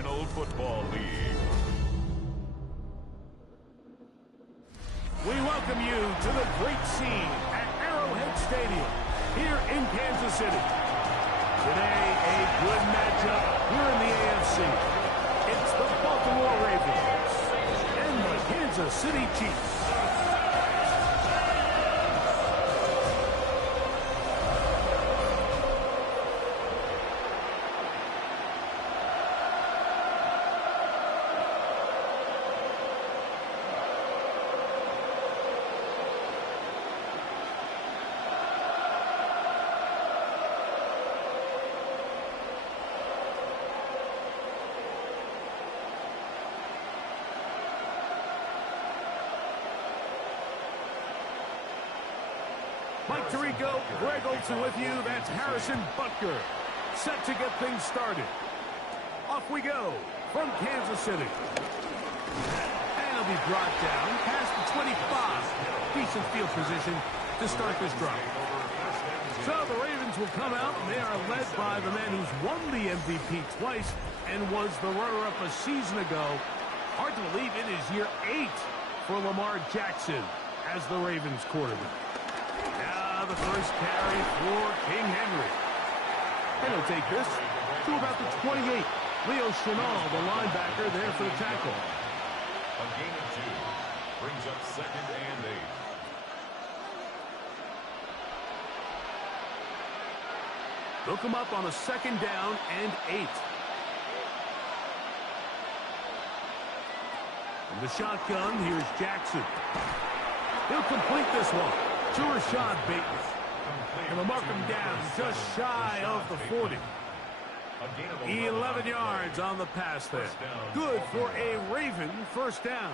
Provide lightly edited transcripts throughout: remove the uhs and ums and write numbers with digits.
National Football League. We welcome you to the great scene at Arrowhead Stadium here in Kansas City. Today, a good matchup here in the AFC. It's the Baltimore Ravens and the Kansas City Chiefs. Mike Tirico, Greg Olson with you. That's Harrison Butker. Set to get things started. Off we go from Kansas City. And it'll be brought down past the 25. Decent field position to start this drive. So the Ravens will come out, and they are led by the man who's won the MVP twice and was the runner-up a season ago. Hard to believe it is year 8 for Lamar Jackson as the Ravens quarterback. Now the first carry for King Henry. And he'll take this to about the 28. Leo Chenal, the linebacker, there for the tackle. A gain of 2 brings up 2nd and 8. They'll come up on a 2nd down and 8. From the shotgun, here's Jackson. He'll complete this one to Rashad Bateman. And they'll mark him down just shy of the 40. 11 yards on the pass there. Good for a Raven first down.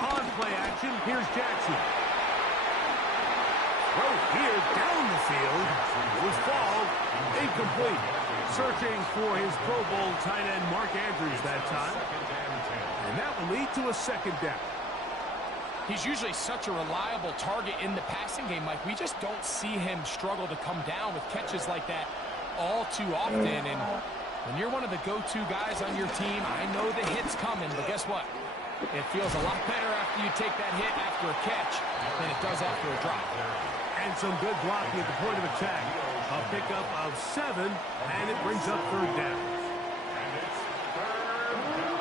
On play action, here's Jackson. Throw here down the field. It was fouled. Incomplete. Searching for his Pro Bowl tight end Mark Andrews that time. And that will lead to a 2nd down. He's usually such a reliable target in the passing game, Mike. We just don't see him struggle to come down with catches like that all too often. And when you're one of the go-to guys on your team, I know the hit's coming, but guess what? It feels a lot better after you take that hit after a catch than it does after a drop. And some good blocking at the point of attack. A pickup of 7, and it brings up 3rd down. And it's 3rd down.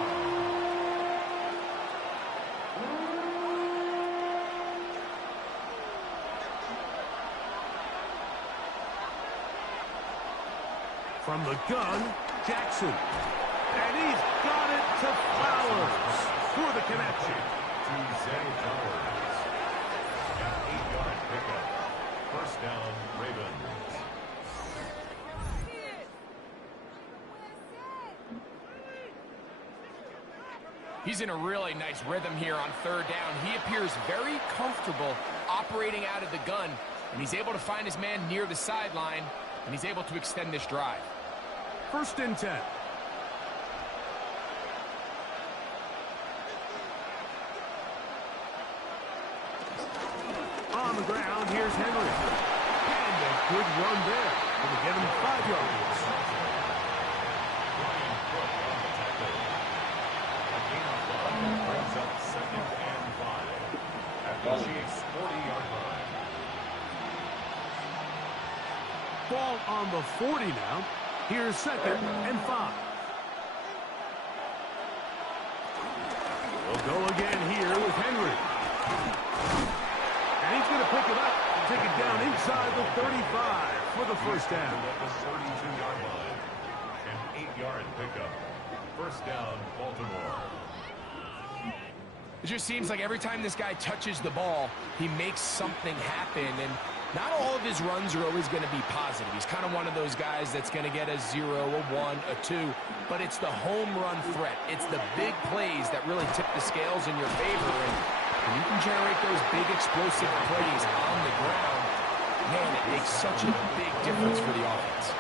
From the gun, Jackson. And he's got it to Flowers for the connection. To Zay Flowers. An 8-yard pickup. First down, Ravens. He's in a really nice rhythm here on 3rd down. He appears very comfortable operating out of the gun, and he's able to find his man near the sideline, and he's able to extend this drive. 1st and 10. On the ground, here's Henry. And a good run there. Going to get him 5 yards. Brian Cook on the tackle. A gain of 1 brings up 2nd and 5 at the Chiefs' 40-yard line. Ball on the 40 now. Here's 2nd and 5. We'll go again here with Henry. And he's going to pick it up and take it down inside the 35 for the first down. At the 32-yard line. An 8-yard pickup. First down, Baltimore. It just seems like every time this guy touches the ball, he makes something happen. And not all of his runs are always going to be positive. He's kind of one of those guys that's going to get a 0, a 1, a 2. But it's the home run threat. It's the big plays that really tip the scales in your favor. And when you can generate those big explosive plays on the ground, man, it makes such a big difference for the offense.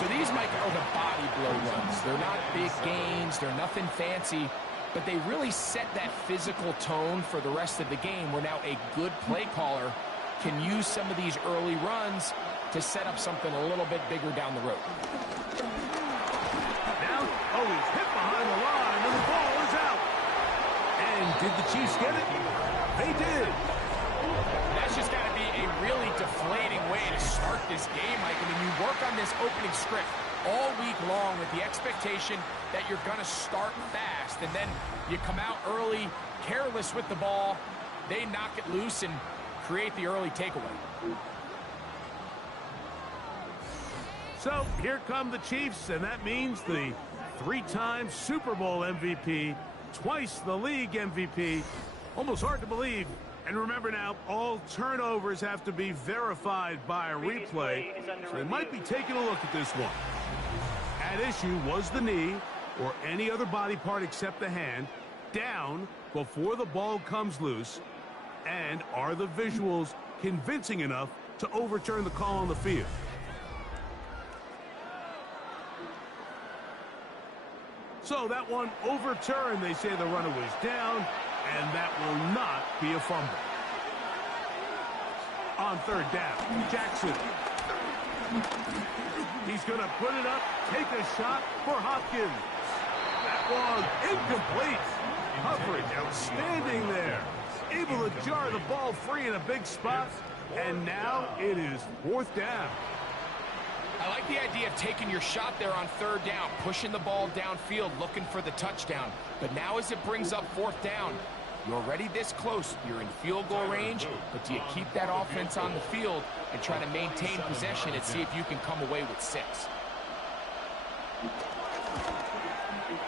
So these, Mike, are the body blow runs. They're not big gains. They're nothing fancy. but they really set that physical tone for the rest of the game where now a good play caller can use some of these early runs to set up something a little bit bigger down the road. Now, he's hit behind the line, and the ball is out. And did the Chiefs get it? They did. That's just got to be a really deflating way to start this game, Mike. I mean, you work on this opening script all week long with the expectation that you're going to start fast, and then you come out early, careless with the ball, they knock it loose and create the early takeaway. So here come the Chiefs, and that means the three-time Super Bowl MVP, twice the league MVP. Almost hard to believe. And remember now, all turnovers have to be verified by a replay, so they might be taking a look at this one. At issue was the knee, or any other body part except the hand, down before the ball comes loose, and are the visuals convincing enough to overturn the call on the field? So that one overturned. They say the runner was down, and that will not be a fumble. On third down, Jackson. He's going to put it up, take a shot for Hopkins. That one incomplete. Coverage outstanding there. Able to jar the ball free in a big spot, and now it is fourth down. I like the idea of taking your shot there on third down, pushing the ball downfield, looking for the touchdown. But now as it brings up fourth down, you're already this close. You're in field goal range, but do you keep that offense on the field and try to maintain possession and see if you can come away with 6?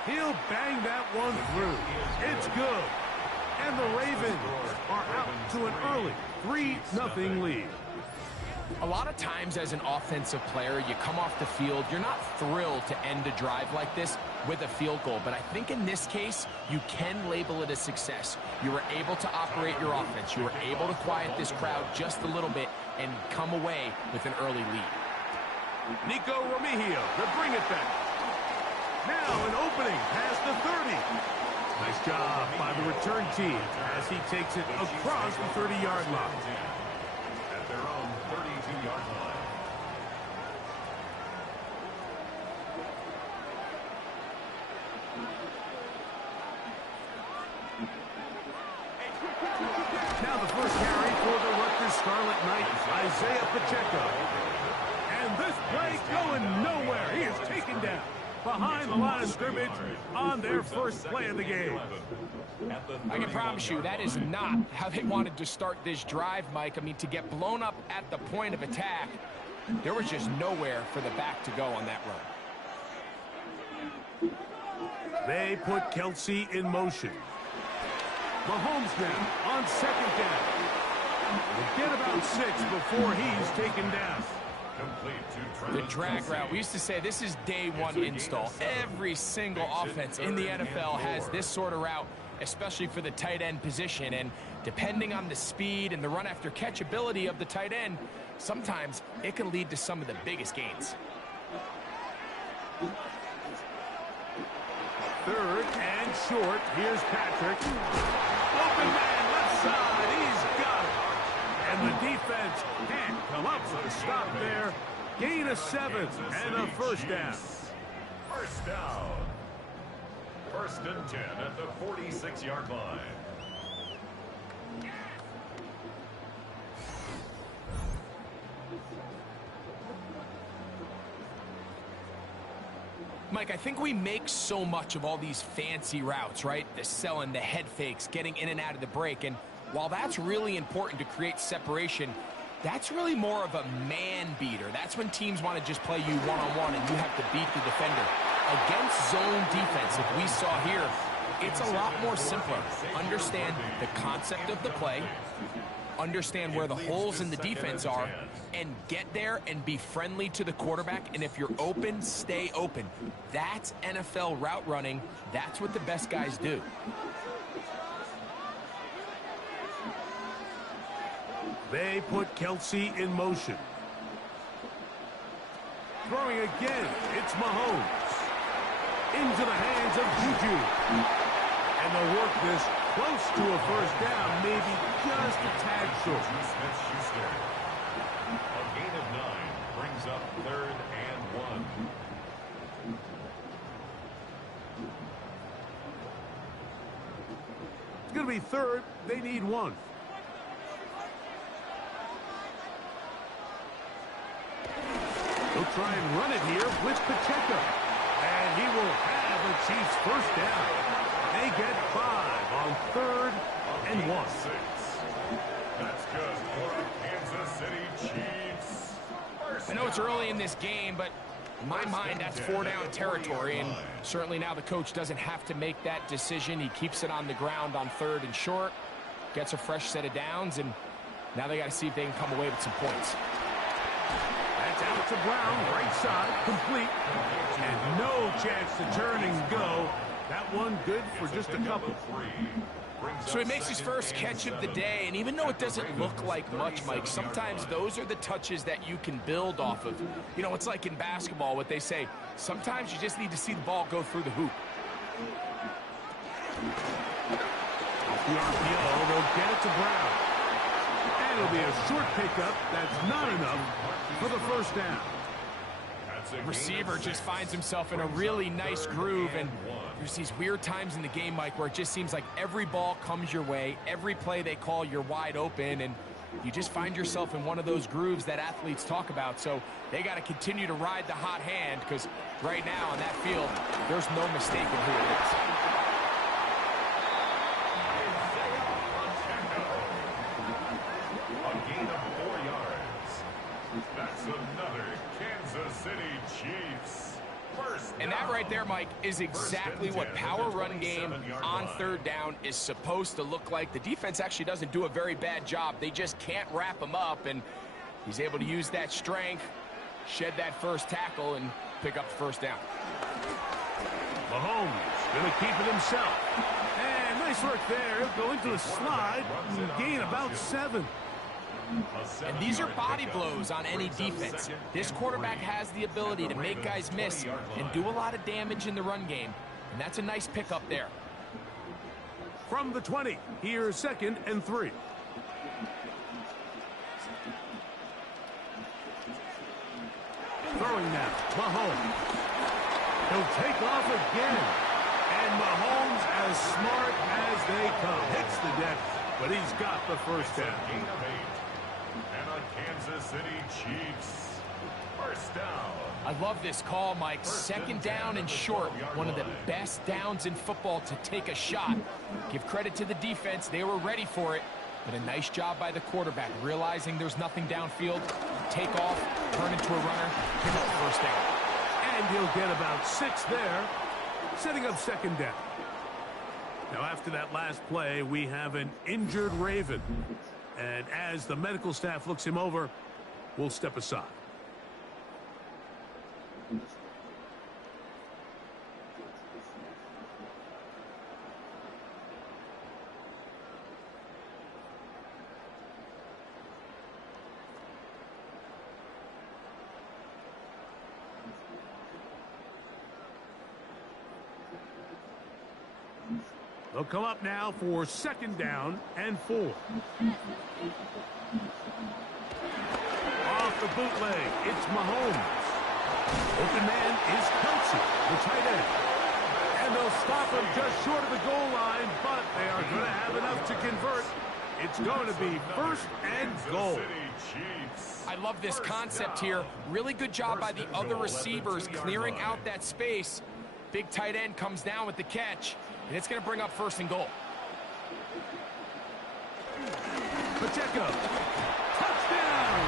He'll bang that one through. It's good. And the Ravens are out to an early 3-0 lead. A lot of times as an offensive player, you come off the field, you're not thrilled to end a drive like this with a field goal. But I think in this case, you can label it a success. You were able to operate your offense. You were able to quiet this crowd just a little bit and come away with an early lead. Nico Remigio to bring it back. Now an opening past the 30. Nice job by the return team as he takes it across the 30-yard line. At their own 32-yard line. Now the first carry for the Rutgers Scarlet Knights, Isaiah Pacheco. And this play going nowhere. He is taken down behind the line of scrimmage on their first play of the game. I can promise you that is not how they wanted to start this drive, Mike. I mean, to get blown up at the point of attack, there was just nowhere for the back to go on that run. They put Kelsey in motion. Mahomes now on second down. We'll get about 6 before he's taken down. The drag route. We used to say this is day one install. Every single offense in the NFL has this sort of route, especially for the tight end position. And depending on the speed and the run after catch ability of the tight end, sometimes it can lead to some of the biggest gains. Third and short. Here's Patrick. Open man left side. He's got it. And the defense can't come up with a stop there. Gain of 7 and a first down. First down. First and 10 at the 46-yard line. Mike, I think we make so much of all these fancy routes, right? The selling, the head fakes, getting in and out of the break. And while that's really important to create separation, that's really more of a man beater. That's when teams want to just play you one-on-one and you have to beat the defender. Against zone defense, like we saw here, it's a lot more simpler. Understand the concept of the play, understand where the holes in the defense are, and get there and be friendly to the quarterback. And if you're open, stay open. That's NFL route running. That's what the best guys do. They put Kelsey in motion. Throwing again, it's Mahomes. Into the hands of Juju. And they'll work this close to a first down, maybe just a tad short. A gain of 9 brings up 3rd and 1. It's going to be 3rd. They need 1. They'll try and run it here with Pacheco. And he will have a Chiefs first down. They get 5 on 3rd and 1. That's good for Kansas City Chiefs. I know it's early in this game, but in my mind, that's 4-down territory, and certainly now the coach doesn't have to make that decision. He keeps it on the ground on 3rd and short, gets a fresh set of downs, and now they got to see if they can come away with some points. That's out to Brown, right side, complete, and no chance to turn and go. That one good for just a couple. So he makes his first catch of the day, and even though it doesn't look like much, Mike, sometimes those are the touches that you can build off of. You know, it's like in basketball, what they say, sometimes you just need to see the ball go through the hoop. The RPO, they'll get it to Brown. And it'll be a short pickup. That's not enough for the first down. Receiver just finds himself in a really nice groove, and there's these weird times in the game, Mike, where it just seems like every ball comes your way, every play they call, you're wide open, and you just find yourself in one of those grooves that athletes talk about. So they got to continue to ride the hot hand, because right now on that field, there's no mistaking who it is. A gain of 4 yards. That's another Kansas City Chiefs. And that right there, Mike, is exactly what power run game on 3rd down is supposed to look like. The defense actually doesn't do a very bad job. They just can't wrap him up, and he's able to use that strength, shed that first tackle, and pick up the first down. Mahomes going to keep it himself. And nice work there. He'll go into the slide and gain about 7. And these are body blows on any defense. This quarterback has the ability to make guys miss and do a lot of damage in the run game. And that's a nice pickup there. From the 20, here's 2nd and 3. Throwing now, Mahomes. He'll take off again. And Mahomes, as smart as they come, hits the deck, but he's got the first down. And a Kansas City Chiefs first down. I love this call, Mike. 2nd down and short. One of the best downs in football to take a shot. Give credit to the defense. They were ready for it. But a nice job by the quarterback, realizing there's nothing downfield. Take off, turn into a runner, pick up the first down. And he'll get about 6 there, setting up 2nd down. Now, after that last play, we have an injured Raven. And as the medical staff looks him over, we'll step aside. They'll come up now for 2nd down and 4. Off the bootleg, it's Mahomes. Open man is Kelsey, the tight end. And they'll stop him just short of the goal line, but they are going to have enough to convert. It's going to be 1st and goal. I love this concept here. Really good job by the other receivers clearing out that space. Big tight end comes down with the catch, and it's going to bring up 1st and goal. Pacheco. Touchdown!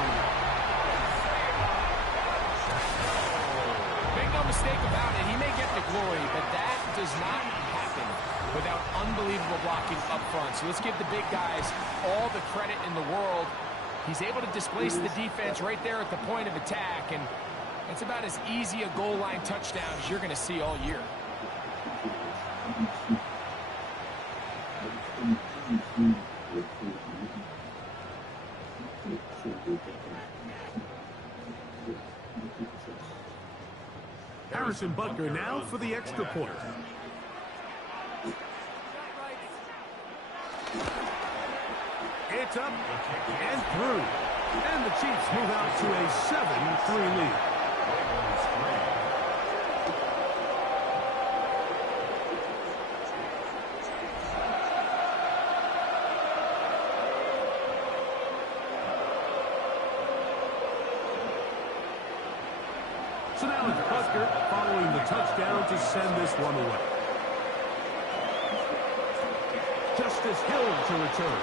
Make no mistake about it, he may get the glory, but that does not happen without unbelievable blocking up front. So let's give the big guys all the credit in the world. He's able to displace the defense right there at the point of attack, and it's about as easy a goal line touchdown as you're going to see all year. Harrison Butker now for the extra point. It's up and through. And the Chiefs move out to a 7-3 lead. So now it's Butker following the touchdown to send this one away. Justice Hill to return.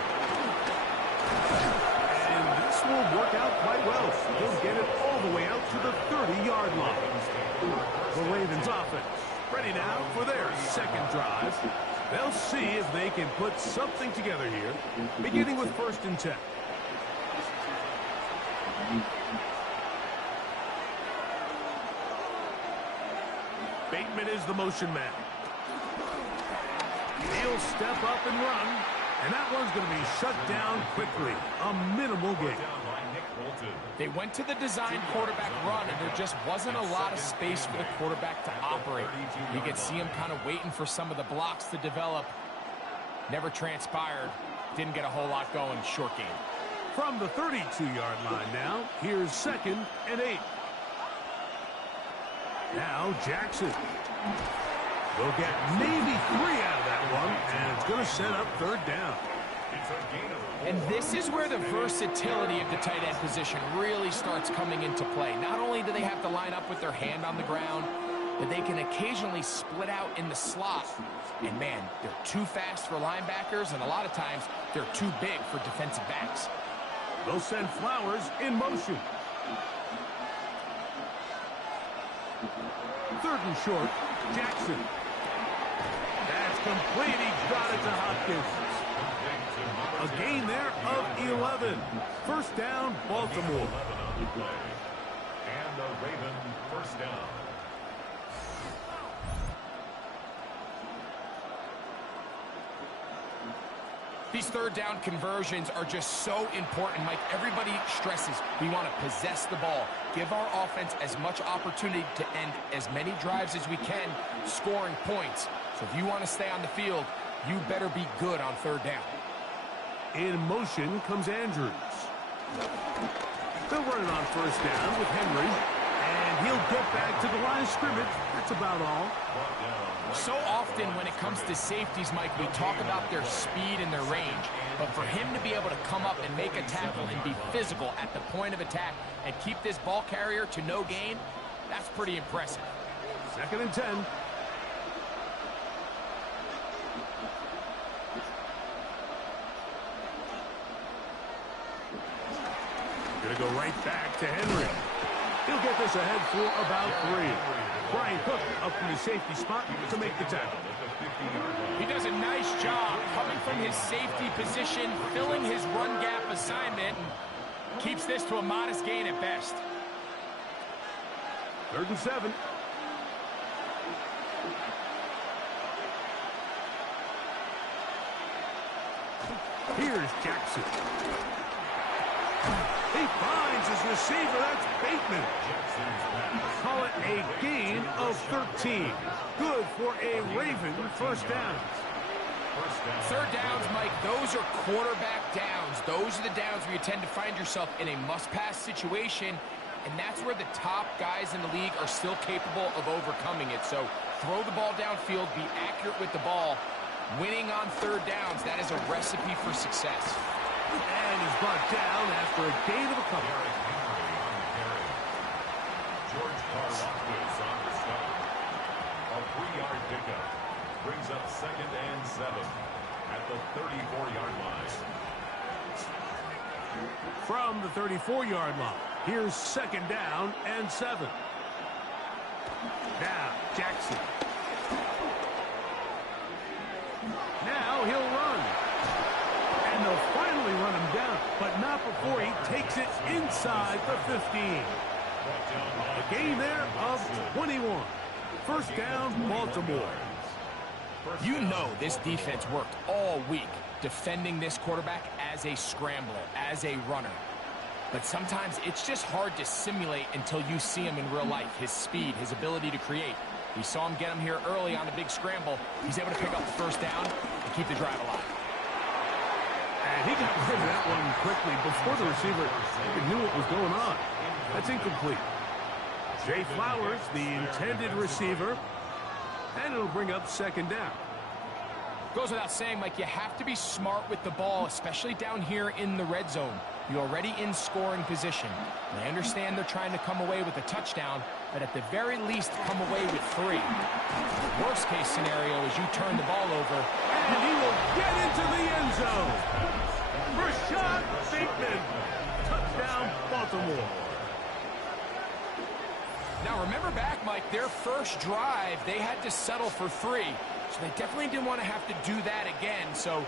And this will work out quite well. He'll get it all the way out to the 30-yard line. The Ravens offense ready now for their second drive. They'll see if they can put something together here, beginning with 1st and 10. Bateman is the motion man. He'll step up and run, and that one's going to be shut down quickly. A minimal gain. They went to the design quarterback run, and there just wasn't a lot of space for the quarterback to operate. You could see him kind of waiting for some of the blocks to develop. Never transpired. Didn't get a whole lot going. Short game. From the 32-yard line now, here's 2nd and 8. Now Jackson. We'll get maybe 3 out of that one, and it's going to set up 3rd down. And this is where the versatility of the tight end position really starts coming into play. Not only do they have to line up with their hand on the ground, but they can occasionally split out in the slot. And man, they're too fast for linebackers, and a lot of times they're too big for defensive backs. They'll send Flowers in motion. 3rd and short, Jackson. That's complete. He got it to Hopkins. A gain there of 11. 1st down, Baltimore. And a Raven 1st down. These 3rd down conversions are just so important, Mike. Everybody stresses we want to possess the ball, give our offense as much opportunity to end as many drives as we can, scoring points. So if you want to stay on the field, you better be good on 3rd down. In motion comes Andrews. They'll run it on 1st down with Henry, and he'll get back to the line of scrimmage. That's about all. So often when it comes to safeties, Mike, we talk about their speed and their range. But for him to be able to come up and make a tackle and be physical at the point of attack and keep this ball carrier to no gain, that's pretty impressive. 2nd and 10. Gonna go right back to Henry. He'll get this ahead for about 3. Brian Cook up from the safety spot to make the tackle. He does a nice job coming from his safety position, filling his run gap assignment, and keeps this to a modest gain at best. 3rd and 7. Here's Jackson. He finds his receiver. That's Bateman. Call it a gain of 13. Good for a Raven 1st down. 3rd downs, Mike, those are quarterback downs. Those are the downs where you tend to find yourself in a must-pass situation, and that's where the top guys in the league are still capable of overcoming it. So throw the ball downfield, be accurate with the ball. Winning on 3rd downs, that is a recipe for success. And he's brought down after a gain of a couple. George Karlaftis on the stop. A 3-yard pickup brings up 2nd and 7 at the 34-yard line. From the 34-yard line, here's 2nd down and 7. Now Jackson. Now he'll run. And they'll finally run him down, but not before he takes it inside the 15. A gain there of 21. 1st down, Baltimore. You know this defense worked all week defending this quarterback as a scrambler, as a runner. But sometimes it's just hard to simulate until you see him in real life, his speed, his ability to create. We saw him get him here early on a big scramble. He's able to pick up the 1st down and keep the drive alive. And he got rid of that one quickly before the receiver even knew what was going on. That's incomplete. Jay Flowers, the intended receiver, and it'll bring up second down. Goes without saying, Mike, you have to be smart with the ball, especially down here in the red zone. You're already in scoring position. And I understand they're trying to come away with a touchdown, but at the very least, come away with 3. The worst case scenario is you turn the ball over. And he will get into the end zone. Rashad Bateman. Touchdown, Baltimore. Now, remember back, Mike, their first drive, they had to settle for 3. So they definitely didn't want to have to do that again. So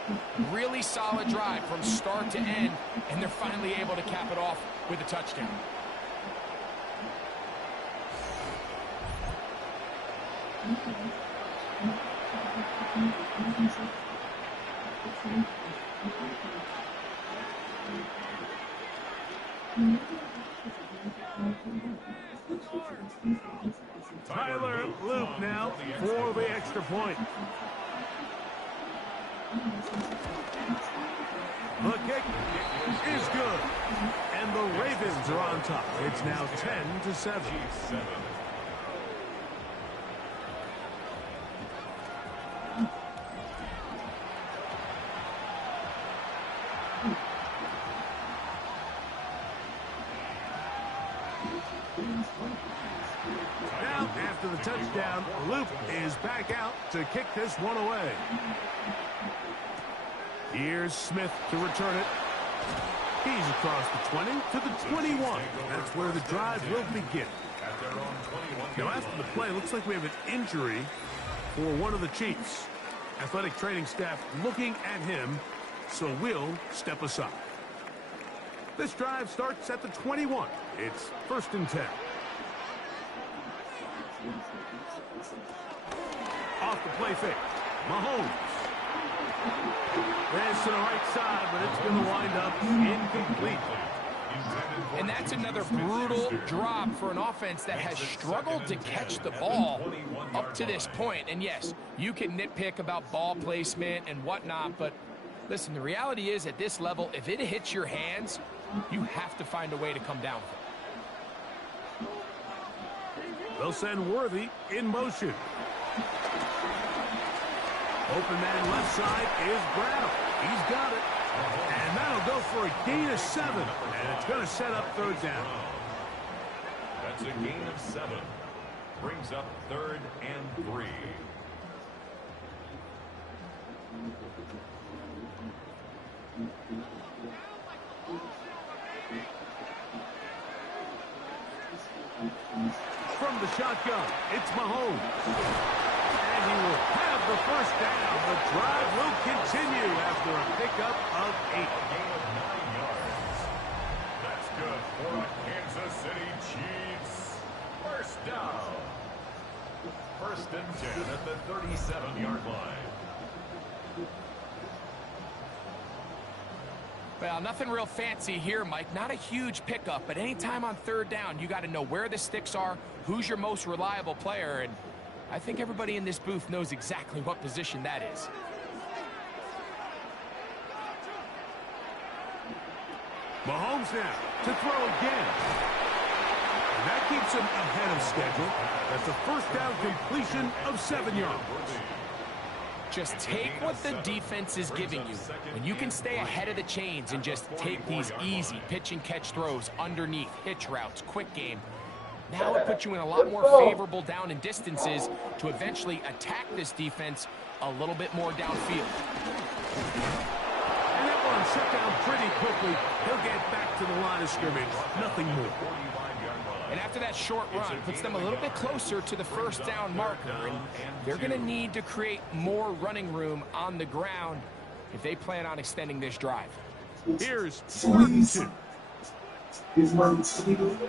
really solid drive from start to end, and they're finally able to cap it off with a touchdown. Tyler Loop now for the extra point. The kick is good. And the Ravens are on top. It's now 10-7. Now, after the touchdown, Luke is back out to kick this one away. Here's Smith to return it. He's across the 20 to the 21. That's where the drive will begin. Now, after the play, looks like we have an injury for one of the Chiefs. Athletic training staff looking at him, so we'll step aside. This drive starts at the 21. It's 1st and 10. Off the play fake. Mahomes. It's to the right side, but it's going to wind up incomplete. And that's another brutal drop for an offense that has struggled to catch the ball up to this point. And yes, you can nitpick about ball placement and whatnot, but listen, the reality is at this level, if it hits your hands, you have to find a way to come down with it. They'll send Worthy in motion. Open man left side is Brown. He's got it. And that'll go for a gain of 7. And it's going to set up 3rd down. That's a gain of 7. Brings up 3rd and 3. From the shotgun, it's Mahomes. And he will have the 1st down. The drive will continue after a pickup of 8. A gain of 9 yards. That's good for a Kansas City Chiefs. 1st down. 1st and 10 at the 37-yard line. Well, nothing real fancy here, Mike. Not a huge pickup, but anytime on 3rd down, you got to know where the sticks are, who's your most reliable player, and I think everybody in this booth knows exactly what position that is. Mahomes now to throw again. And that keeps him ahead of schedule. That's a 1st down completion of 7 yards. Just take what the defense is giving you. When you can stay ahead of the chains and just take these easy pitch and catch throws underneath, hitch routes, quick game, now it puts you in a lot more favorable down and distances to eventually attack this defense a little bit more downfield. And that one shut down pretty quickly. He'll get back to the line of scrimmage. Nothing more. And after that short run, puts them a little bit closer to the 1st down marker. And they're going to need to create more running room on the ground if they plan on extending this drive. Here's 4th and 2. Here's my nigga.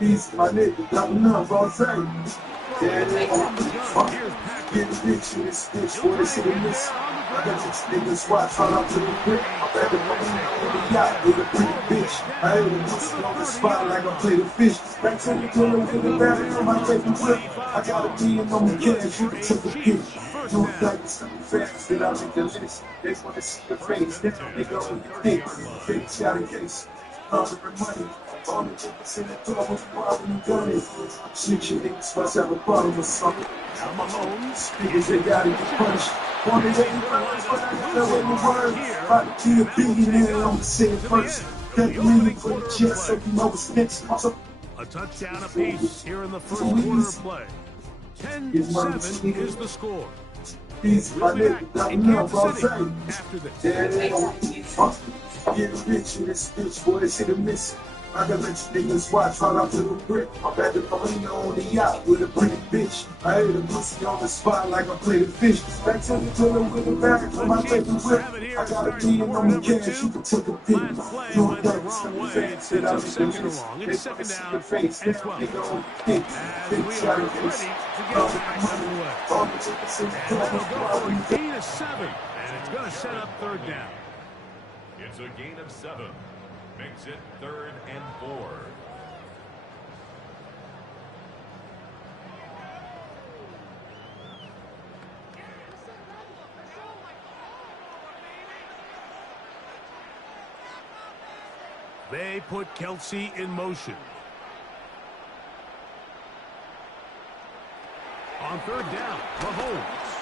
He's my nigga. Double up, all day. Get the bitch in this bitch. What is it in this? I got this niggas watch all up to the brick. I'm at the money in the yacht with a pretty bitch. I ain't a pussy on the spot like I play the fish. Back to the pillow in the bathroom, I take the whip. I got a million on the cash, you can take a bitch. First doing down. things so fast that I make the list. They wanna see your face, now nigga on your dick. Face got a case, laundering money. All the niggas in the door when you out when you done it. Snitch your niggas must have a bottle or something. Now Mahomes. Speakers, they gotta get punished. One of them words, but I gotta wait my words. About to be a billionaire, I'ma say it first. That million for the chest, so you know what's next. Also, A touchdown apiece here in the first quarter of play. 10-7 is the score. these my We'll be back niggas, in I know, Kansas City I'll after this. say. Get rich in this bitch, boy, this shit a miss. I got let you niggas watch right out to the brick. I'm at the marina on the yacht with a pretty bitch. I ate a pussy on the spot like I played a fish. Back to the pillow with a bag for my baby whip. I got a million on the cash, you can take a pic. Last play You went don't the think it's wrong gonna be way. fast, It's that I a make the second and list. long. They It's wanna second see down your face, and now 12. nigga on the dick. As Big we shot are of this. ready to get All back the money, underway. all the tickets in the And club, that'll go why for we a gain of 7. And it's going to set up third down. It's a gain of 7. Makes it 3rd and 4. They put Kelsey in motion. On third down, Mahomes.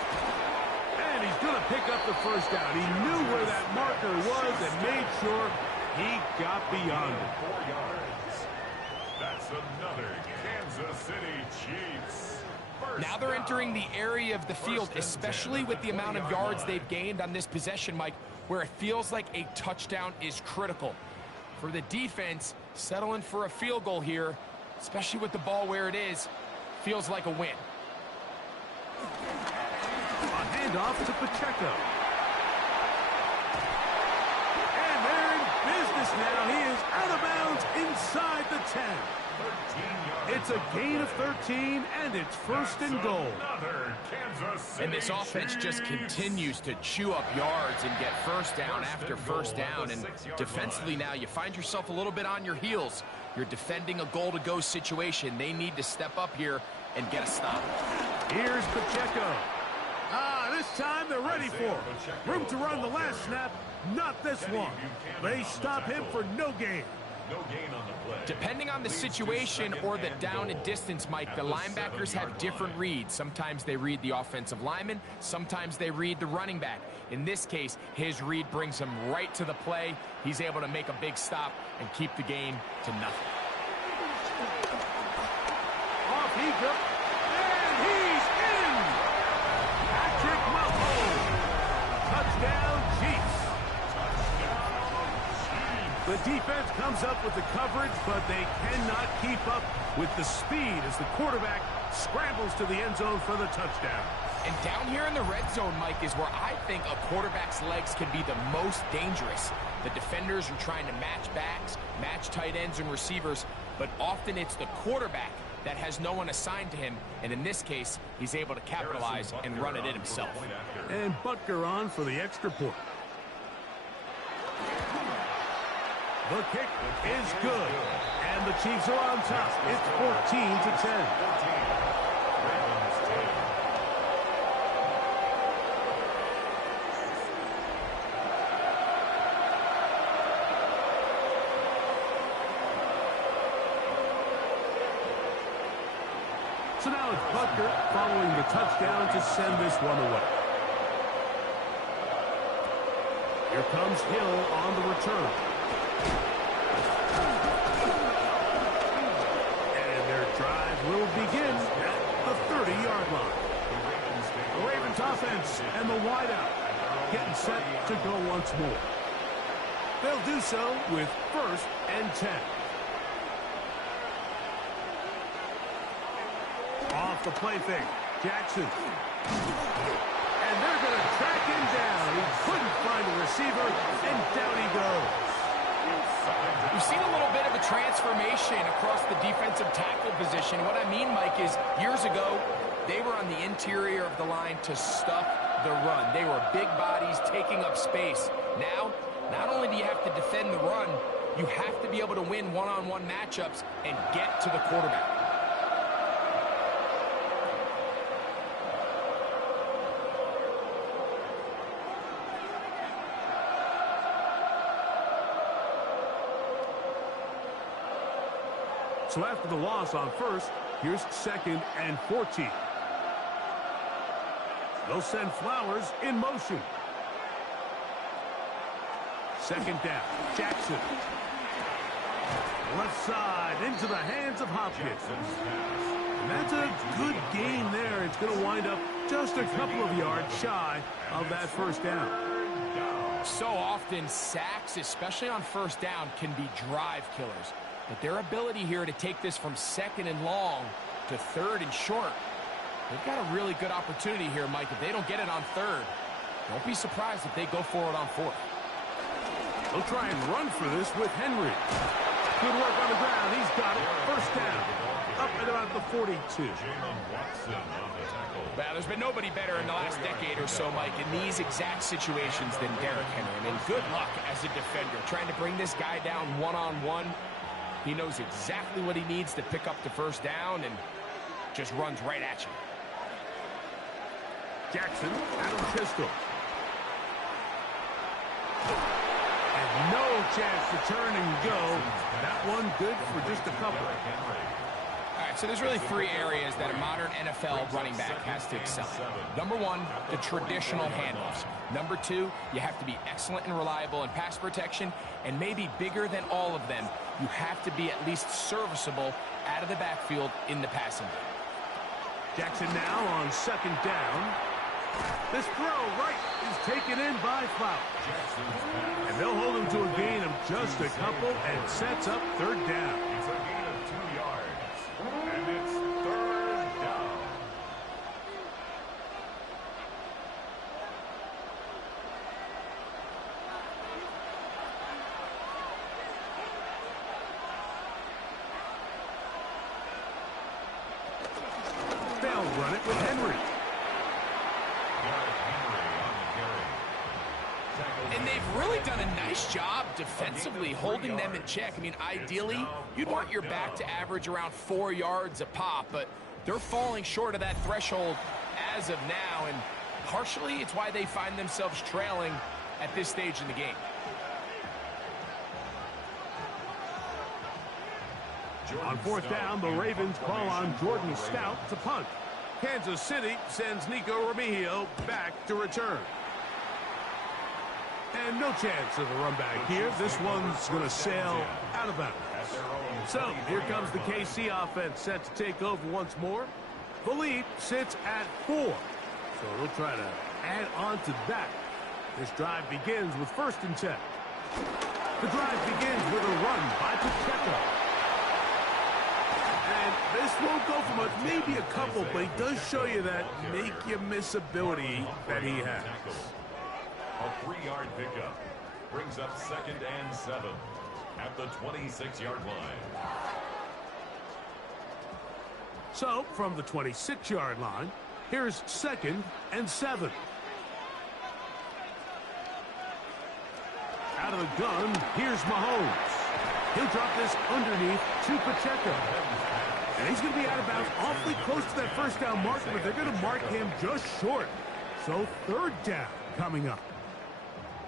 And he's going to pick up the first down. He knew where that marker was and made sure he got beyond it. 4 yards. That's another Kansas City Chiefs. Now they're entering the area of the field, especially with the amount of yards they've gained on this possession, Mike, where it feels like a touchdown is critical. For the defense, settling for a field goal here, especially with the ball where it is, feels like a win. A handoff to Pacheco. And they're in business now. He is out of bounds inside the 10. 13 yards. It's a gain of 13, and it's first and goal. Another Kansas City And this offense just Chiefs. continues to chew up yards and get first down after first down. And defensively now, you find yourself a little bit on your heels. You're defending a goal-to-go situation. They need to step up here and get a stop. Here's Pacheco. This time they're ready for it. Room to run the last snap, not this one. They stop him for no gain. No gain on the play. Depending on the situation or the down and distance, Mike, the linebackers have different reads. Sometimes they read the offensive lineman. Sometimes they read the running back. In this case, his read brings him right to the play. He's able to make a big stop and keep the gain to nothing. Off he goes. And he's in! Patrick Mahomes. Touchdown, Chiefs. The defense comes up with the coverage, but they cannot keep up with the speed as the quarterback scrambles to the end zone for the touchdown. And down here in the red zone, Mike, is where I think a quarterback's legs can be the most dangerous. The defenders are trying to match backs, match tight ends and receivers, but often it's the quarterback that has no one assigned to him, and in this case, he's able to capitalize and run it in himself. And Butker on for the extra point. The kick is good, and the Chiefs are on top. It's 14-10. So now it's Butker following the touchdown to send this one away. Here comes Hill on the return. And their drive will begin at the 30-yard line. The Ravens offense and the wideout getting set to go once more. They'll do so with 1st and 10. Off the play fake, Jackson. And they're going to track him down. He couldn't find a receiver, and down he goes. We've seen a little bit of a transformation across the defensive tackle position. What I mean, Mike, is years ago, they were on the interior of the line to stuff the run. They were big bodies taking up space. Now, not only do you have to defend the run, you have to be able to win one-on-one matchups and get to the quarterback. So after the loss on first, here's 2nd and 14. They'll send Flowers in motion. 2nd down. Jackson. Left side into the hands of Hopkins. And that's a good gain there. It's going to wind up just a couple of yards shy of that first down. So often sacks, especially on first down, can be drive killers. But their ability here to take this from 2nd and long to 3rd and short, they've got a really good opportunity here, Mike. If they don't get it on 3rd, don't be surprised if they go for it on 4th. They'll try and run for this with Henry. Good work on the ground. He's got it. First down. Up at about the 42. Well, there's been nobody better in the last decade or so, Mike, in these exact situations than Derrick Henry. I mean, good luck as a defender. Trying to bring this guy down one-on-one. He knows exactly what he needs to pick up the first down and just runs right at you. Jackson, Adam Pistol. And no chance to turn and go. That one good for just a couple. All right, so there's really 3 areas that a modern NFL running back has to excel in. Number 1, the traditional handoffs. Number 2, you have to be excellent and reliable in pass protection. And maybe bigger than all of them, you have to be at least serviceable out of the backfield in the passing game. Jackson now on 2nd down. This throw right is taken in by Flowers. And they'll hold him to a gain of just a couple and sets up 3rd down. It's a gain of 2 yards. And it's 3rd down. They'll run it with Henry. And they've really done a nice job defensively holding them in check. I mean, ideally, you'd want your back to average around 4 yards a pop, but they're falling short of that threshold as of now, and partially it's why they find themselves trailing at this stage in the game. On 4th down, the Ravens call on Jordan Stout to punt. Kansas City sends Nico Remigio back to return. And no chance of a run back here. This one's going to sail out of bounds. So here comes the KC offense set to take over once more. The lead sits at 4. So they'll try to add on to that. This drive begins with 1st and 10. The drive begins with a run by Pacheco. And this won't go for much, maybe a couple, but he does show you that make-you-miss ability that he has. A 3-yard pickup brings up 2nd and 7 at the 26-yard line. So, from the 26-yard line, here's 2nd and 7. Out of the gun, here's Mahomes. He'll drop this underneath to Pacheco. And he's going to be out of bounds awfully close to that first down marker, but they're going to mark him just short. So 3rd down coming up.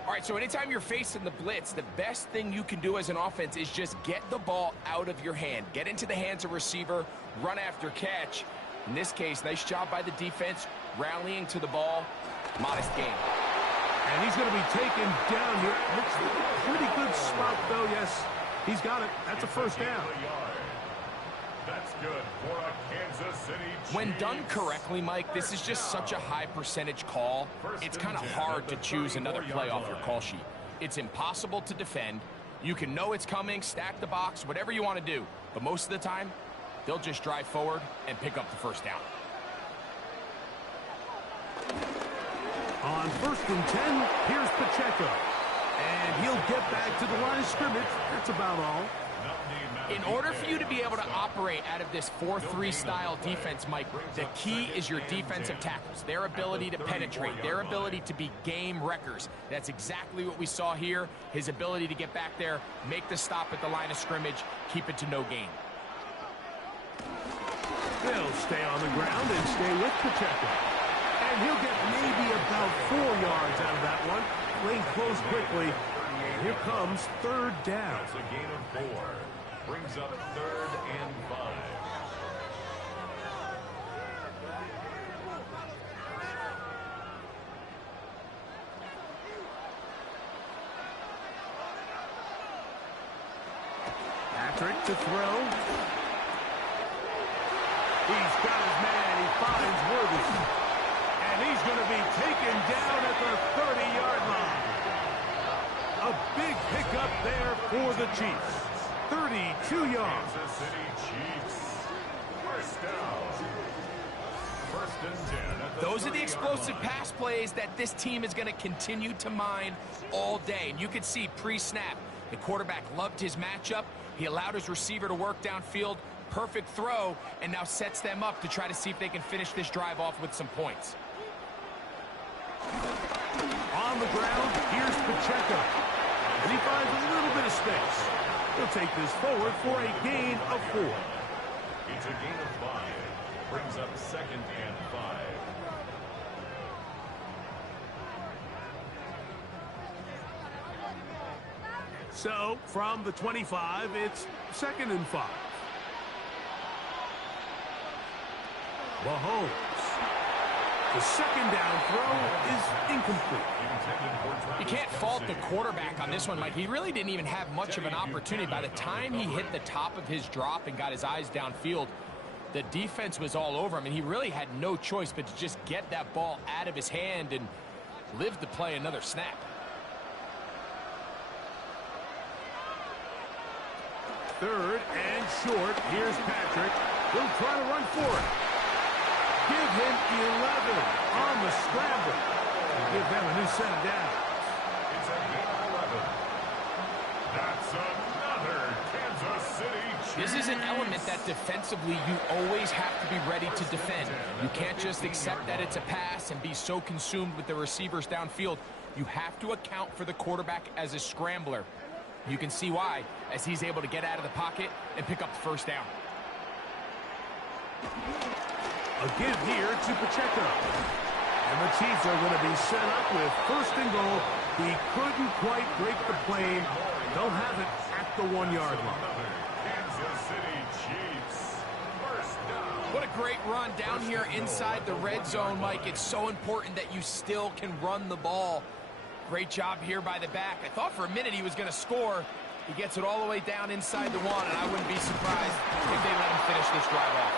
All right, so anytime you're facing the blitz, the best thing you can do as an offense is just get the ball out of your hand. Get into the hands of receiver, run after catch. In this case, nice job by the defense, rallying to the ball. Modest gain. And he's going to be taken down here. Looks like a pretty good spot, though. Yes, he's got it. That's a first down. That's good for a Kansas City Chiefs. When done correctly, Mike, this is just such a high percentage call. It's kind of hard to choose another play off your call sheet. It's impossible to defend. You can know it's coming, stack the box, whatever you want to do. But most of the time, they'll just drive forward and pick up the first down. On 1st and 10, here's Pacheco. And he'll get back to the line of scrimmage. That's about all. In order for you to be able to operate out of this 4-3 style defense, Mike, the key is your defensive tackles, their ability to penetrate, their ability to be game wreckers. That's exactly what we saw here, his ability to get back there, make the stop at the line of scrimmage, keep it to no gain. They'll stay on the ground and stay with Pacheco. And he'll get maybe about 4 yards out of that one. Lane closed quickly. And here comes 3rd down. It's a gain of 4. Brings up 3rd and 5. Patrick to throw. He's got his man. He finds Worthy. And he's going to be taken down at the 30-yard line. A big pickup there for the Chiefs. 32 yards. Kansas City Chiefs. First down. 1st and 10 at the Those are the explosive pass plays that this team is going to continue to mine all day. And you can see pre-snap, the quarterback loved his matchup. He allowed his receiver to work downfield. Perfect throw, and now sets them up to try to see if they can finish this drive off with some points. On the ground, here's Pacheco. And he finds a little bit of space. He'll take this forward for a gain of 4. It's a gain of 5. Brings up 2nd and 5. So, from the 25, it's 2nd and 5. Mahomes. The 2nd down throw is incomplete. You can't fault the quarterback on this one, Mike. He really didn't even have much of an opportunity. By the time he hit the top of his drop and got his eyes downfield, the defense was all over him, and he really had no choice but to just get that ball out of his hand and live to play another snap. 3rd and short. Here's Patrick. He'll try to run for it. Give him 11 on the scramble. Give them a new set of downs. It's a gain of 11. That's another Kansas City Chiefs. This is an element that defensively you always have to be ready to defend. You can't just accept that it's a pass and be so consumed with the receivers downfield. You have to account for the quarterback as a scrambler. You can see why, as he's able to get out of the pocket and pick up the 1st down. A give here to Pacheco. And the Chiefs are going to be set up with 1st and goal. He couldn't quite break the plane. They'll have it at the 1-yard line. Kansas City Chiefs. 1st down. What a great run down here inside the red zone, Mike. It's so important that you still can run the ball. Great job here by the back. I thought for a minute he was going to score. He gets it all the way down inside the 1, and I wouldn't be surprised if they let him finish this drive off.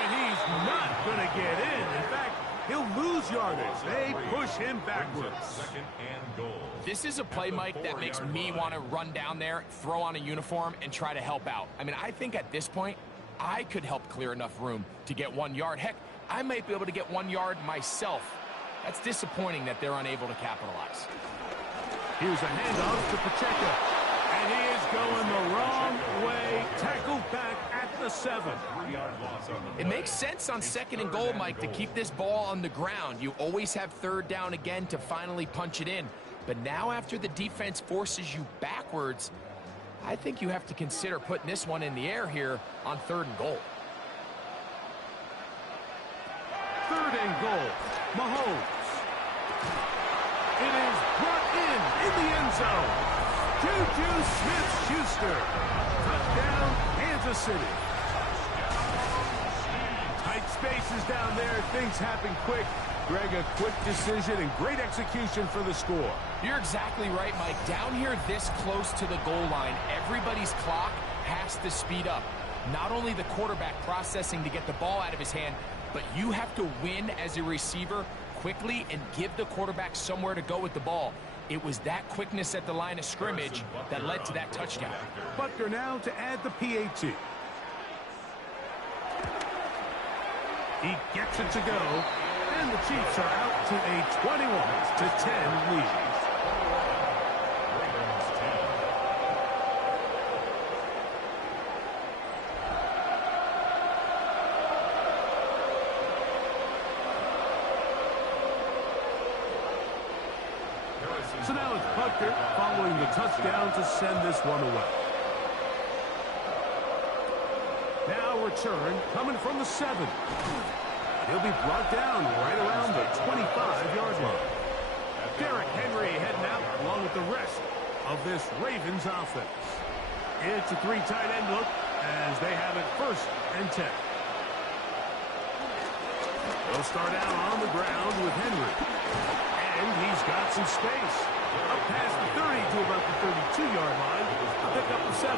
And he's not going to get in. In fact, he'll lose yardage. They push him backwards. 2nd and goal. This is a play, Mike, that makes me want to run down there, throw on a uniform, and try to help out. I mean, I think at this point, I could help clear enough room to get 1 yard. Heck, I might be able to get 1 yard myself. That's disappointing that they're unable to capitalize. Here's a handoff to Pacheco. And he is going the wrong way. Tackled back at the 7. 3-yard loss on the It makes sense on 2nd and goal, Mike, to keep this ball on the ground. You always have 3rd down again to finally punch it in. But now after the defense forces you backwards, I think you have to consider putting this one in the air here on 3rd and goal. 3rd and goal. Mahomes. It is brought in the end zone. Juju Smith-Schuster. Touchdown, Kansas City. Tight spaces down there. Things happen quick. Greg, a quick decision and great execution for the score. You're exactly right, Mike. Down here this close to the goal line, everybody's clock has to speed up. Not only the quarterback processing to get the ball out of his hand, but you have to win as a receiver quickly and give the quarterback somewhere to go with the ball. It was that quickness at the line of scrimmage that led to that touchdown. Butker now to add the PAT. He gets it to go, and the Chiefs are out to a 21-10 lead. So now it's Butker following the touchdown to send this one away. Now return coming from the 7. He'll be brought down right around the 25-yard line. Derrick Henry heading out along with the rest of this Ravens offense. It's a 3 tight end look as they have it 1st and 10. They'll start out on the ground with Henry. And he's got some space. Up past the 30 to about the 32-yard line. A pick up of 7.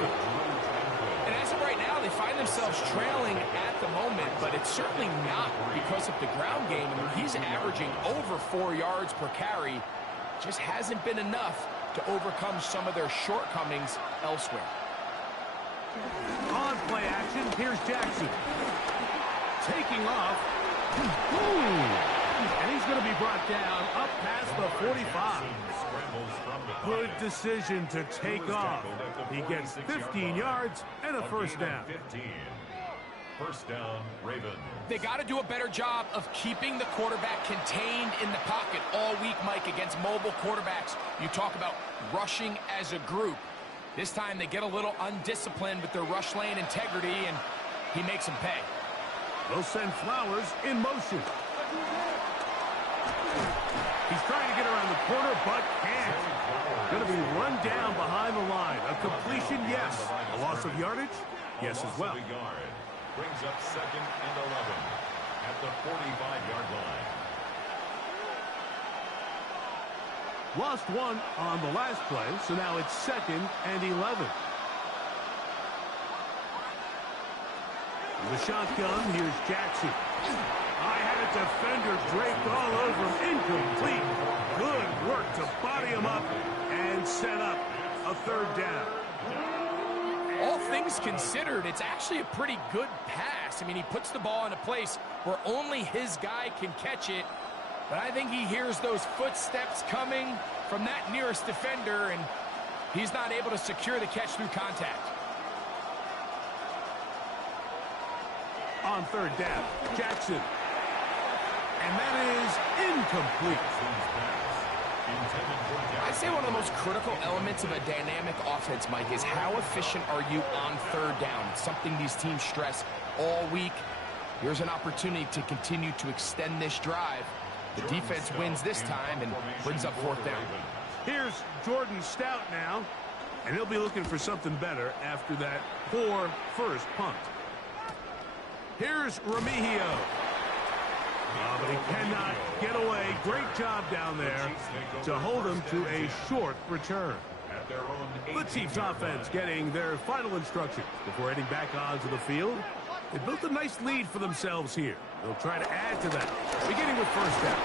And as of right now, they find themselves trailing at the moment, but it's certainly not because of the ground game. I mean, he's averaging over 4 yards per carry. Just hasn't been enough to overcome some of their shortcomings elsewhere. On play action, here's Jackson. Taking off. And he's going to be brought down up past the 45. Good decision to take off. He gets 15 yards and a 1st down. 1st down, Ravens. They got to do a better job of keeping the quarterback contained in the pocket all week, Mike, against mobile quarterbacks. You talk about rushing as a group. This time they get a little undisciplined with their rush lane integrity, and he makes them pay. They'll send Flowers in motion. He's trying to get around the corner, but can't. Going to be run down behind the line. A completion, yes. A loss of yardage, yes as well. Brings up 2nd and 11 at the 45-yard line. Lost 1 on the last play, so now it's 2nd and 11. The shotgun, here's Jackson. I had a defender draped all over him, incomplete. Good work to body him up and set up a 3rd down. All things considered, it's actually a pretty good pass. I mean, he puts the ball in a place where only his guy can catch it. But I think he hears those footsteps coming from that nearest defender, and he's not able to secure the catch through contact. On 3rd down, Jackson. And that is incomplete. I'd say one of the most critical elements of a dynamic offense, Mike, is how efficient are you on 3rd down? It's something these teams stress all week. Here's an opportunity to continue to extend this drive. The defense wins this time and brings up 4th down. Here's Jordan Stout now, and he'll be looking for something better after that poor 1st punt. Here's Remigio. But he cannot get away. Great job down there to hold him to a short return. The Chiefs offense getting their final instructions before heading back onto the field. They built a nice lead for themselves here. They'll try to add to that, beginning with 1st down.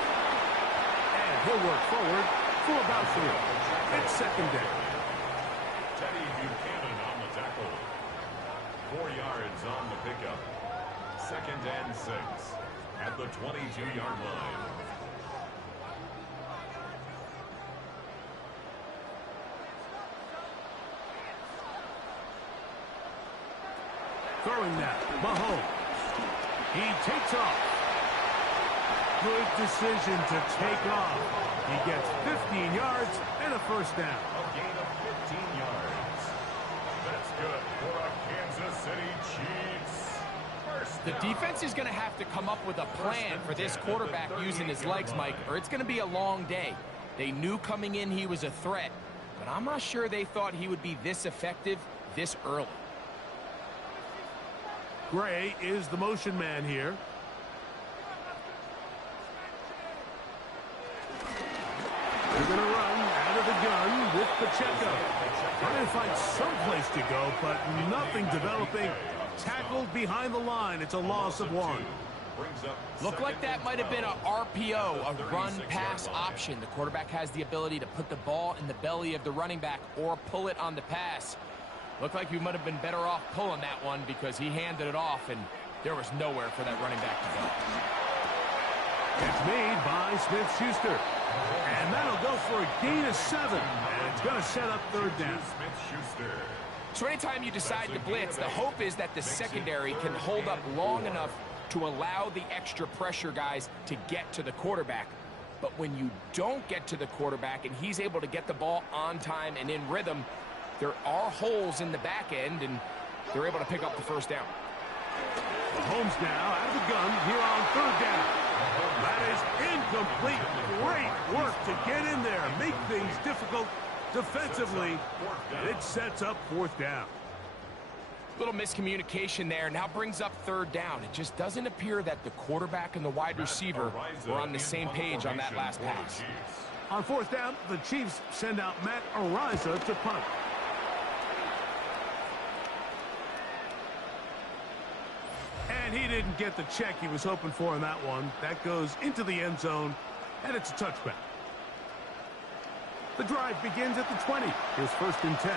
And he'll work forward for about 3. It's 2nd down. Teddy Buchanan on the tackle. 4 yards on the pickup. 2nd and 6 at the 22-yard line. Throwing that, Mahomes. He takes off. Good decision to take off. He gets 15 yards and a 1st down. A gain of 15 yards. That's good for a Kansas City Chiefs. The defense is going to have to come up with a plan for this quarterback using his legs, Mike, or it's going to be a long day. They knew coming in he was a threat, but I'm not sure they thought he would be this effective this early. Gray is the motion man here. They're going to run out of the gun with Pacheco. Trying to find some place to go, but nothing developing. Tackled behind the line. It's a loss of 1. Looked like that might have been a RPO, a run-pass option. The quarterback has the ability to put the ball in the belly of the running back or pull it on the pass. Looked like he might have been better off pulling that one because he handed it off, and there was nowhere for that running back to go. It's made by Smith-Schuster. And that'll go for a gain of 7. And it's going to set up 3rd down. Smith-Schuster. So anytime you decide to blitz, the hope is that the secondary can hold up long enough to allow the extra pressure guys to get to the quarterback. But when you don't get to the quarterback and he's able to get the ball on time and in rhythm, there are holes in the back end, and they're able to pick up the 1st down. Mahomes now out of the gun here on 3rd down. That is incomplete. Great work to get in there, make things difficult defensively, and it sets up 4th down. Little miscommunication there. Now brings up third down. It just doesn't appear that the quarterback and the wide receiver were on the same page on that last pass. On fourth down, the Chiefs send out Matt Ariza to punt. And he didn't get the check he was hoping for in that one. That goes into the end zone, and it's a touchback. The drive begins at the 20. Here's 1st and 10.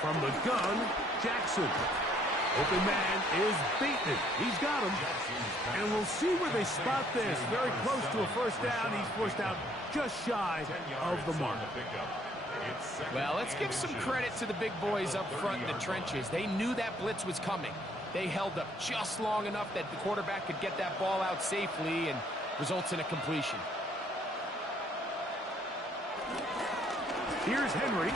From the gun, Jackson. Open man is beaten. He's got him. And we'll see where they spot this. Very close to a first down. He's forced out just shy of the mark. Well, let's give some credit to the big boys up front in the trenches. They knew that blitz was coming. They held up just long enough that the quarterback could get that ball out safely and results in a completion. Here's Henry.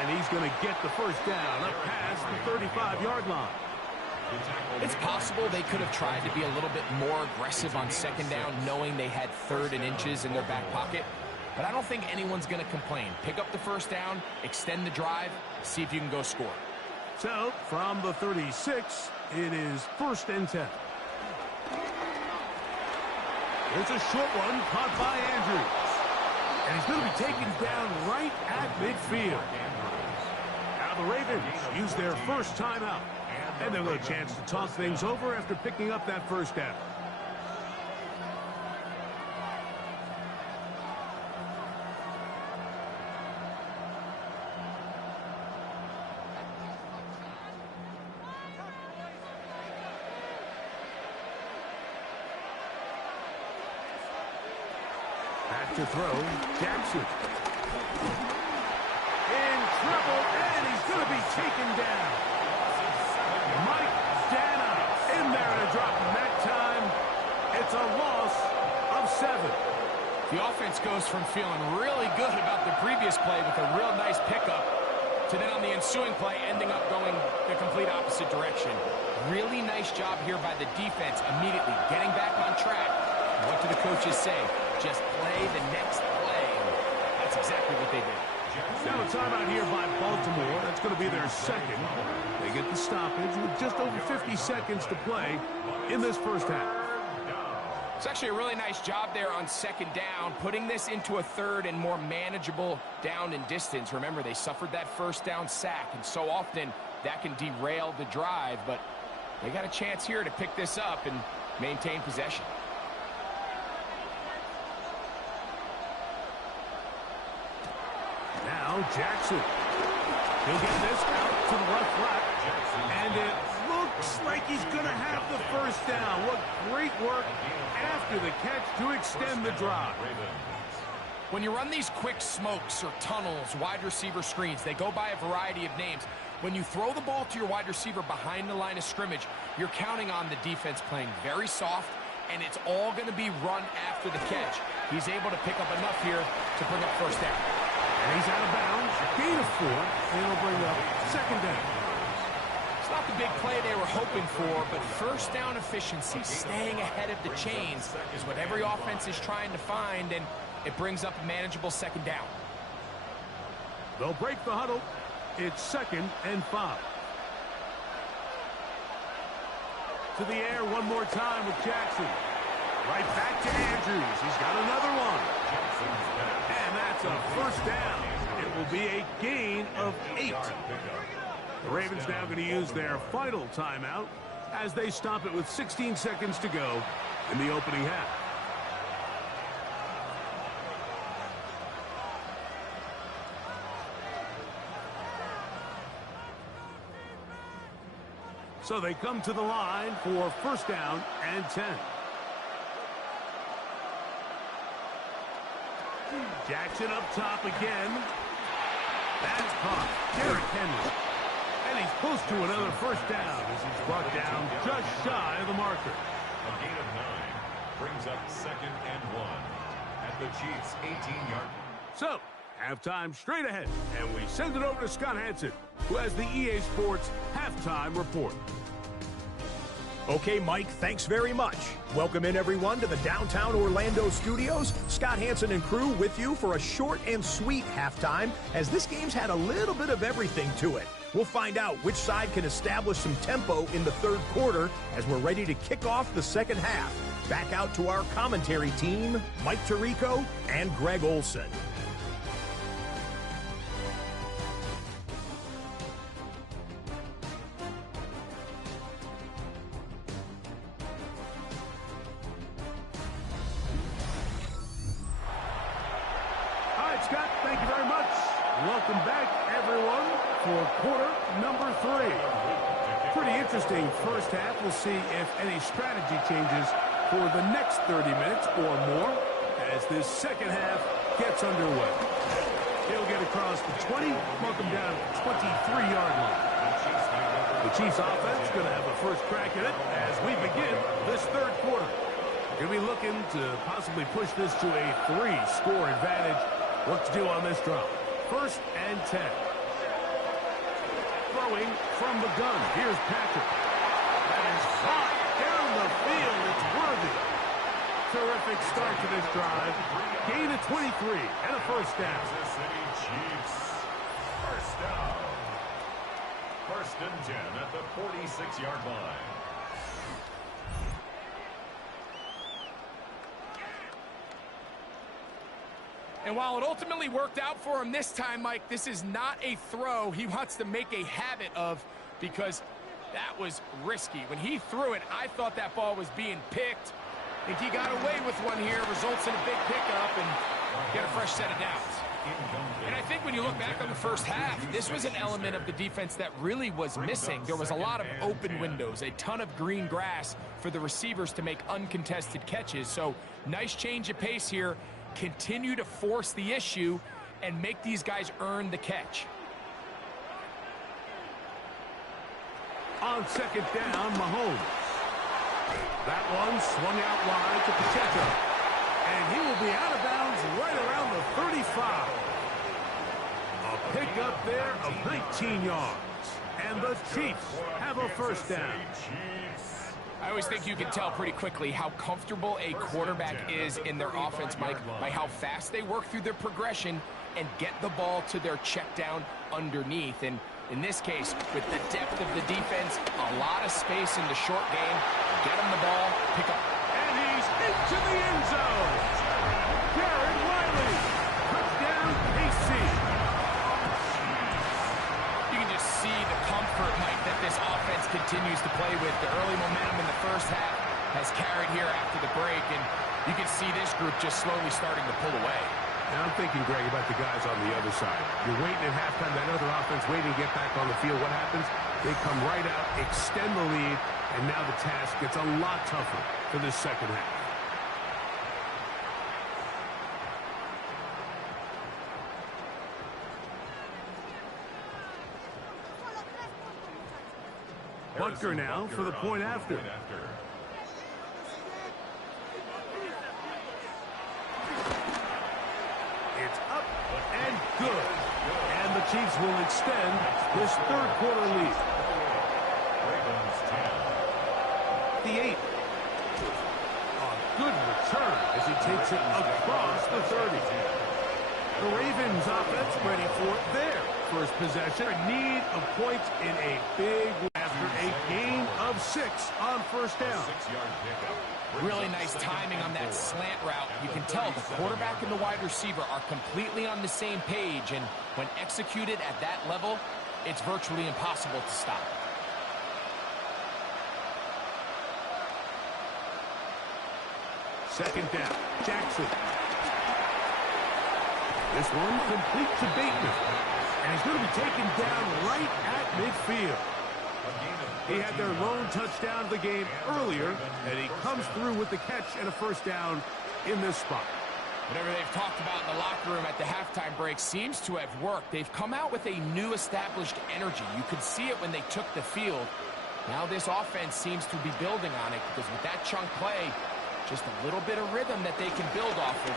And he's going to get the first down up past the 35-yard line. It's possible they could have tried to be a little bit more aggressive on second down, knowing they had 3rd and inches in their back pocket. But I don't think anyone's going to complain. Pick up the first down, extend the drive, see if you can go score. So, from the 36, it is 1st and 10. It's a short one caught by Andrews. And he's going to be taken down right at midfield. Now the Ravens use their first timeout. And they'll get a chance to talk things over after picking up that first down. Back to throw, Jackson. In trouble, and he's going to be taken down. Mike Dana in there to drop him that time. It's a loss of 7. The offense goes from feeling really good about the previous play with a real nice pickup to then on the ensuing play ending up going the complete opposite direction. Really nice job here by the defense immediately getting back on track. What do the coaches say? Just play the next play. And that's exactly what they did. Now a timeout here by Baltimore. That's going to be their second. They get the stoppage with just over 50 seconds to play in this first half. It's actually a really nice job there on second down, putting this into a 3rd and more manageable down and distance. Remember, they suffered that first down sack, and so often that can derail the drive, but they got a chance here to pick this up and maintain possession. Now Jackson. He'll get this out to the left flat. And it looks like he's going to have the first down. What great work after the catch to extend the drive. When you run these quick smokes or tunnels, wide receiver screens, they go by a variety of names. When you throw the ball to your wide receiver behind the line of scrimmage, you're counting on the defense playing very soft, and it's all going to be run after the catch. He's able to pick up enough here to bring up first down. And he's out of bounds. Gain of 4, and it'll bring up second down. It's not the big play they were hoping for, but first down efficiency, staying ahead of the chains, is what every offense is trying to find, and it brings up a manageable second down. They'll break the huddle. It's 2nd and 5. To the air one more time with Jackson. Right back to Andrews. He's got another one. And that's a first down. It will be a gain of 8. The Ravens now going to use their final timeout as they stop it with 16 seconds to go in the opening half. So they come to the line for first down and 10. Jackson up top again. That's caught. Derrick Henry. And he's close to another first down as he's brought down just shy of the marker. A gain of 9 brings up 2nd and 1 at the Chiefs' 18-yard line. So, halftime straight ahead, and we send it over to Scott Hansen, who has the EA Sports halftime report. Okay, Mike, thanks very much. Welcome in, everyone, to the downtown Orlando studios. Scott Hansen and crew with you for a short and sweet halftime, as this game's had a little bit of everything to it. We'll find out which side can establish some tempo in the third quarter as we're ready to kick off the second half. Back out to our commentary team, Mike Tirico and Greg Olson. Scott, thank you very much. Welcome back, everyone, for quarter number 3. Pretty interesting first half. We'll see if any strategy changes for the next 30 minutes or more as this second half gets underway. He'll get across the 20, mark him down at the 23-yard line. The Chiefs offense going to have a first crack at it as we begin this third quarter. Going to be looking to possibly push this to a 3-score advantage. What to do on this drive? First and 10. Throwing from the gun. Here's Patrick. That is hot down the field. It's worthy. Terrific start to this drive. Gain of 23 and a first down. Kansas City Chiefs. First down. First and 10 at the 46-yard line. And while it ultimately worked out for him this time, Mike, this is not a throw he wants to make a habit of, because that was risky. When he threw it, I thought that ball was being picked. I think he got away with one here, results in a big pickup, and get a fresh set of downs. And I think when you look back on the first half, this was an element of the defense that really was missing. There was a lot of open windows, a ton of green grass for the receivers to make uncontested catches. So nice change of pace here. Continue to force the issue and make these guys earn the catch. On second down, Mahomes. That one swung out wide to Pacheco. And he will be out of bounds right around the 35. A pickup there of 19 yards. And the Chiefs have a first down. I always think you can tell pretty quickly how comfortable a quarterback is in their offense, Mike, by how fast they work through their progression and get the ball to their check down underneath. And in this case, with the depth of the defense, a lot of space in the short game, get him the ball, pick up. And he's into the end zone. Garrett Riley, touchdown KC. You can just see the comfort, Mike, that this offense continues to play with. The early momentum in the first half has carried here after the break, and you can see this group just slowly starting to pull away. Now I'm thinking, Greg, about the guys on the other side. You're waiting at halftime, that other offense waiting to get back on the field. What happens? They come right out, extend the lead, and now the task gets a lot tougher for this second half. Butker now for the point after. It's up and good. And the Chiefs will extend this third quarter lead. The 8. A good return as he takes it across the 30. The Ravens offense ready for their first possession. In need of points in a big after a gain of 6 on first down. Really nice timing on that slant route. You can tell the quarterback and the wide receiver are completely on the same page, and when executed at that level, it's virtually impossible to stop. Second down, Jackson. This one complete to Bateman. And he's going to be taken down right at midfield. He had their lone touchdown of the game earlier, and he comes through with the catch and a first down in this spot. Whatever they've talked about in the locker room at the halftime break seems to have worked. They've come out with a new established energy. You could see it when they took the field. Now this offense seems to be building on it, because with that chunk play, just a little bit of rhythm that they can build off of.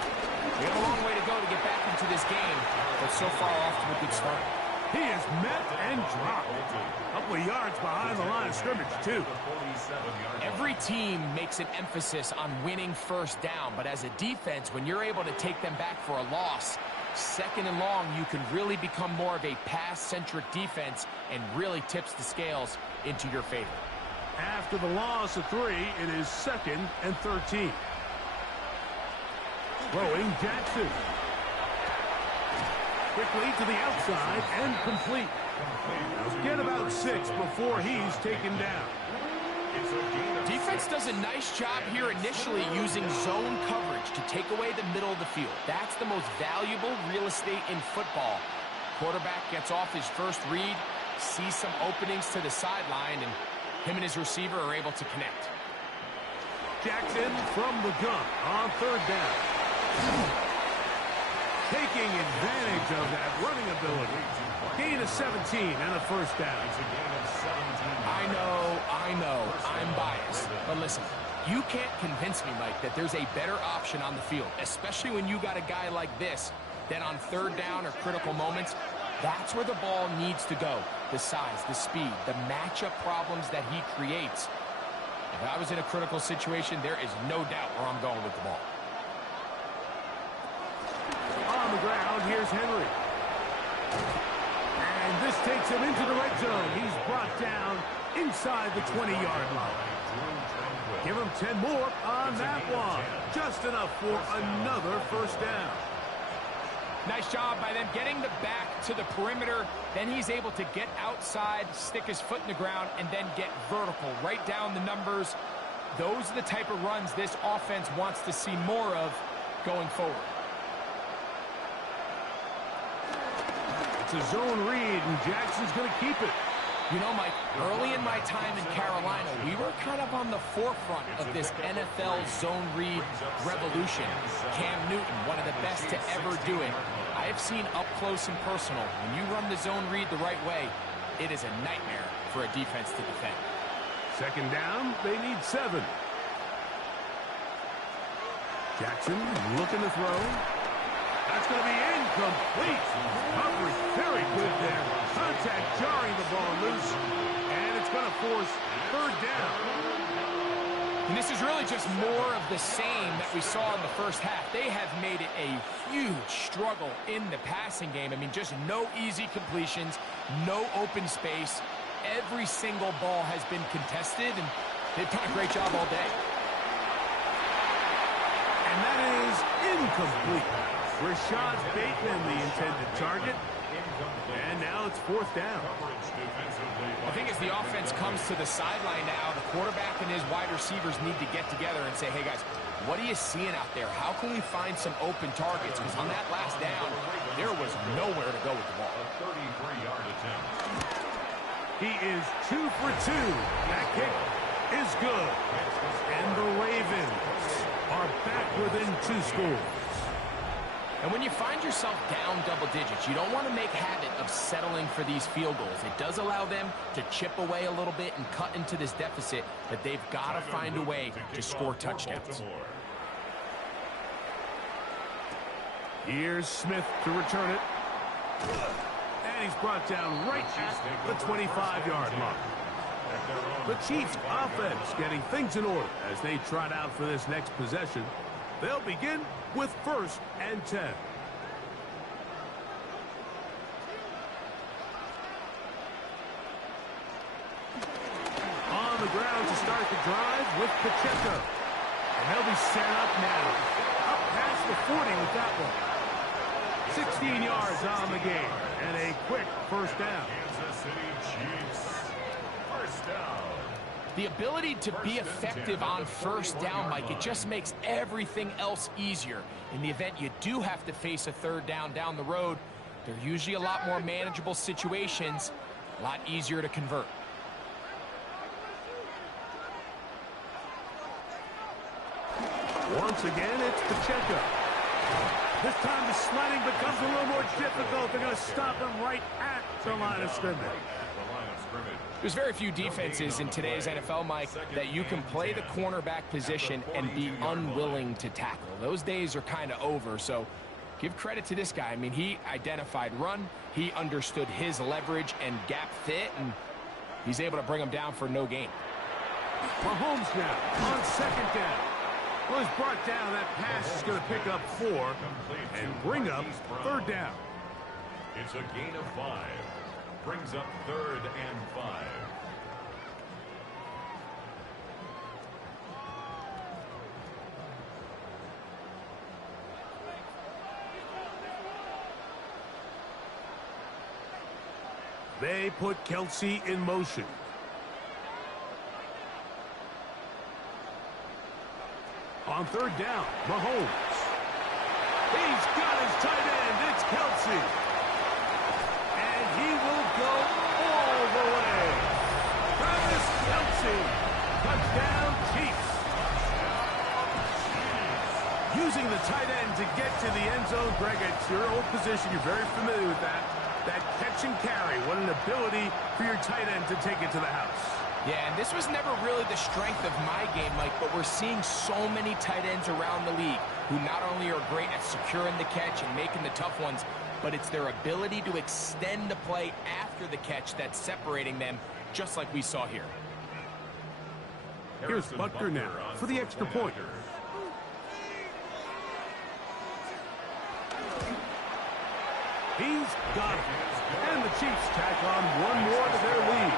We have a long way to go to get back into this game, but so far off to a good start. He is met and dropped. A couple of yards behind the line of scrimmage, too. Every team makes an emphasis on winning first down, but as a defense, when you're able to take them back for a loss, second and long, you can really become more of a pass-centric defense and really tips the scales into your favor. After the loss of 3, it is 2nd and 13. Throwing Jackson. Quickly to the outside and complete. Get about 6 before he's taken down. Defense does a nice job here initially using zone coverage to take away the middle of the field. That's the most valuable real estate in football. Quarterback gets off his first read, sees some openings to the sideline, and him and his receiver are able to connect. Jackson from the gun on 3rd down. Taking advantage of that running ability. Gain of 17 and a first down. I know, I'm biased. But listen, you can't convince me, Mike, that there's a better option on the field, especially when you got a guy like this, that on 3rd down or critical moments, that's where the ball needs to go. The size, the speed, the matchup problems that he creates. If I was in a critical situation, there is no doubt where I'm going with the ball. On the ground, here's Henry. And this takes him into the red zone. He's brought down inside the 20-yard line. Give him 10 more on that one. Just enough for another first down. Nice job by them getting the back to the perimeter. Then he's able to get outside, stick his foot in the ground, and then get vertical. Right down the numbers. Those are the type of runs this offense wants to see more of going forward. It's a zone read, and Jackson's going to keep it. You know, Mike, early in my time in Carolina, we were kind of on the forefront of this NFL zone read revolution. Cam Newton, one of the best to ever do it. I have seen up close and personal, when you run the zone read the right way, it is a nightmare for a defense to defend. 2nd down, they need 7. Jackson looking to throw. That's going to be incomplete. Coverage very good there. Contact jarring the ball loose. And it's going to force 3rd down. And this is really just more of the same that we saw in the first half. They have made it a huge struggle in the passing game. I mean, just no easy completions, no open space. Every single ball has been contested, and they've done a great job all day. And that is incomplete. Rashad Bateman, the intended target. And now it's 4th down. I think as the offense comes to the sideline now, the quarterback and his wide receivers need to get together and say, hey, guys, what are you seeing out there? How can we find some open targets? Because on that last down, there was nowhere to go with the ball. He is 2 for 2. That kick is good. And the Ravens are back within 2 scores. And when you find yourself down double digits, you don't want to make habit of settling for these field goals. It does allow them to chip away a little bit and cut into this deficit, but they've got to find a way to score touchdowns. Here's Smith to return it. And he's brought down right at the 25-yard line. The Chiefs offense getting things in order as they trot out for this next possession. They'll begin with 1st and 10. On the ground to start the drive with Pacheco. And they'll be set up now. Up past the 40 with that one. 16 yards on the game. And a quick first down. Kansas City Chiefs. First down. The ability to be effective on 1st down, Mike, it just makes everything else easier. In the event you do have to face a 3rd down the road, they're usually a lot more manageable situations, a lot easier to convert. Once again, it's Pacheco. This time the sliding becomes a little more difficult. They're going to stop him right at the line of scrimmage. There's very few defenses in today's NFL, Mike, that you can play the cornerback position and be unwilling to tackle. Those days are kind of over, so give credit to this guy. I mean, he identified run, he understood his leverage and gap fit, and he's able to bring him down for no gain. Mahomes now on second down. Well, he's brought down. That pass is going to pick up 4 and bring up third down. It's a gain of 5. Brings up 3rd and 5. They put Kelsey in motion. On third down, Mahomes. He's got his tight end. It's Kelsey. And he will go all the way. Travis Kelsey. Touchdown, Chiefs. Using the tight end to get to the end zone. Greg, it's your old position. You're very familiar with that. That catch and carry. What an ability for your tight end to take it to the house. Yeah, and this was never really the strength of my game, Mike, but we're seeing so many tight ends around the league who not only are great at securing the catch and making the tough ones, but it's their ability to extend the play after the catch that's separating them, just like we saw here. Here's Butker now for the extra point. He's got it. And the Chiefs tack on one more to their lead.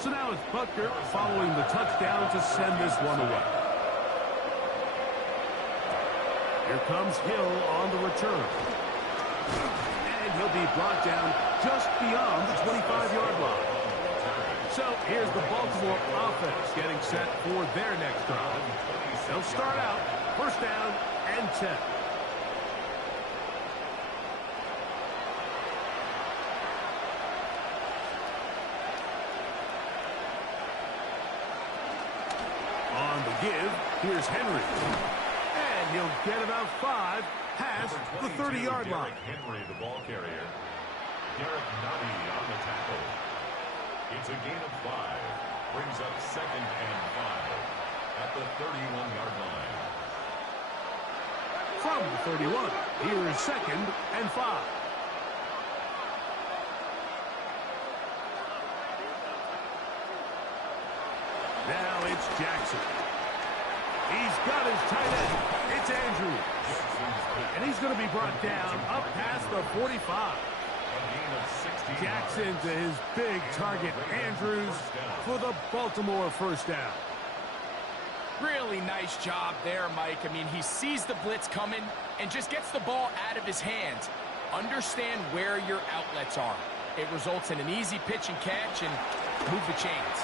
So now it's Butker following the touchdown to send this one away. Here comes Hill on the return. And he'll be brought down just beyond the 25-yard line. So here's the Baltimore offense getting set for their next drive. They'll start out first down and 10. On the give, here's Henry. And he'll get about 5 past the 30-yard line. Henry, the ball carrier. Derek Nutty on the tackle. It's a gain of 5. Brings up 2nd and 5 at the 31-yard line. From the 31, here is 2nd and 5. Now it's Jackson. He's got his tight end. It's Andrews. And he's going to be brought down up past the 45. Jackson to his big target, Andrews, for the Baltimore first down. Really nice job there, Mike. I mean, he sees the blitz coming and just gets the ball out of his hands. Understand where your outlets are. It results in an easy pitch and catch and move the chains.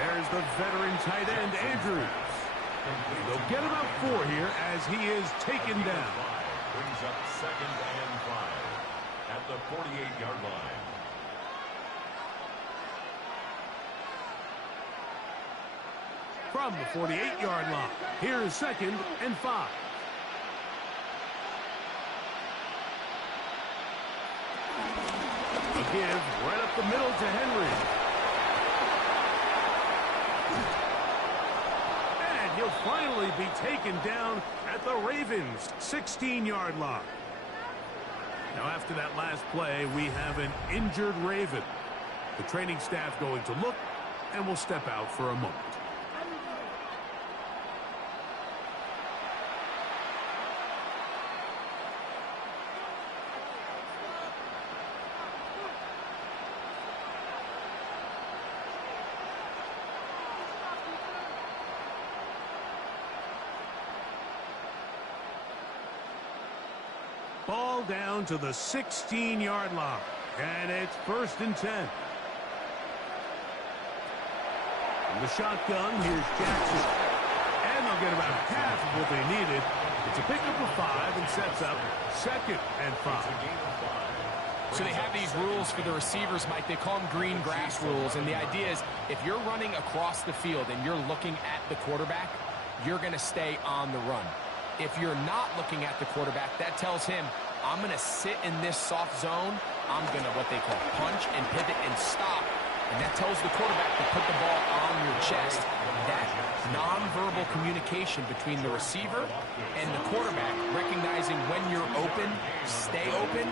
There's the veteran tight end, Andrews. They'll get about 4 here as he is taken down. Brings up 2nd and 5 at the 48-yard line. From the 48-yard line, here is 2nd and 5. A give right up the middle to Henry. And he'll finally be taken down at the Ravens' 16-yard line. Now, after that last play, we have an injured Raven. The training staff going to look and will step out for a moment. Ball down to the 16-yard line. And it's 1st and 10. From the shotgun, here's Jackson. And they'll get about half of what they needed. It's a pickup of 5 and sets up 2nd and 5. So they have these rules for the receivers, Mike. They call them green grass rules. And the idea is if you're running across the field and you're looking at the quarterback, you're going to stay on the run. If you're not looking at the quarterback, that tells him, I'm going to sit in this soft zone. I'm going to, what they call, punch and pivot and stop. And that tells the quarterback to put the ball on your chest. That nonverbal communication between the receiver and the quarterback, recognizing when you're open, stay open,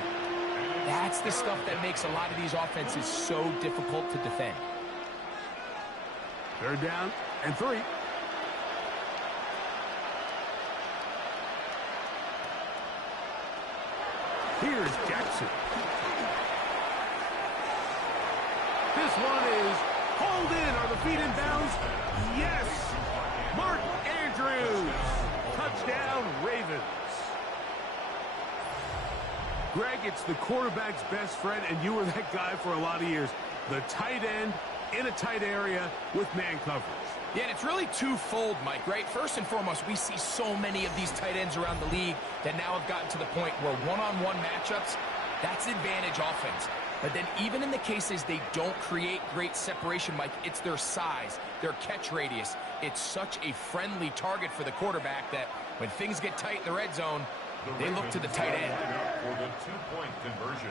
that's the stuff that makes a lot of these offenses so difficult to defend. 3rd down and 3. Here's Jackson. This one is hauled in. Are the feet in bounds? Yes! Mark Andrews. Touchdown, Ravens. Greg, it's the quarterback's best friend, and you were that guy for a lot of years. The tight end in a tight area with man coverage. Yeah, and it's really twofold, Mike, right? First and foremost, we see so many of these tight ends around the league that now have gotten to the point where one-on-one matchups, that's advantage offense. But then even in the cases they don't create great separation, Mike, it's their size, their catch radius. It's such a friendly target for the quarterback that when things get tight in the red zone, they look to the tight end. For the 2-point conversion.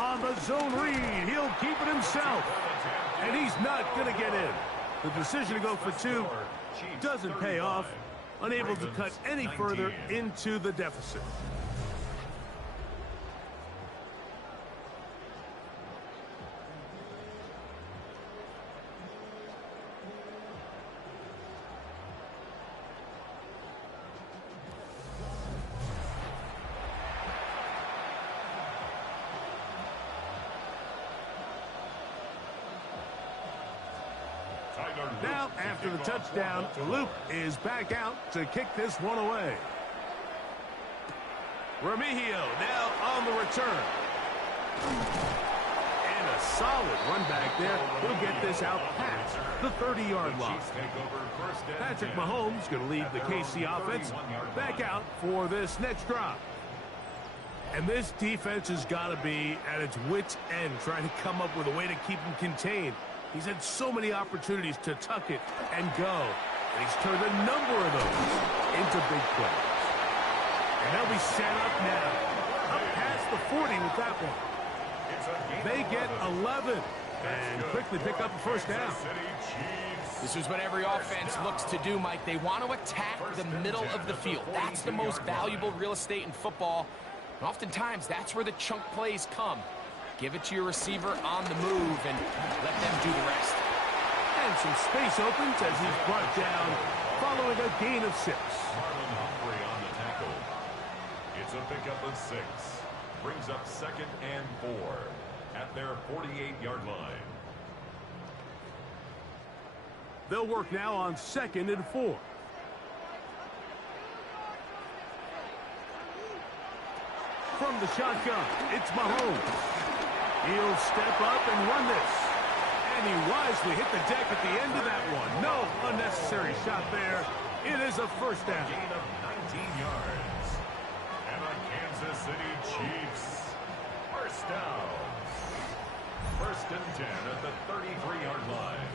On the zone read, he'll keep it himself. And he's not going to get in. The decision to go for 2 doesn't pay off. Unable to cut any further into the deficit. Now, after the touchdown, Luke is back out to kick this one away. Remigio now on the return. And a solid run back there. He'll get this out past the 30-yard line. Patrick Mahomes going to lead the KC offense back out for this next drive. And this defense has got to be at its wits' end, trying to come up with a way to keep him contained. He's had so many opportunities to tuck it and go. And he's turned a number of those into big plays. And they'll be set up now. Up past the 40 with that one. They get 11 and quickly pick up the 1st down. This is what every offense looks to do, Mike. They want to attack the middle of the field. That's the most valuable real estate in football. And oftentimes, that's where the chunk plays come. Give it to your receiver on the move and let them do the rest. And some space opens as he's brought down following a gain of 6. Marlon Humphrey on the tackle. It's a pickup of 6. Brings up 2nd and 4 at their 48-yard line. They'll work now on 2nd and 4. From the shotgun, it's Mahomes. He'll step up and run this. And he wisely hit the deck at the end of that one. No unnecessary shot there. It is a 1st down. Gain of 19 yards. And the Kansas City Chiefs. 1st down. 1st and 10 at the 33-yard line.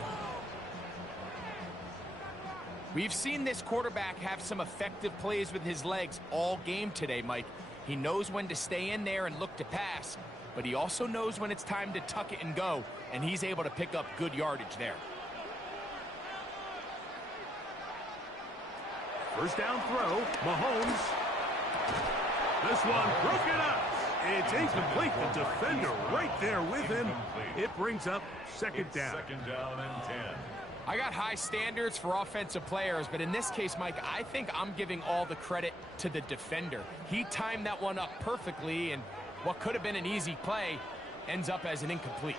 We've seen this quarterback have some effective plays with his legs all game today, Mike. He knows when to stay in there and look to pass. But he also knows when it's time to tuck it and go, and he's able to pick up good yardage there. 1st down throw, Mahomes. This one broken up. It's incomplete. The defender right there with him. It brings up 2nd down. 2nd down and 10. I got high standards for offensive players, but in this case, Mike, I think I'm giving all the credit to the defender. He timed that one up perfectly, and what could have been an easy play ends up as an incomplete.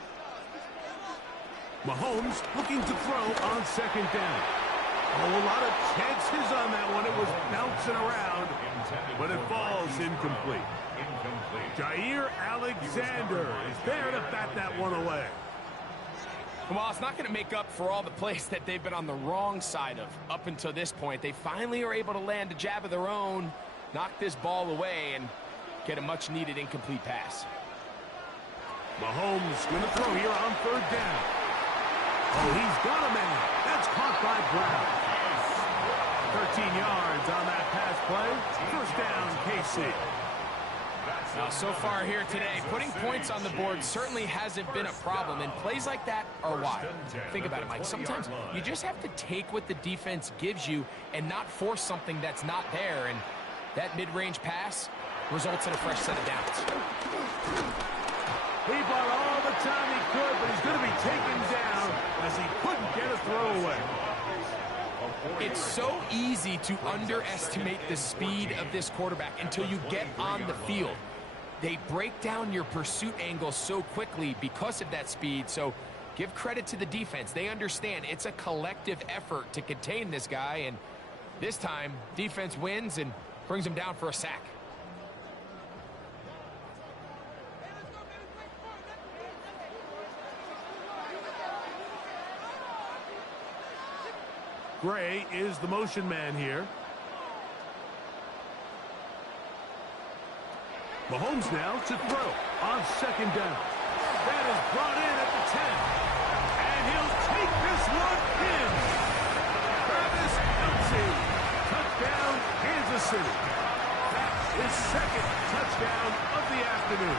Mahomes looking to throw on 2nd down. Oh, a lot of chances on that one. It was bouncing around, but it falls incomplete. Jair Alexander is there to bat that one away. Well, it's not going to make up for all the plays that they've been on the wrong side of up until this point. They finally are able to land a jab of their own, knock this ball away, and get a much-needed incomplete pass. Mahomes going to throw here on 3rd down. Oh, he's got a man. That's caught by Brown. 13 yards on that pass play. First down, KC. Now, so far here today, putting points on the board certainly hasn't been a problem, and plays like that are why. Think about it, Mike. Sometimes you just have to take what the defense gives you and not force something that's not there, and that mid-range pass results in a fresh set of downs. He bought all the time he could, but he's going to be taken down as he couldn't get a throwaway. It's so easy to underestimate the speed of this quarterback until you get on the field. They break down your pursuit angle so quickly because of that speed, so give credit to the defense. They understand it's a collective effort to contain this guy, and this time, defense wins and brings him down for a sack. Gray is the motion man here. Mahomes now to throw on second down. That is brought in at the 10. And he'll take this one in. Travis Kelce. Touchdown, Kansas City. That's his second touchdown of the afternoon.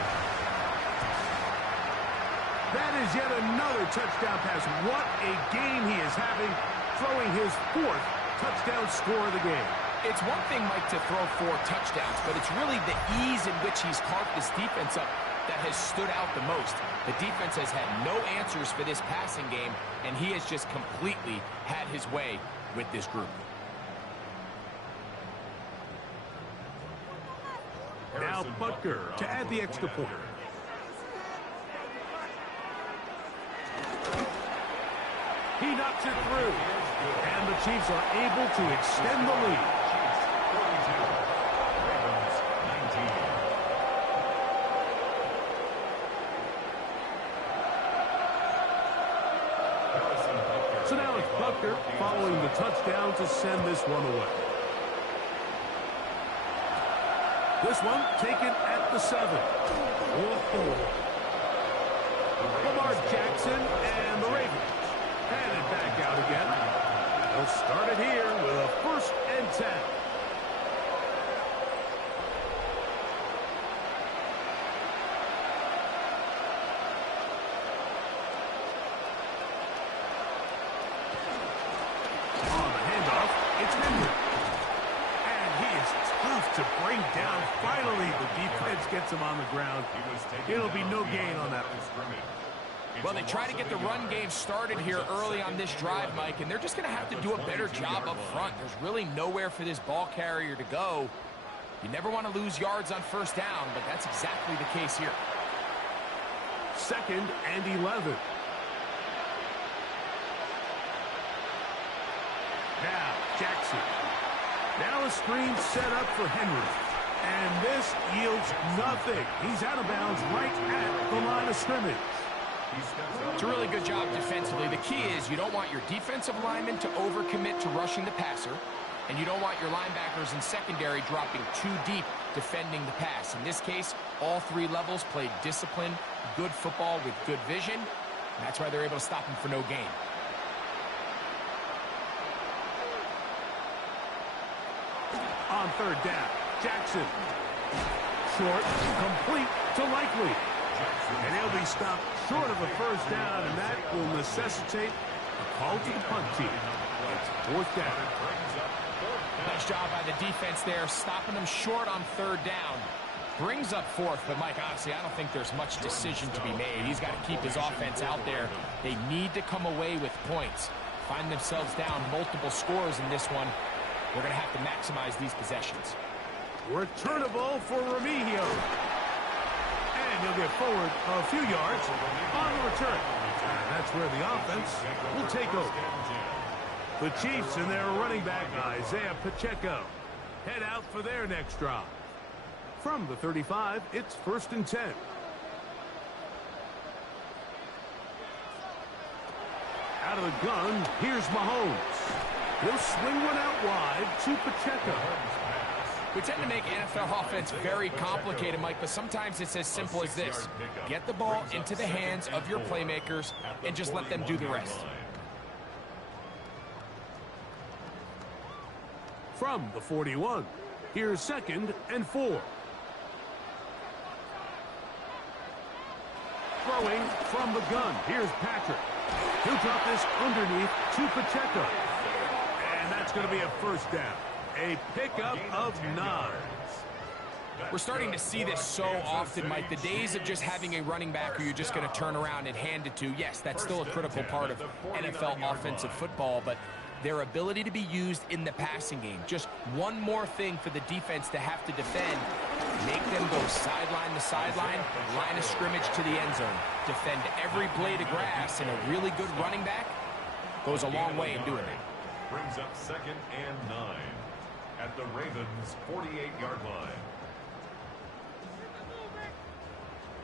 That is yet another touchdown pass. What a game he is having, throwing his fourth touchdown score of the game. It's one thing, Mike, to throw 4 touchdowns, but it's really the ease in which he's carved this defense up that has stood out the most. The defense has had no answers for this passing game, and he has just completely had his way with this group. Now Butker to add the extra point. He knocks it through, and the Chiefs are able to extend the lead. So now it's Butker following the touchdown to send this one away. This one taken at the 7. Whoa. Lamar Jackson and the Ravens. Headed back out again. They'll start it here with a 1st and 10. On the handoff, it's Henry. And he is tough to bring down. Finally, the defense gets him on the ground. It'll be no gain on that one. Well, they try to get the run game started here early on this drive, Mike, and they're just going to have to do a better job up front. There's really nowhere for this ball carrier to go. You never want to lose yards on 1st down, but that's exactly the case here. 2nd and 11. Now, Jackson. Now a screen set up for Henry. And this yields nothing. He's out of bounds right at the line of scrimmage. It's a really good job defensively. The key is you don't want your defensive linemen to overcommit to rushing the passer, and you don't want your linebackers and secondary dropping too deep defending the pass. In this case, all 3 levels played disciplined, good football with good vision. And that's why they're able to stop him for no gain. On 3rd down, Jackson. Short, complete to Likely. And he'll be stopped short of a 1st down, and that will necessitate a call to the punt team. It's 4th down. Nice job by the defense there, stopping them short on 3rd down. Brings up 4th, but Mike, honestly, I don't think there's much decision to be made. He's got to keep his offense out there. They need to come away with points. Find themselves down multiple scores in this one. We're going to have to maximize these possessions. Returnable for Remigio. And he'll get forward a few yards on the return. And that's where the offense will take over. The Chiefs and their running back, Isaiah Pacheco, head out for their next drive. From the 35, it's 1st and 10. Out of the gun, here's Mahomes. He'll swing one out wide to Pacheco. We tend to make NFL offense very complicated, Mike, but sometimes it's as simple as this. Get the ball into the hands of your playmakers and just let them do the rest. from the 41. Here's 2nd and 4. Throwing from the gun. Here's Patrick. He'll drop this underneath to Pacheco. And that's going to be a first down. A pickup of 9. We're starting to see this so often, Mike. The days of just having a running back who you're just going to turn around and hand it to, yes, that's still a critical part of NFL offensive football, but their ability to be used in the passing game, just one more thing for the defense to have to defend, make them go sideline to sideline, line of scrimmage to the end zone, defend every blade of grass, and a really good running back goes a long way in doing that. Brings up 2nd and 9 at the Ravens' 48-yard line.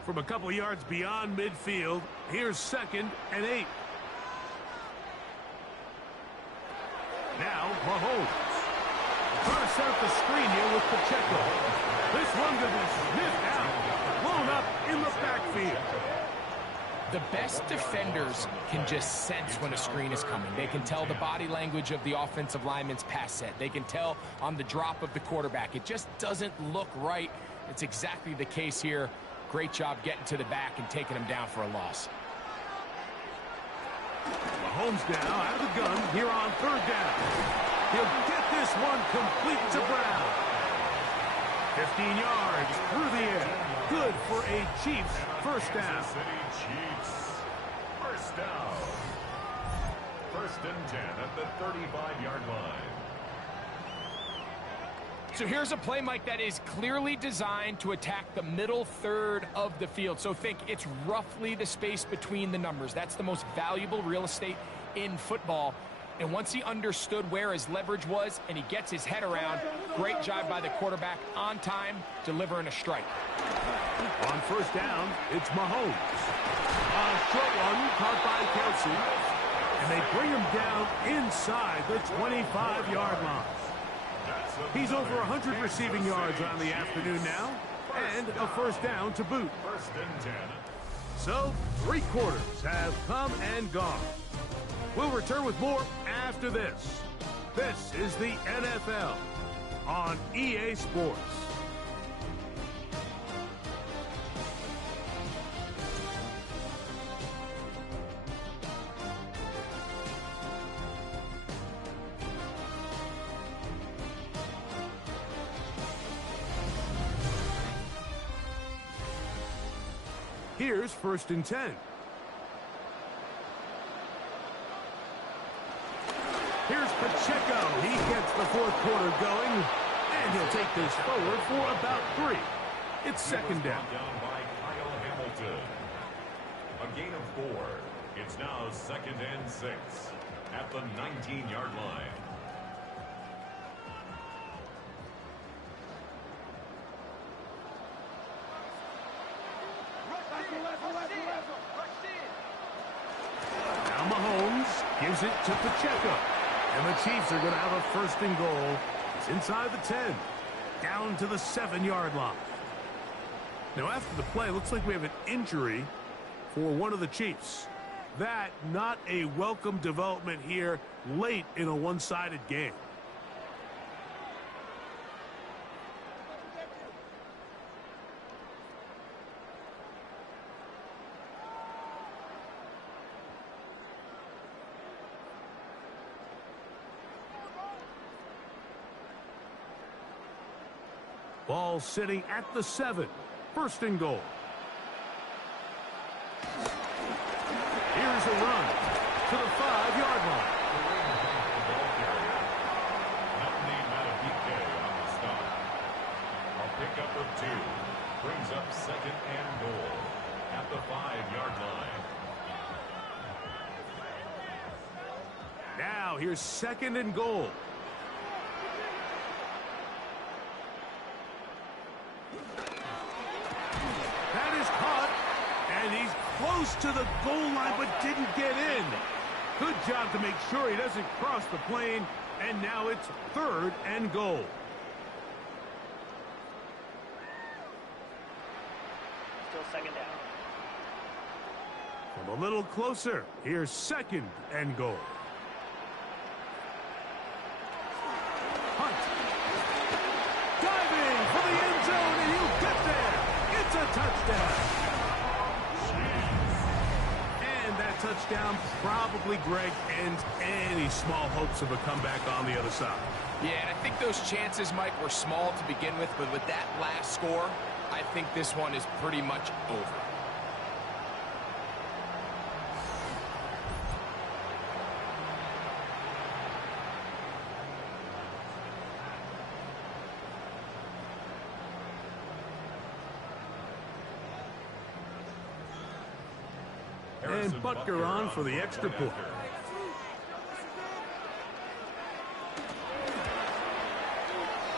From a couple yards beyond midfield, here's 2nd and 8. Now, Mahomes. Trying to set up the screen here with Pacheco. This one going to be sniffed out. Blown up in the backfield. The best defenders can just sense when a screen is coming. They can tell the body language of the offensive lineman's pass set. They can tell on the drop of the quarterback. It just doesn't look right. It's exactly the case here. Great job getting to the back and taking him down for a loss. Mahomes now out of the gun here on 3rd down. He'll get this one complete to Brown. 15 yards through the air. Good for a Chiefs first down. Kansas City Chiefs. First down. 1st and 10 at the 35-yard line. So here's a play, Mike, that is clearly designed to attack the middle third of the field. So think it's roughly the space between the numbers. That's the most valuable real estate in football. And once he understood where his leverage was and he gets his head around, great job by the quarterback on time, delivering a strike. On 1st down, it's Mahomes. A short one caught by Kelsey. And they bring him down inside the 25-yard line. He's over 100 receiving yards on the afternoon now, and a first down to boot. 1st and 10. So, 3 quarters have come and gone. We'll return with more after this. This is the NFL on EA Sports. Here's 1st and 10. Here's Pacheco. He gets the 4th quarter going, and he'll take this forward for about 3. It's 2nd down. Down by Kyle Hamilton. A gain of 4. It's now 2nd and 6 at the 19-yard line. Now Mahomes gives it to Pacheco. And the Chiefs are going to have a 1st and goal. It's inside the 10. Down to the 7-yard line. Now after the play, looks like we have an injury for one of the Chiefs. That not a welcome development here late in a one-sided game. Ball sitting at the 7. 1st and goal. Here's a run to the 5-yard line. A pickup of 2 brings up 2nd and goal at the 5-yard line. Now here's 2nd and goal. And he's close to the goal line, but didn't get in. Good job to make sure he doesn't cross the plane. And now it's 3rd and goal. Still 2nd down. From a little closer, here's 2nd and goal. Hunt a touchdown. And that touchdown probably, Greg, ends any small hopes of a comeback on the other side. Yeah, and I think those chances, Mike, were small to begin with, but with that last score, I think this one is pretty much over. And Butker on for the extra point.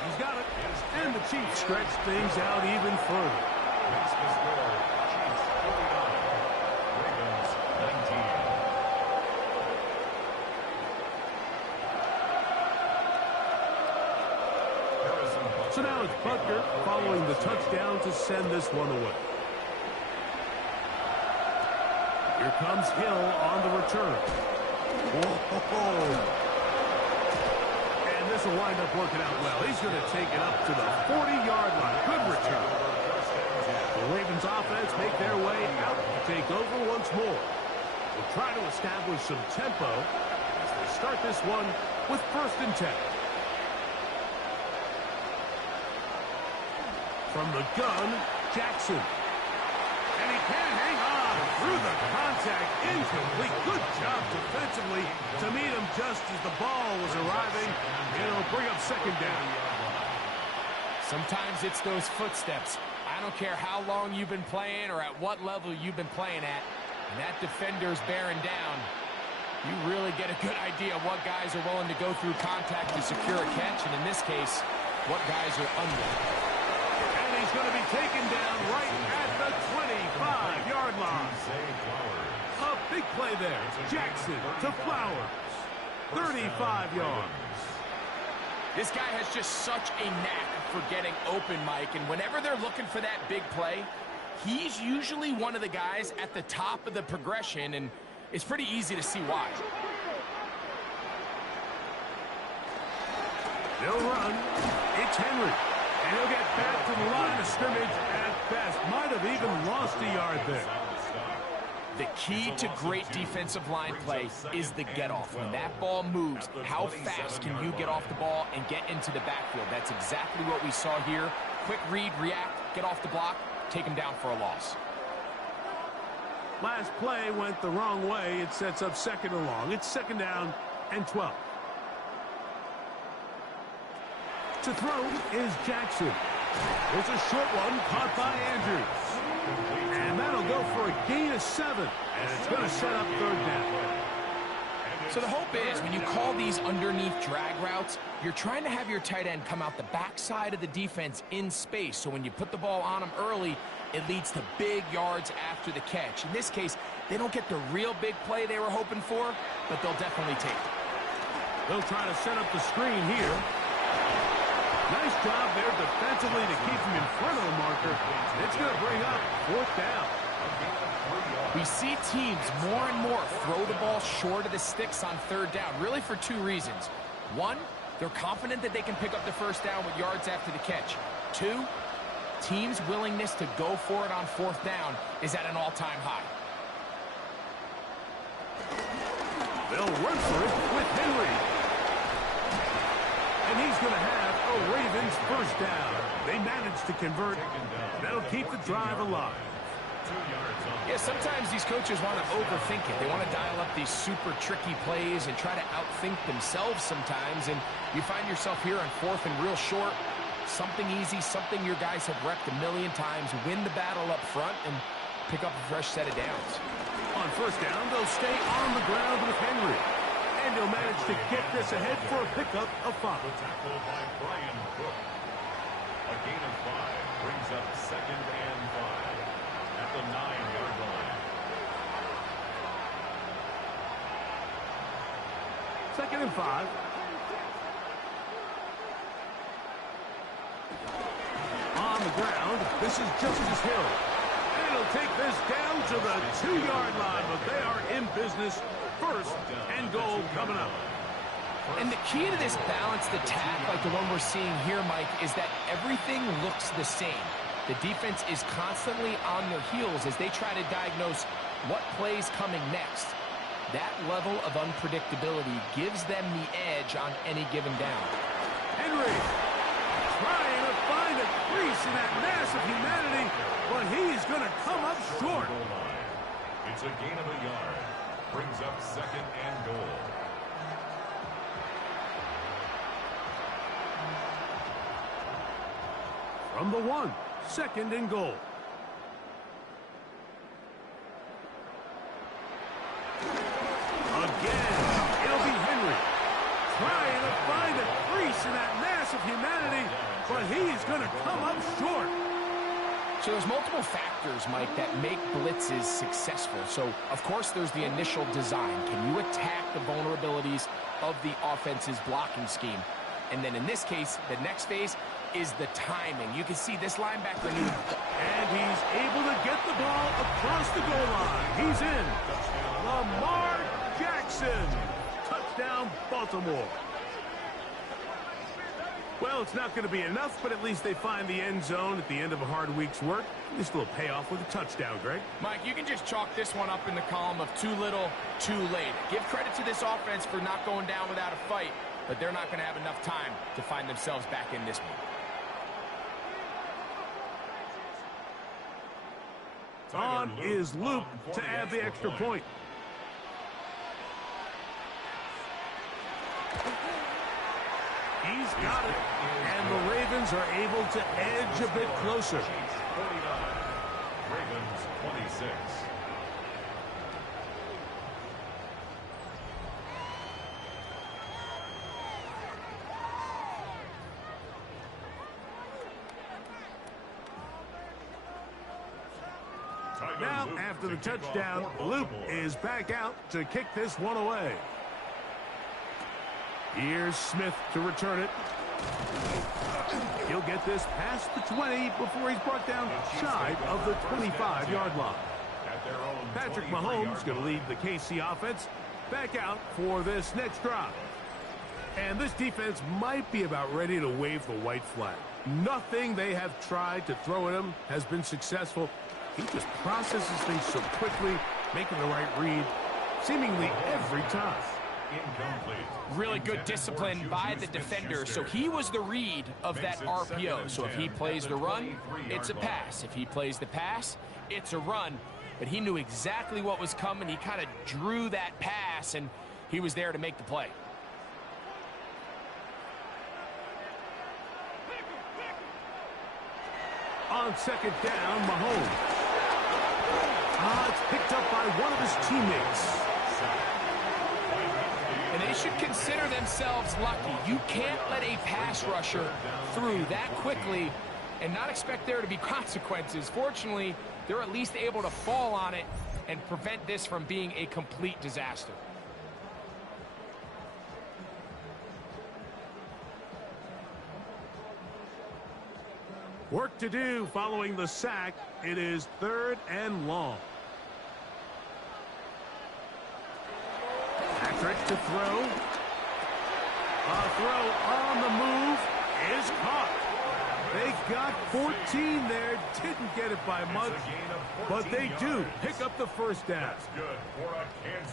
He's got it. And the Chiefs stretch things out even further. Makes the score. Chiefs 49. Ravens 19. So now it's Butker following the touchdown to send this one away. Here comes Hill on the return. Whoa. And this will wind up working out well. He's going to take it up to the 40-yard line. Good return. The Ravens offense make their way out to take over once more. They'll try to establish some tempo as they start this one with 1st and 10. From the gun, Jackson. And he can't hang on through the contact, incomplete. Good job defensively to meet him just as the ball was arriving. It'll bring up 2nd down. Sometimes it's those footsteps. I don't care how long you've been playing or at what level you've been playing at. And that defender's bearing down. You really get a good idea of what guys are willing to go through contact to secure a catch, and in this case, what guys are unwilling. And he's going to be taken down right at the 25-yard line. A big play there. Jackson to Flowers. 35 yards. This guy has just such a knack for getting open, Mike, and whenever they're looking for that big play, he's usually one of the guys at the top of the progression, and it's pretty easy to see why. They'll run. It's Henry. And he'll get back to the line of scrimmage at best. Might have even lost a yard there. The key to great defensive line play is the get-off. When that ball moves, how fast can you get off the ball and get into the backfield? That's exactly what we saw here. Quick read, react, get off the block, take him down for a loss. Last play went the wrong way. It sets up 2nd and long. It's 2nd down and 12. To throw is Jackson. There's a short one caught by Andrews. And that'll go for a gain of 7. And it's going to set up 3rd down. So the hope is when you call these underneath drag routes, you're trying to have your tight end come out the backside of the defense in space. So when you put the ball on him early, it leads to big yards after the catch. In this case, they don't get the real big play they were hoping for, but they'll definitely take it. They'll try to set up the screen here. Nice job there defensively to keep him in front of the marker. It's going to bring up 4th down. We see teams more and more throw the ball short of the sticks on 3rd down, really for 2 reasons. 1, they're confident that they can pick up the 1st down with yards after the catch. 2, teams' willingness to go for it on 4th down is at an all-time high. They'll run for it with Henry. And he's going to have a Ravens 1st down. They managed to convert. That'll keep the drive alive. Yeah, sometimes these coaches want to overthink it. They want to dial up these super tricky plays and try to outthink themselves sometimes. And you find yourself here on 4th and real short. Something easy, something your guys have repped a million times. Win the battle up front and pick up a fresh set of downs. On 1st down, they'll stay on the ground with Henry. And he'll manage to get this ahead for a pickup of 5. Tackle by Brian Cook. A gain of 5 brings up 2nd and 5 at the 9-yard line. 2nd and 5. On the ground, this is Justice Hill. And he'll take this down to the 2-yard line, but they are in business. 1st and goal coming up. And the key to this balanced attack, like the one we're seeing here, Mike, is that everything looks the same. The defense is constantly on their heels as they try to diagnose what play's coming next. That level of unpredictability gives them the edge on any given down. Henry trying to find a crease in that mass of humanity, but he's going to come up short. It's a gain of a yard. Brings up second and goal. From the 1, second and goal. Again, it'll be Henry trying to find a crease in that mass of humanity, but he's going to come up short. So there's multiple factors, Mike, that make blitzes successful. So, of course, there's the initial design. Can you attack the vulnerabilities of the offense's blocking scheme? And then in this case, the next phase is the timing. You can see this linebacker knew. And he's able to get the ball across the goal line. He's in. Lamar Jackson. Touchdown, Baltimore. Well, it's not going to be enough, but at least they find the end zone at the end of a hard week's work. At least a little payoff with a touchdown, Greg. Mike, you can just chalk this one up in the column of too little, too late. Give credit to this offense for not going down without a fight, but they're not going to have enough time to find themselves back in this one. On is Luke to add the extra point. He's got it, and the Ravens are able to edge a bit closer. 49, Ravens 26. Now, after the touchdown, Luke is back out to kick this one away. Here's Smith to return it. He'll get this past the 20 before he's brought down shy of the 25-yard line. Patrick Mahomes going to lead the KC offense back out for this next drive. And this defense might be about ready to wave the white flag. Nothing they have tried to throw at him has been successful. He just processes things so quickly, making the right read seemingly every time. Incomplete. Really good discipline by the defender. So he was the read of that RPO. So if he plays the run, it's a pass. If he plays the pass, it's a run. But he knew exactly what was coming. He kind of drew that pass, and he was there to make the play. On second down, Mahomes. It's picked up by one of his teammates. And they should consider themselves lucky. You can't let a pass rusher through that quickly and not expect there to be consequences. Fortunately, they're at least able to fall on it and prevent this from being a complete disaster. Work to do following the sack. It is 3rd and long. Patrick to throw. A throw on the move is caught. They got 14 there. Didn't get it by much, but they do pick up the first down.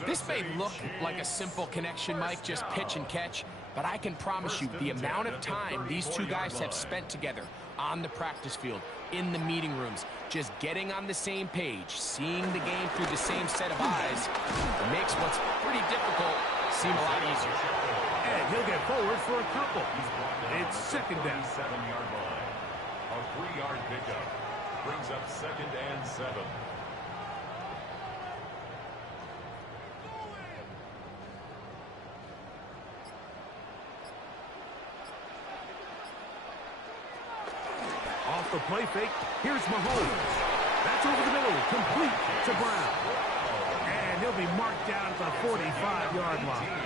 This may look like a simple connection, Mike, just pitch and catch, but I can promise you the amount of time these two guys have spent together on the practice field, in the meeting rooms, just getting on the same page, seeing the game through the same set of eyes, makes what's pretty difficult seem a lot easier. And he'll get forward for a couple. It's second down. 7-yard line. A 3-yard pickup. Brings up 2nd and 7. Off the play fake, here's Mahomes. That's over the middle, complete to Brown. And he'll be marked down at the 45-yard line.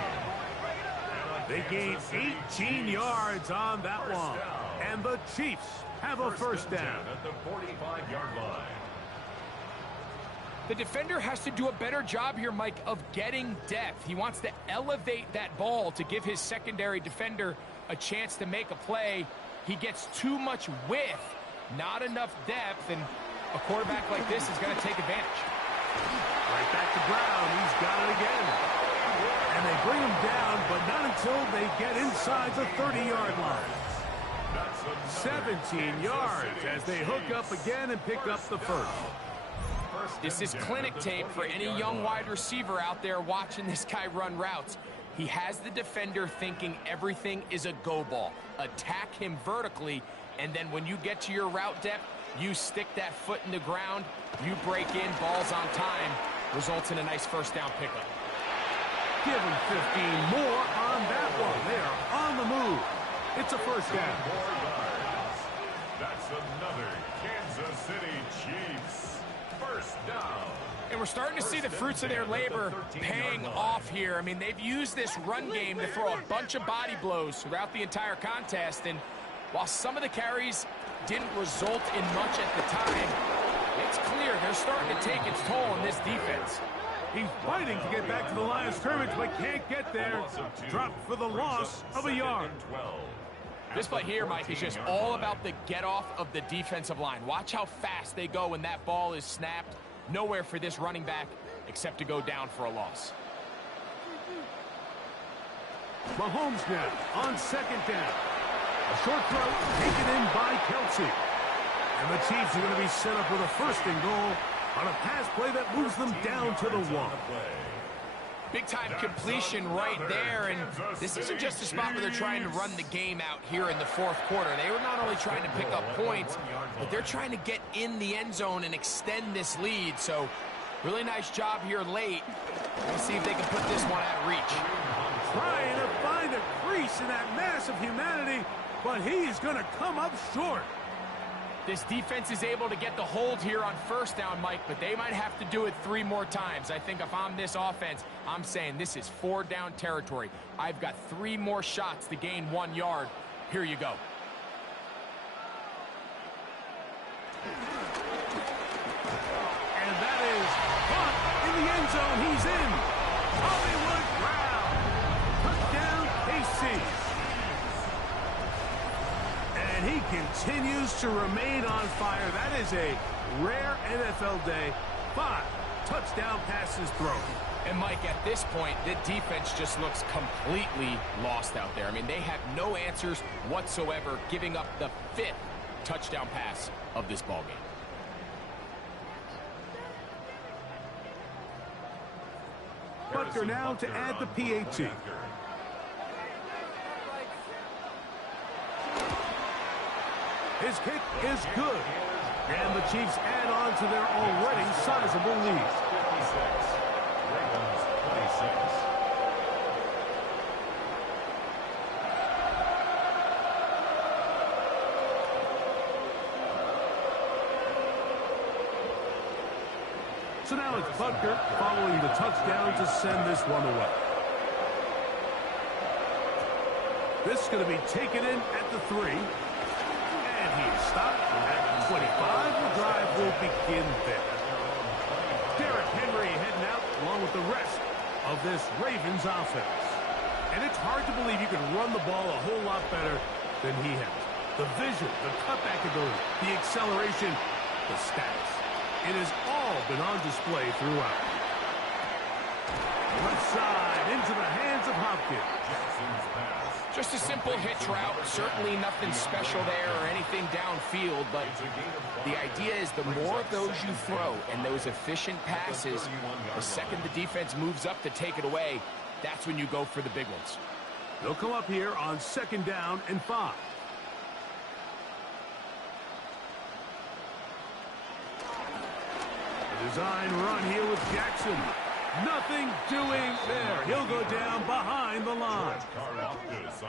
They gain 18 yards on that one. And the Chiefs have a first down. At the 45-yard line. The defender has to do a better job here, Mike, of getting depth. He wants to elevate that ball to give his secondary defender a chance to make a play. He gets too much width, Not enough depth, and a quarterback like this is going to take advantage. Right back to Brown. He's got it again. And they bring him down, but not until they get inside the 30-yard line. 17 yards as they hook up again and pick up the first. This is clinic tape for any young wide receiver out there watching this guy run routes. He has the defender thinking everything is a go ball. Attack him vertically, and then when you get to your route depth, you stick that foot in the ground, you break in, balls on time, results in a nice first down pickup. Give him 15 more on that one. They are on the move. It's a first down. That's another Kansas City Chiefs first down. And we're starting to see the fruits of their labor paying off here. I mean, they've used this run game to throw a bunch of body blows throughout the entire contest. And while some of the carries didn't result in much at the time, it's clear they're starting to take its toll on this defense. He's fighting to get back to the line of scrimmage, but can't get there. Dropped for the loss of a yard. This play here, Mike, is just all about the get-off of the defensive line. Watch how fast they go when that ball is snapped. Nowhere for this running back except to go down for a loss. Mahomes now on second down. A short throw taken in by Kelsey. And the Chiefs are going to be set up with a first and goal on a pass play that moves them down to the 1. Big-time completion right there, and this isn't just a spot where they're trying to run the game out here in the fourth quarter. They were not only trying to pick up points, but they're trying to get in the end zone and extend this lead. So, really nice job here late. Let's see if they can put this one out of reach. Trying to find a crease in that mass of humanity, but he's going to come up short. This defense is able to get the hold here on first down, Mike, but they might have to do it 3 more times. I think if I'm this offense, I'm saying this is 4 down territory. I've got 3 more shots to gain 1 yard. Here you go. And that is caught in the end zone. He's in. Hollywood Brown. Touchdown, KC. And he continues to remain on fire. That is a rare NFL day. 5 touchdown passes thrown. And, Mike, at this point, the defense just looks completely lost out there. I mean, they have no answers whatsoever, giving up the 5th touchdown pass of this ballgame. Butker now to add the PAT. His kick is good. And the Chiefs add on to their already sizable lead. 56. Ravens 26. So now it's Butker following the touchdown to send this one away. This is going to be taken in at the 3. And he is stopped at 25. The drive will begin there. Derrick Henry heading out along with the rest of this Ravens offense. And it's hard to believe you can run the ball a whole lot better than he has. The vision, the cutback ability, the acceleration, the stats. It has all been on display throughout. Left side into the hands of Hopkins. Just a simple hitch route. Certainly nothing special there or anything downfield, but the idea is the more of those you throw and those efficient passes, the second the defense moves up to take it away, that's when you go for the big ones. They'll come up here on 2nd down and 5. Design run here with Jackson. Nothing doing there. He'll go down behind the line.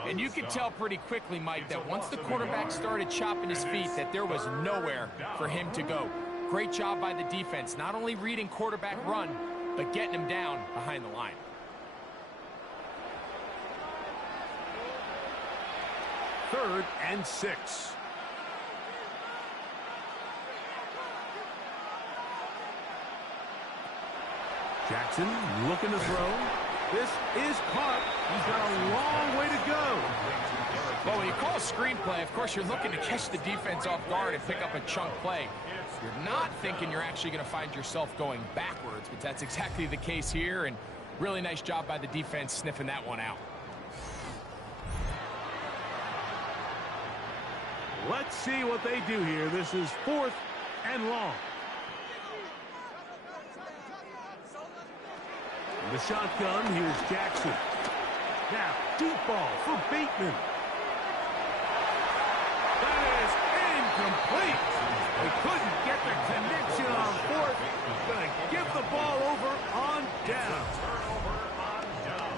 And you could tell pretty quickly, Mike, that once the quarterback started chopping his feet, that there was nowhere for him to go. Great job by the defense, not only reading quarterback run, but getting him down behind the line. Third and 6. Jackson looking to throw. This is caught. He's got a long way to go. Well, when you call a screenplay, of course, you're looking to catch the defense off guard and pick up a chunk play. You're not thinking you're actually going to find yourself going backwards, but that's exactly the case here, and really nice job by the defense sniffing that one out. Let's see what they do here. This is 4th and long. The shotgun, here's Jackson. Now, deep ball for Bateman. That is incomplete. They couldn't get the connection on 4th. Gonna give the ball over on down.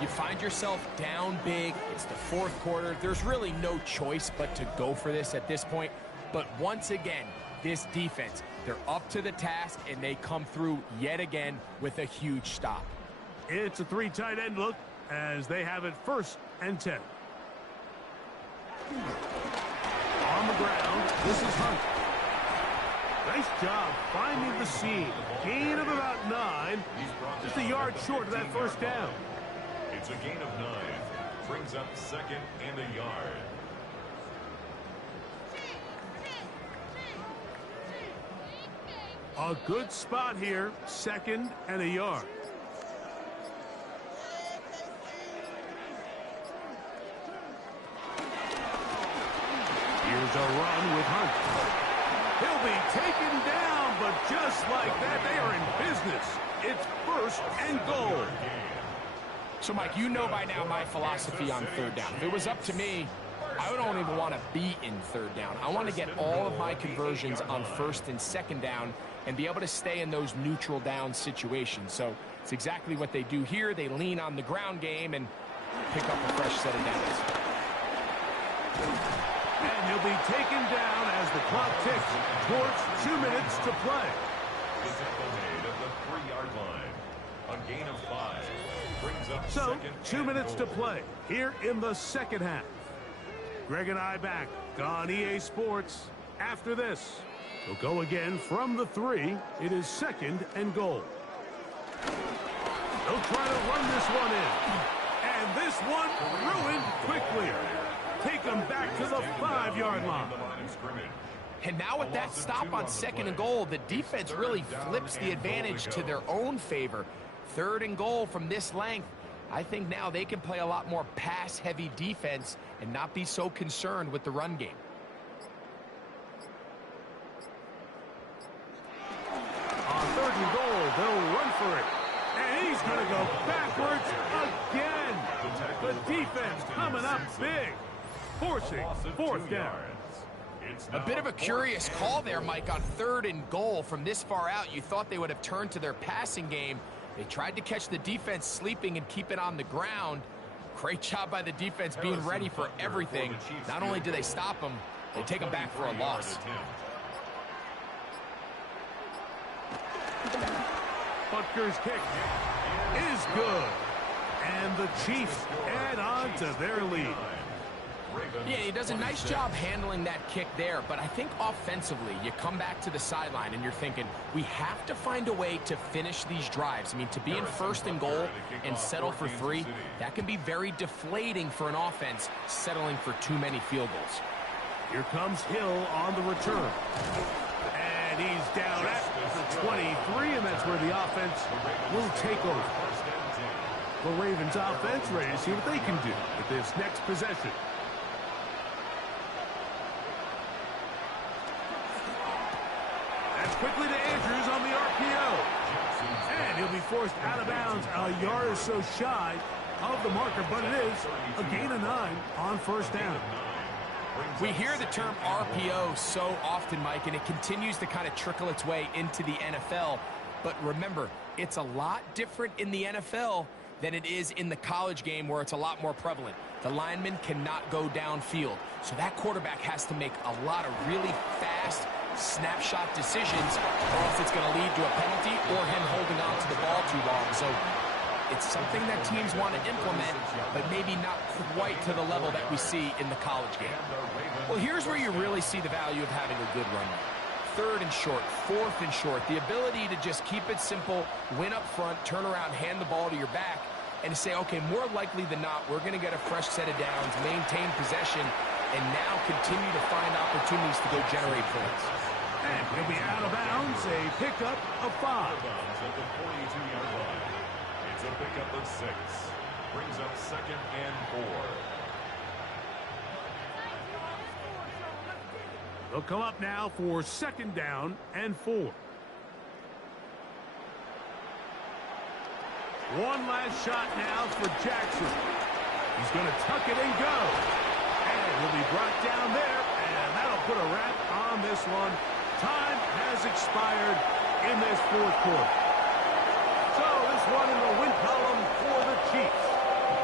You find yourself down big. It's the 4th quarter. There's really no choice but to go for this at this point. But once again, this defense, they're up to the task, and they come through yet again with a huge stop. It's a 3 tight end look as they have it 1st and 10. On the ground, this is Hunt. Nice job finding the seam. Gain of about 9. Just a yard short of that 1st down. It's a gain of 9. Brings up 2nd and a yard. A good spot here. 2nd and a yard. Here's a run with Hunt. He'll be taken down, but just like that, they are in business. It's 1st and goal. So, Mike, you know by now my philosophy on 3rd down. If it was up to me, I don't even want to be in 3rd down. I want to get all of my conversions on 1st and 2nd down and be able to stay in those neutral down situations. So it's exactly what they do here. They lean on the ground game and pick up a fresh set of downs. And he'll be taken down as the clock ticks towards 2 minutes to play. The tackle made at the 3-yard line. A gain of 5. Brings up So, 2nd 2 and minutes to goal. play here in the 2nd half. Greg and I back on EA Sports after this. We'll go again from the 3. It is 2nd and goal. They'll try to run this one in. And this one ruined quickly. Take them back to the 5-yard line. And now with that stop on 2nd and goal, the defense really flips the advantage to their own favor. 3rd and goal from this length. I think now they can play a lot more pass-heavy defense and not be so concerned with the run game. On 3rd and goal, they'll run for it. And he's going to go backwards again. The defense coming up big, forcing 4th down. A bit of a curious call there, Mike, on 3rd and goal. From this far out, you thought they would have turned to their passing game. They tried to catch the defense sleeping and keep it on the ground. Great job by the defense being ready for everything. Not only do they stop them, they take them back for a loss. Butker's kick is good. And the Chiefs add on to their lead. Yeah, he does a nice job handling that kick there, but I think offensively, you come back to the sideline and you're thinking, we have to find a way to finish these drives. I mean, to be in 1st and goal and settle for 3, that can be very deflating for an offense settling for too many field goals. Here comes Hill on the return. And he's down at the 23, and that's where the offense will take over. The Ravens offense ready to see what they can do with this next possession. That's quickly to Andrews on the RPO. And he'll be forced out of bounds a yard or so shy of the marker, but it is a gain of 9 on 1st down. We hear the term RPO so often, Mike, and it continues to kind of trickle its way into the NFL. But remember, it's a lot different in the NFL than it is in the college game where it's a lot more prevalent. The lineman cannot go downfield, so that quarterback has to make a lot of really fast snapshot decisions, or else it's going to lead to a penalty or him holding on to the ball too long. So it's something that teams want to implement, but maybe not quite to the level that we see in the college game. Well, here's where you really see the value of having a good run. 3rd and short, 4th and short, the ability to just keep it simple, win up front, turn around, hand the ball to your back. and to say, okay, more likely than not, we're going to get a fresh set of downs, maintain possession, and now continue to find opportunities to go generate points. And he'll be out of bounds, a pickup of 5. Bounds at the 42-yard line. It's a pickup of 6. Brings up 2nd and 4. They'll come up now for 2nd down and 4. One last shot now for Jackson. He's going to tuck it and go. And he'll be brought down there, and that'll put a wrap on this one. Time has expired in this 4th quarter. So this one in the win column for the Chiefs.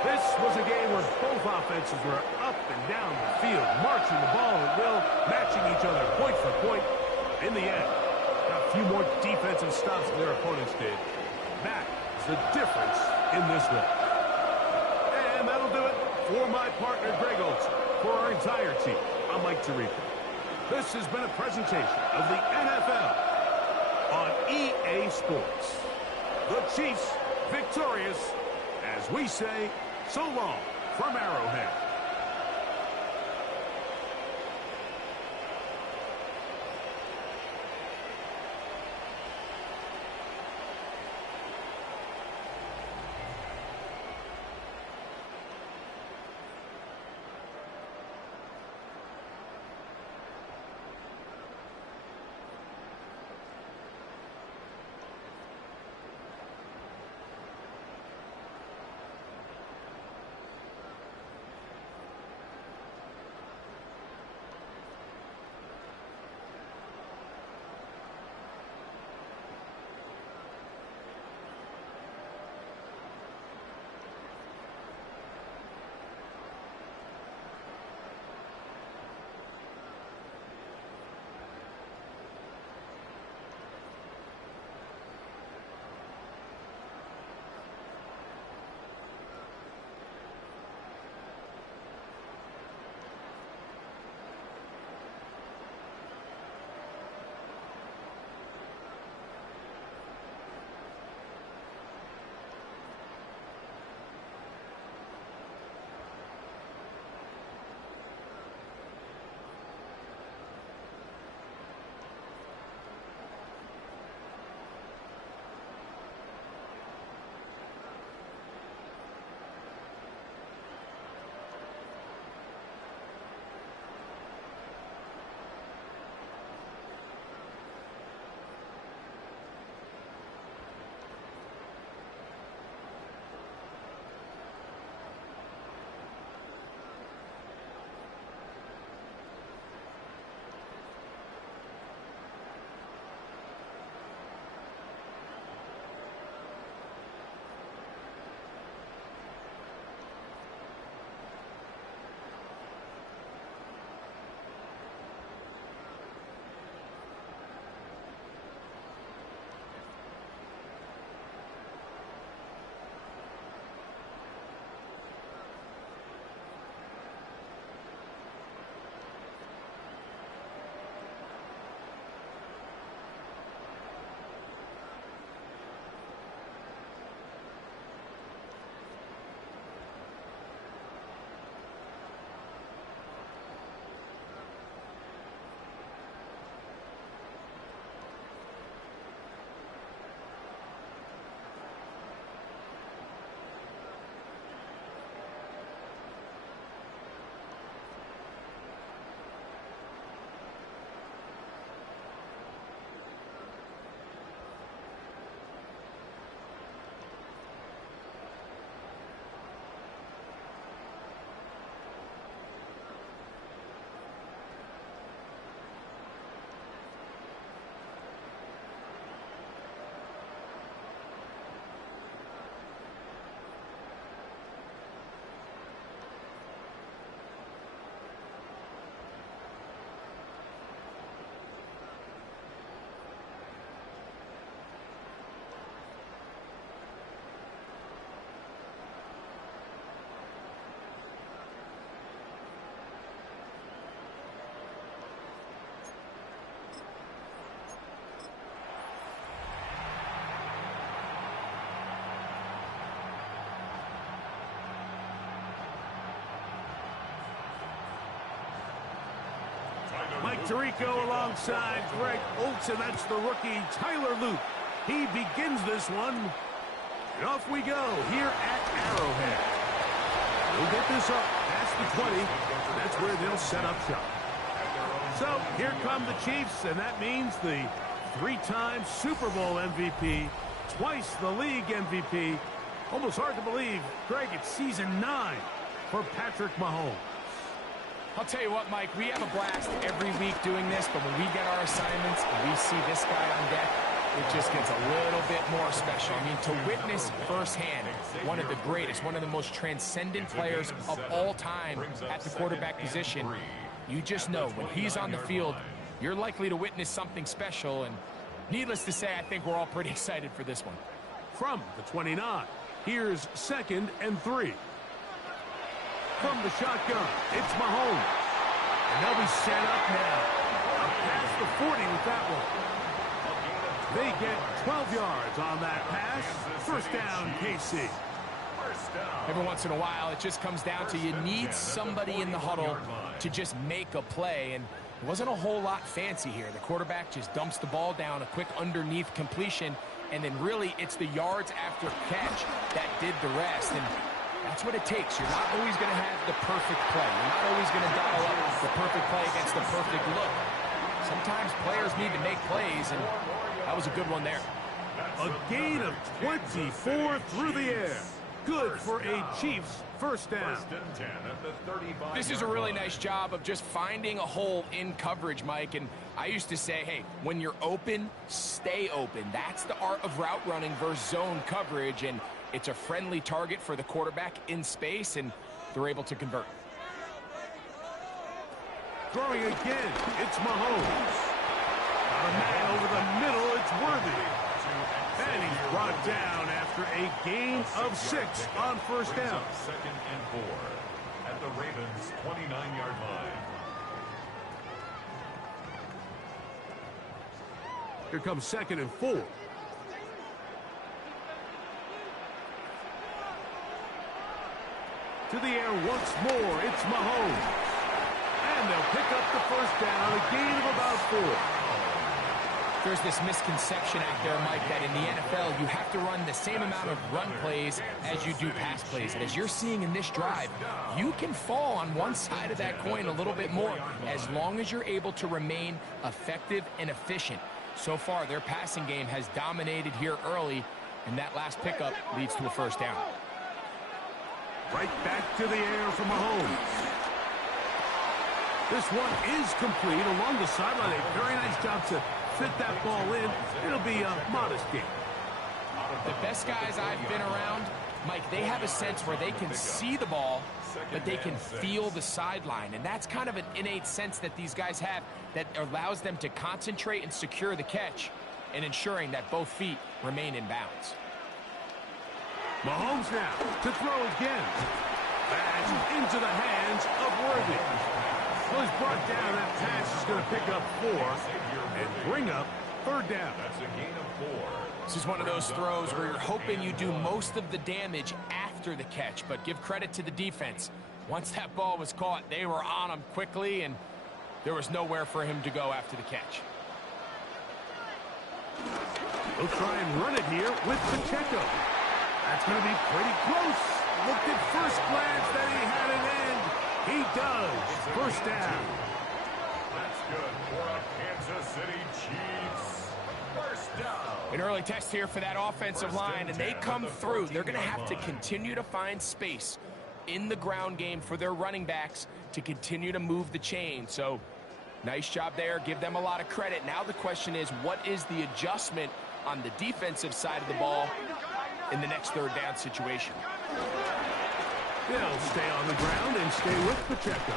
This was a game where both offenses were up and down the field, marching the ball at will, matching each other point for point. In the end, a few more defensive stops than their opponents did. That is the difference in this one. And that'll do it for my partner, Greg Olson. For our entire team, I'm Mike Tirico. This has been a presentation of the NFL on EA Sports. The Chiefs victorious, as we say, so long from Arrowhead. Mike Tirico alongside Greg Olsen. That's the rookie Tyler Luke. He begins this one. And off we go here at Arrowhead. We'll get this up past the 20. That's where they'll set up shop. So here come the Chiefs, and that means the three-time Super Bowl MVP, twice the league MVP. Almost hard to believe, Greg, it's season 9 for Patrick Mahomes. I'll tell you what, Mike, we have a blast every week doing this, but when we get our assignments and we see this guy on deck, it just gets a little bit more special. I mean, to witness firsthand one of the greatest, one of the most transcendent players of all time at the quarterback position, you just know when he's on the field, you're likely to witness something special. And needless to say, I think we're all pretty excited for this one. From the 29, here's 2nd and 3. From the shotgun, it's Mahomes. And they'll be set up now. Up past the 40 with that one. They get 12 yards on that pass. First down, KC. Every once in a while, it just comes down to you need somebody in the huddle to just make a play. And it wasn't a whole lot fancy here. The quarterback just dumps the ball down, a quick underneath completion, and then really it's the yards after catch that did the rest. And that's what it takes. You're not always going to have the perfect play. You're not always going to dial up the perfect play against the perfect look. Sometimes players need to make plays, and that was a good one there. A gain of 24 through the air. Good for a Chiefs first down. This is a really nice job of just finding a hole in coverage, Mike. And I used to say, hey, when you're open, stay open. That's the art of route running versus zone coverage. And it's a friendly target for the quarterback in space, and they're able to convert. Throwing again, it's Mahomes. Got a man over the middle, it's Worthy. And he's brought down after a gain of 6 on first down. 2nd and 4 at the Ravens' 29-yard line. Here comes 2nd and 4. To the air once more, it's Mahomes. And they'll pick up the first down, a gain of about 4. There's this misconception out there, Mike, that in the NFL, you have to run the same amount of run plays as you do pass plays. And as you're seeing in this drive, you can fall on one side of that coin a little bit more as long as you're able to remain effective and efficient. So far, their passing game has dominated here early, and that last pickup leads to a first down. Right back to the air for Mahomes. This one is complete along the sideline. A very nice job to fit that ball in. It'll be a modest game. The best guys I've been around, Mike, they have a sense where they can see the ball, but they can feel the sideline. And that's kind of an innate sense that these guys have that allows them to concentrate and secure the catch and ensuring that both feet remain in bounds. Mahomes now to throw again. And into the hands of Worthy. Well, he's brought down. That pass is going to pick up 4 and bring up third down. That's a gain of 4. This is one of those throws where you're hoping you do most of the damage after the catch, but give credit to the defense. Once that ball was caught, they were on him quickly, and there was nowhere for him to go after the catch. They'll try and run it here with Pacheco. That's going to be pretty close. Looked at first glance that he had an end. He does. First down. That's good for a Kansas City Chiefs. First down. An early test here for that offensive line, and they come through. They're going to have to continue to find space in the ground game for their running backs to continue to move the chain. So, nice job there. Give them a lot of credit. Now the question is, what is the adjustment on the defensive side of the ball in the next third down situation? They'll stay on the ground and stay with Pacheco.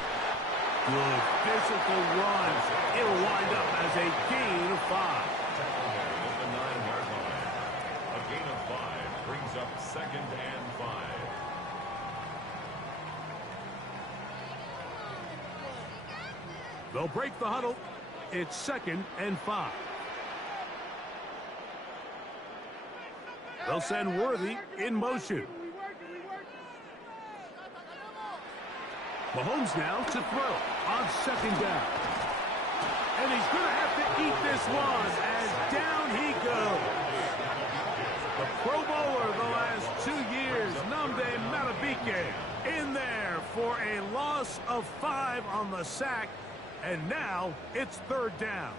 Good physical run. It'll wind up as a gain of 5. At the 9-yard line. A gain of 5 brings up 2nd and 5. They'll break the huddle. It's 2nd and 5. They'll send Worthy in motion. Mahomes now to throw on 2nd down. And he's going to have to eat this one as down he goes. The Pro Bowler the last 2 years, Nnamdi Madubuike, in there for a loss of 5 on the sack. And now it's 3rd down.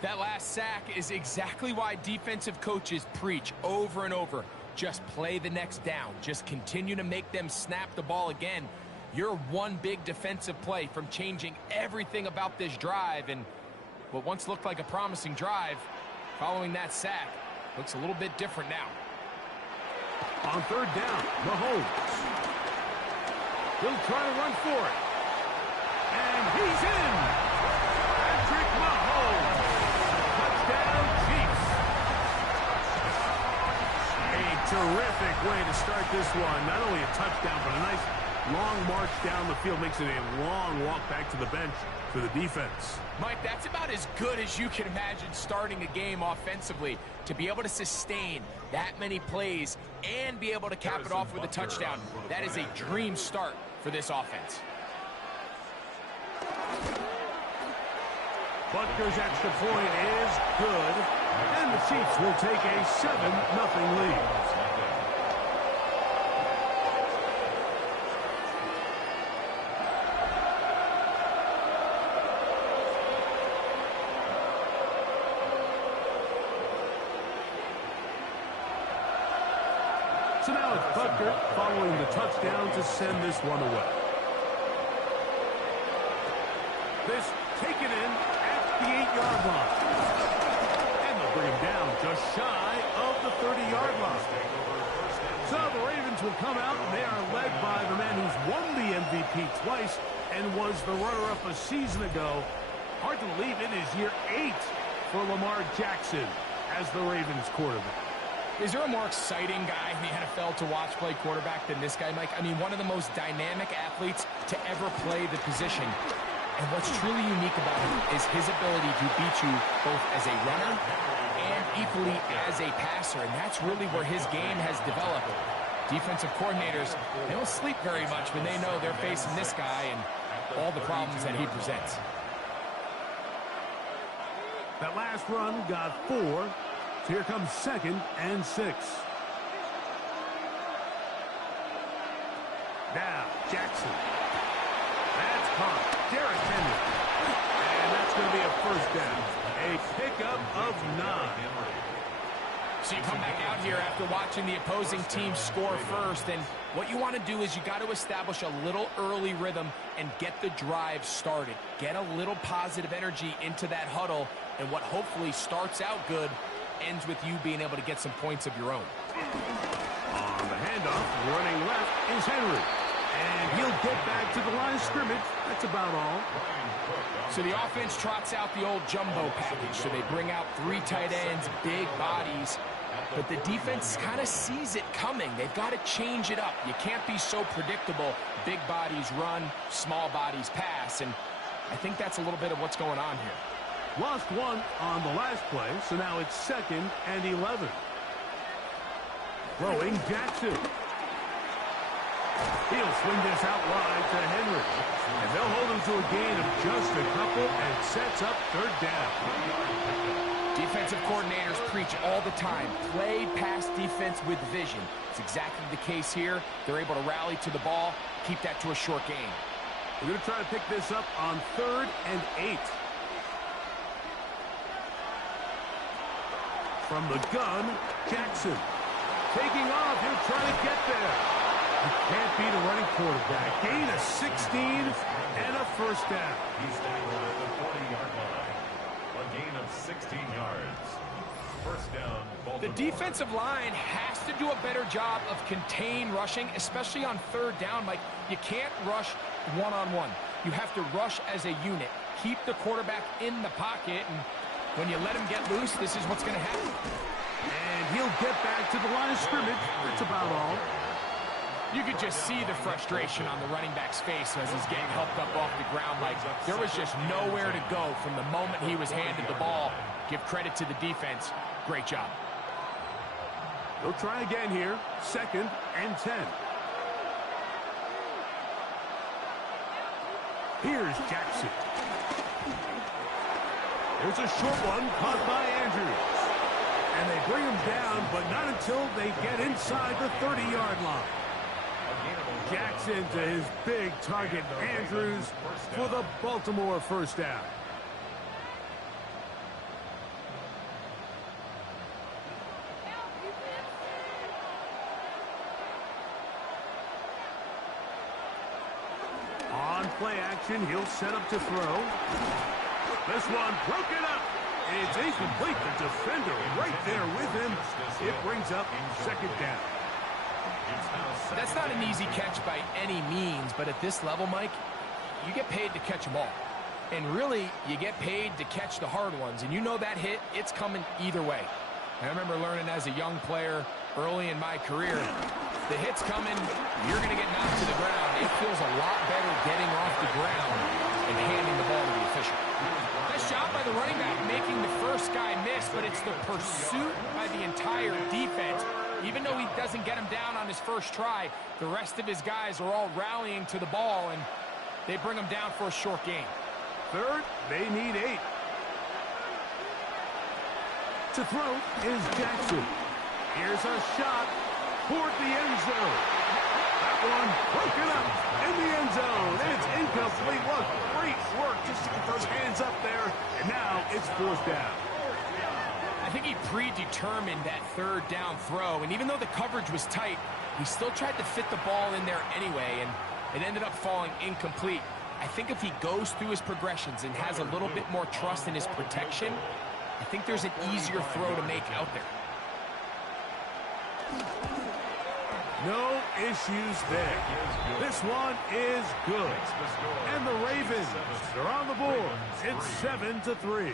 That last sack is exactly why defensive coaches preach over and over. Just play the next down. Just continue to make them snap the ball again. You're one big defensive play from changing everything about this drive. And what once looked like a promising drive, following that sack, looks a little bit different now. On 3rd down, Mahomes. He'll try to run for it. And he's in. Patrick Mahomes. Touchdown, Chiefs. A terrific way to start this one. Not only a touchdown, but a nice long march down the field. Makes it a long walk back to the bench for the defense. Mike, that's about as good as you can imagine starting a game offensively. To be able to sustain that many plays and be able to cap it off with a touchdown, that is a dream start for this offense. Butker's extra point is good, and the Chiefs will take a 7-0 lead. So now it's Butker following the touchdown to send this one away. This taken in at the 8-yard line. And they'll bring him down just shy of the 30-yard line. So the Ravens will come out, and they are led by the man who's won the MVP twice and was the runner-up a season ago. Hard to believe it is year 8 for Lamar Jackson as the Ravens quarterback. Is there a more exciting guy in the NFL to watch play quarterback than this guy, Mike? I mean, one of the most dynamic athletes to ever play the position. And what's truly unique about him is his ability to beat you both as a runner and equally as a passer. And that's really where his game has developed. Defensive coordinators, they don't sleep very much when they know they're facing this guy and all the problems that he presents. That last run got 4. So here comes 2nd and 6. Now, Jackson. That's caught. Derrick Henry. And that's going to be a 1st down. A pickup of 9. So you come back out here after watching the opposing team score first, and what you want to do is you got to establish a little early rhythm and get the drive started. Get a little positive energy into that huddle, and what hopefully starts out good ends with you being able to get some points of your own. On the handoff, running left is Henry. And he'll get back to the line of scrimmage. That's about all. So the offense trots out the old jumbo package. So they bring out 3 tight ends, big bodies. But the defense kind of sees it coming. They've got to change it up. You can't be so predictable. Big bodies run, small bodies pass. And I think that's a little bit of what's going on here. Lost 1 on the last play, so now it's 2nd and 11. Throwing Jackson. He'll swing this out wide to Henry. And they'll hold him to a gain of just a couple and sets up 3rd down. Defensive coordinators preach all the time, play pass defense with vision. It's exactly the case here. They're able to rally to the ball, keep that to a short gain. We're going to try to pick this up on 3rd and 8. From the gun, Jackson. Taking off, he'll try to get there. He can't beat a running quarterback. Gain of 16 and a 1st down. He's down at the 40-yard line. A gain of 16 yards. 1st down, Baltimore. The defensive line has to do a better job of contain rushing, especially on 3rd down. Like, you can't rush one-on-one. You have to rush as a unit. Keep the quarterback in the pocket, and when you let him get loose, this is what's going to happen. And he'll get back to the line of scrimmage. That's about all. You could just see the frustration on the running back's face as he's getting helped up off the ground. Like, there was just nowhere to go from the moment he was handed the ball. Give credit to the defense. Great job. They'll try again here. 2nd and 10. Here's Jackson. Here's a short one caught by Andrews. And they bring him down, but not until they get inside the 30-yard line. Jackson to his big target, Andrews, for the Baltimore first down. On play action, he'll set up to throw. This one broken up. It's incomplete. The defender right there with him. It brings up second down. That's not an easy catch by any means, but at this level, Mike, you get paid to catch them all. And really, you get paid to catch the hard ones. And you know that hit, it's coming either way. And I remember learning as a young player early in my career, the hit's coming, you're going to get knocked to the ground. It feels a lot better getting off the ground and handing the ball to the official. Nice job by the running back making the first guy miss, but it's the pursuit by the entire defense. Even though he doesn't get him down on his first try, the rest of his guys are all rallying to the ball, and they bring him down for a short gain. Third, they need 8. To throw is Jackson. Here's a shot toward the end zone. That one broken up in the end zone. It's incomplete. What great work just to get those hands up there. And now it's fourth down. I think he predetermined that third down throw, and even though the coverage was tight, he still tried to fit the ball in there anyway, and it ended up falling incomplete. I think if he goes through his progressions and has a little bit more trust in his protection, I think there's an easier throw to make out there. No issues there. This one is good. And the Ravens are on the board. It's 7-3.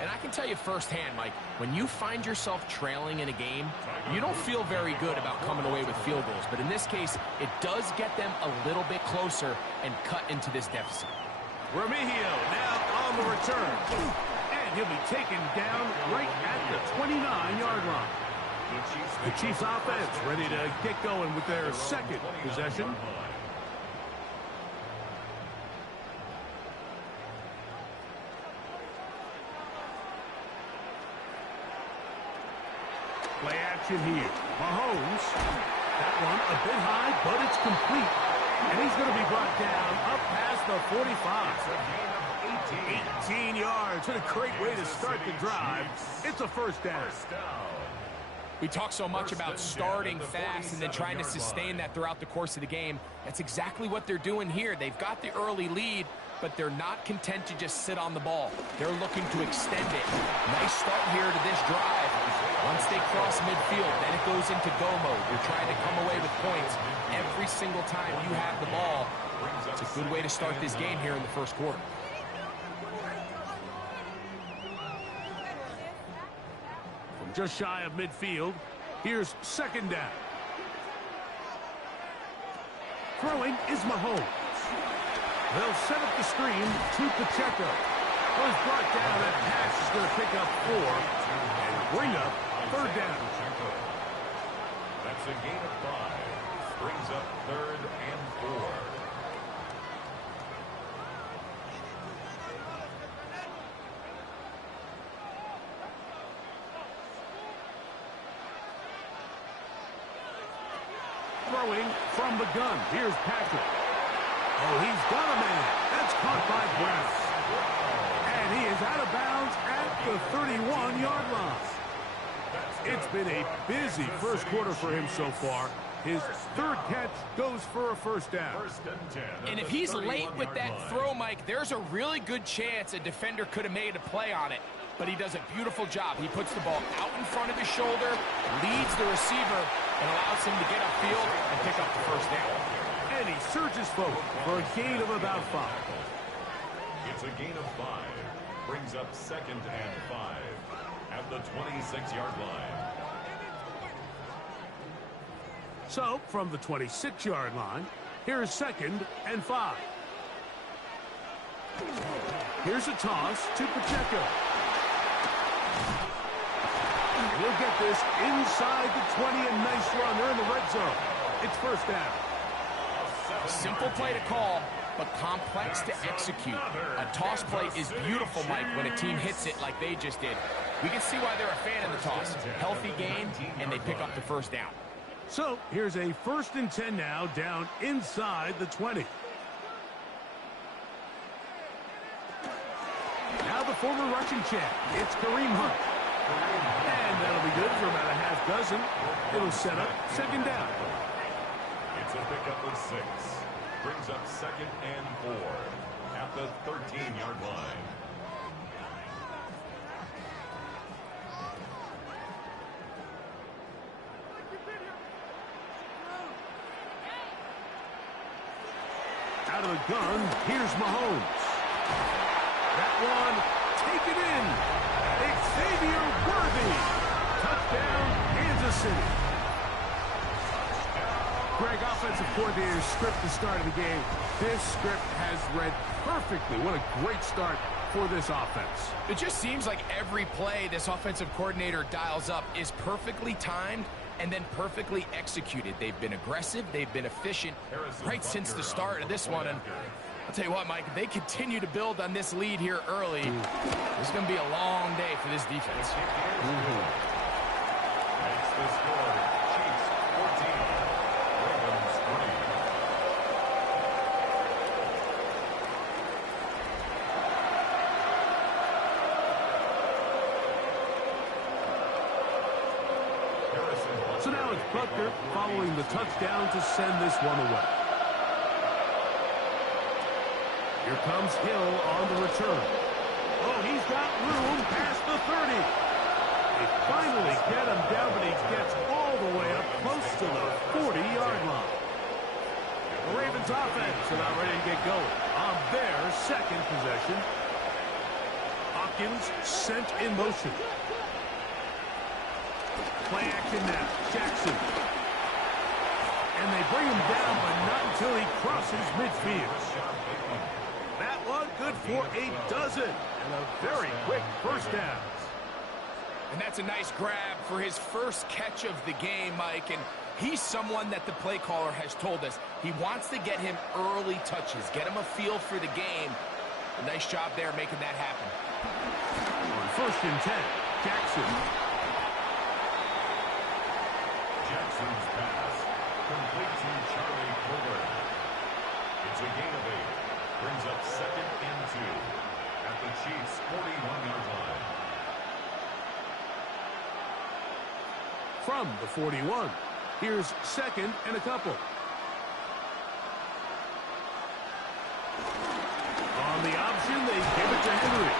And I can tell you firsthand, Mike, when you find yourself trailing in a game, you don't feel very good about coming away with field goals. But in this case, it does get them a little bit closer and cut into this deficit. Remigio now on the return. And he'll be taken down right at the 29-yard line. The Chiefs offense ready to get going with their second possession. Play action here. Mahomes. That one a bit high, but it's complete. And he's going to be brought down up past the 45. 18 yards. What a great way to start the drive. It's a first down. We talk so much about starting fast and then trying to sustain that throughout the course of the game. That's exactly what they're doing here. They've got the early lead, but they're not content to just sit on the ball. They're looking to extend it. Nice start here to this drive. Once they cross midfield, then it goes into go mode. You're trying to come away with points every single time you have the ball. It's a good way to start this game here in the first quarter. From just shy of midfield, here's second down. Throwing is Mahomes. They'll set up the screen to Pacheco. Was brought down. That pass is going to pick up 4 and bring up third down. That's a gain of 5. Brings up 3rd and 4. Throwing from the gun. Here's Patrick. Oh, he's got a man. That's caught by Brown. And he is out of bounds at the 31-yard line. It's been a busy first quarter for him so far. His third catch goes for a first down. And if he's late with that throw, Mike, there's a really good chance a defender could have made a play on it. But he does a beautiful job. He puts the ball out in front of his shoulder, leads the receiver, and allows him to get upfield and pick up the first down. And he surges forward for a gain of about 5. It's a gain of 5. Brings up 2nd and 5 at the 26-yard line. So, from the 26-yard line, here's 2nd and 5. Here's a toss to Pacheco. We'll get this inside the 20, and nice run. They're in the red zone. It's first down. Simple play to call, but complex to execute. A toss play is beautiful, Mike, when a team hits it like they just did. We can see why they're a fan of the toss. Healthy gain, and they pick up the first down. So here's a 1st and 10 now, down inside the 20. Now the former rushing champ, it's Kareem Hunt. And that'll be good for about a half dozen. It'll set up 2nd down. It's a pickup of 6. Brings up 2nd and 4 at the 13-yard line. Out of the gun, here's Mahomes. That one, taken in. Xavier Worthy. Touchdown, Kansas City. Greg, offensive coordinator's script to start of the game. This script has read perfectly. What a great start for this offense. It just seems like every play this offensive coordinator dials up is perfectly timed and then perfectly executed. They've been aggressive, they've been efficient right since the start of this one. And I'll tell you what, Mike, if they continue to build on this lead here early, it's going to be a long day for this defense. Makes the score. Chiefs 14. Ravens 3. So now it's Butker following the touchdown to send this one away. Here comes Hill on the return. Oh, he's got room past the 30. They finally get him down, but he gets all the way up close to the 40-yard line. The Ravens offense about ready to get going on their 2nd possession. Hopkins sent in motion. Play action now. Jackson. And they bring him down, but not until he crosses midfield. That one good for a dozen. And a very quick 1st down. And that's a nice grab for his first catch of the game, Mike. And he's someone that the play caller has told us he wants to get him early touches, get him a feel for the game. A nice job there making that happen. On 1st and 10, Jackson. Jackson's pass complete to Charlie Colbert. It's a gain of 8. Brings up 2nd and 2 at the Chiefs' 41-yard line. From the 41, here's 2nd and a couple. On the option, they give it to Henry.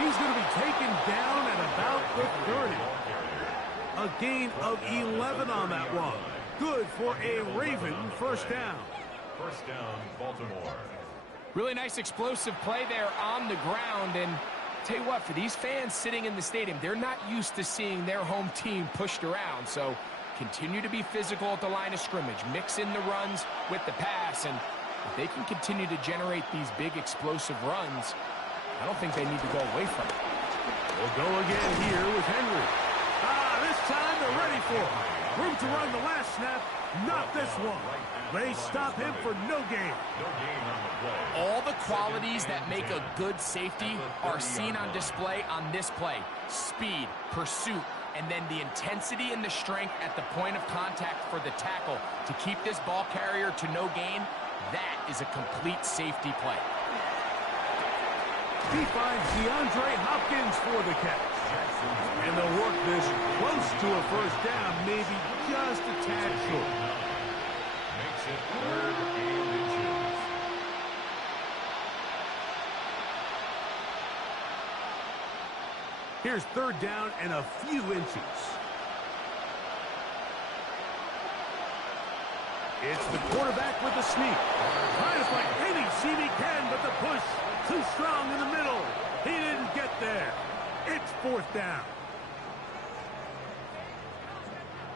He's going to be taken down at about the 30. A gain of 11 on that one. Good for a Raven 1st down. 1st down, Baltimore. Really nice explosive play there on the ground. And tell you what, for these fans sitting in the stadium, they're not used to seeing their home team pushed around. So continue to be physical at the line of scrimmage. Mix in the runs with the pass. And if they can continue to generate these big explosive runs, I don't think they need to go away from it. We'll go again here with Henry. This time they're ready for it. Room to run the last snap, not this one. They stop him for no gain. All the qualities that make a good safety are seen on display on this play. Speed, pursuit, and then the intensity and the strength at the point of contact for the tackle to keep this ball carrier to no gain. That is a complete safety play. He finds DeAndre Hopkins for the catch. And they'll work this close to a 1st down, maybe just a tad short. Makes it 3rd and inches. Here's 3rd down and a few inches. It's the quarterback with the sneak. Trying to find any seam he can, but the push too strong in the middle. He didn't get there. It's 4th down.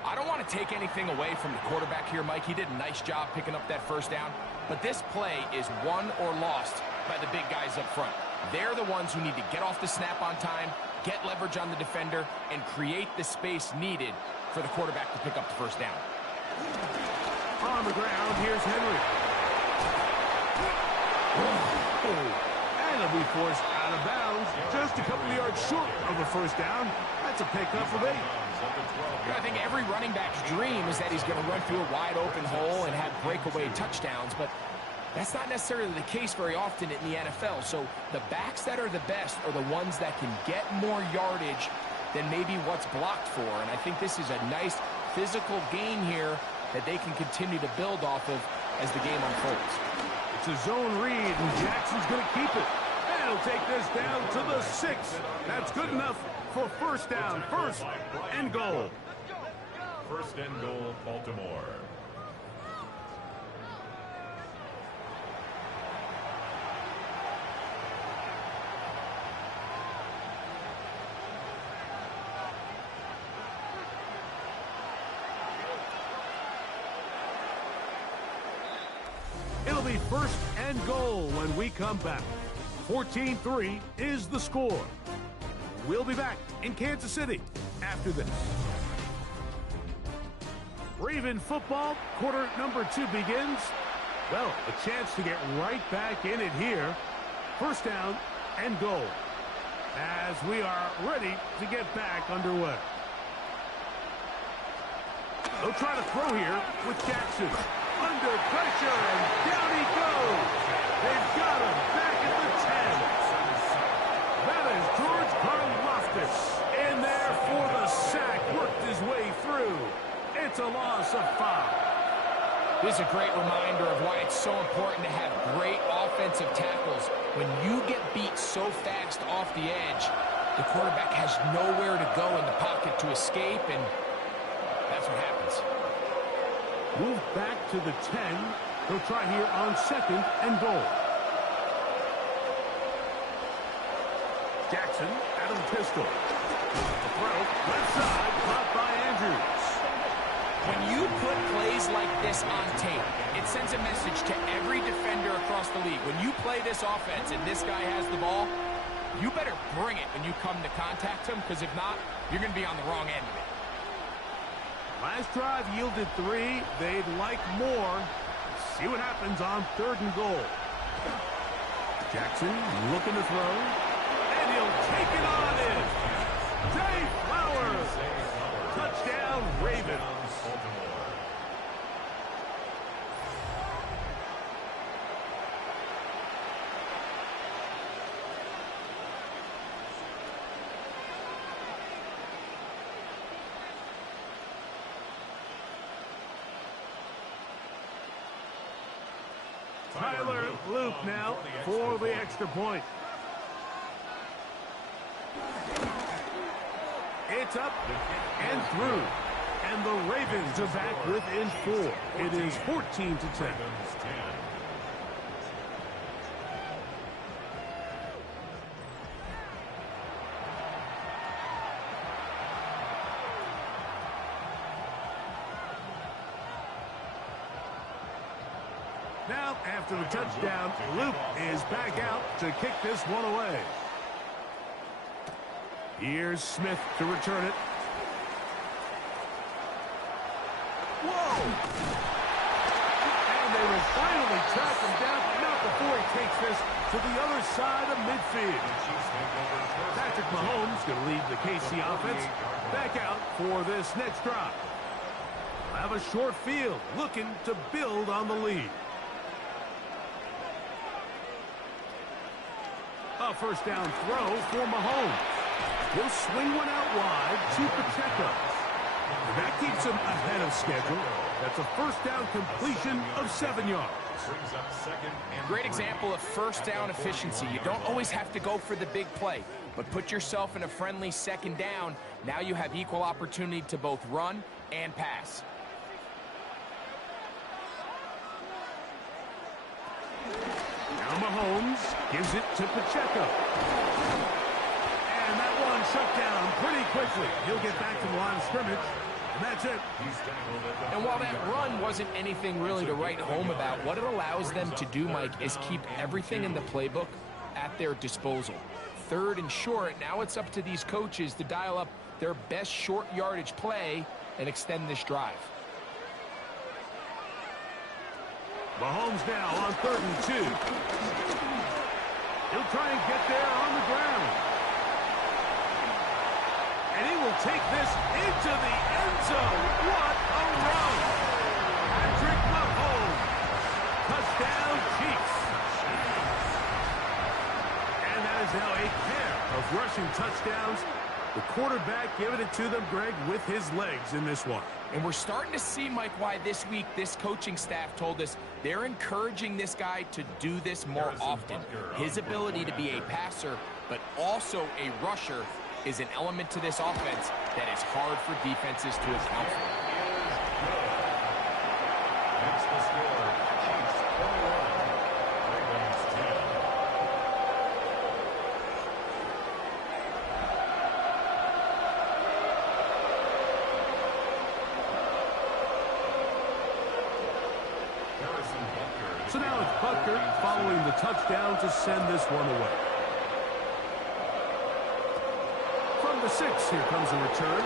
I don't want to take anything away from the quarterback here, Mike. He did a nice job picking up that 1st down. But this play is won or lost by the big guys up front. They're the ones who need to get off the snap on time, get leverage on the defender, and create the space needed for the quarterback to pick up the 1st down. On the ground, here's Henry. And it'll be forced out of bounds, just a couple of yards short of a first down. That's a pickup of 8. I think every running back's dream is that he's going to run through a wide open hole and have breakaway touchdowns, but that's not necessarily the case very often in the NFL. So the backs that are the best are the ones that can get more yardage than maybe what's blocked for. And I think this is a nice physical gain here that they can continue to build off of as the game unfolds. It's a zone read, and Jackson's going to keep it. And he'll take this down to the 6. That's good enough for first down, first and goal. First and goal, Baltimore. It'll be first and goal when we come back. 14-3 is the score. We'll be back in Kansas City after this. Raven football, quarter number 2 begins. Well, a chance to get right back in it here. First down and goal as we are ready to get back underway. They'll try to throw here with Jackson. Under pressure, and down he goes. They've got him back at the 10. That is George Karlaftis in there for the sack. Worked his way through. It's a loss of 5. This is a great reminder of why it's so important to have great offensive tackles. When you get beat so fast off the edge, the quarterback has nowhere to go in the pocket to escape, and that's what happens. Move back to the 10. He'll try here on second and goal. Jackson, Adam Pistol. The throw, left side, caught by Andrews. When you put plays like this on tape, it sends a message to every defender across the league. When you play this offense and this guy has the ball, you better bring it when you come to contact him, because if not, you're going to be on the wrong end of it. Last drive yielded 3. They'd like more. See what happens on third and goal. Jackson looking to throw. And he'll take it on in. Zay Flowers. Touchdown, Ravens. Tyler Luke now for the extra point. It's up and through. And the Ravens are back within 4. It is 14-10. Now, after the touchdown, Luke is back out to kick this one away. Here's Smith to return it. Whoa! And they will finally track him down, but not before he takes this to the other side of midfield. Patrick Mahomes going to lead the KC offense back out for this next drive. We'll have a short field, looking to build on the lead. A first down throw for Mahomes. He'll swing one out wide to Pacheco. And that keeps him ahead of schedule. That's a first down completion of 7 yards. Great example of first down efficiency. You don't always have to go for the big play, but put yourself in a friendly second down. Now you have equal opportunity to both run and pass. Now Mahomes gives it to Pacheco. And that one shut down pretty quickly. He'll get back to the line of scrimmage, and that's it. And while that run wasn't anything really to write home about, what it allows them to do, Mike, is keep everything in the playbook at their disposal. Third and short, now it's up to these coaches to dial up their best short yardage play and extend this drive. Mahomes now on 3rd and 2. He'll try and get there on the ground. And he will take this into the end zone. What a run! Patrick Mahomes. Touchdown, Chiefs. And that is now a pair of rushing touchdowns. The quarterback giving it to them, Greg, with his legs in this one. And we're starting to see, Mike, why this week this coaching staff told us they're encouraging this guy to do this more often. His ability to be a passer, but also a rusher, is an element to this offense that is hard for defenses to account for. That's the score. Chiefs 21, Ravens 10. So now it's Butker following the touchdown to send this one away. From the 6, here comes a return.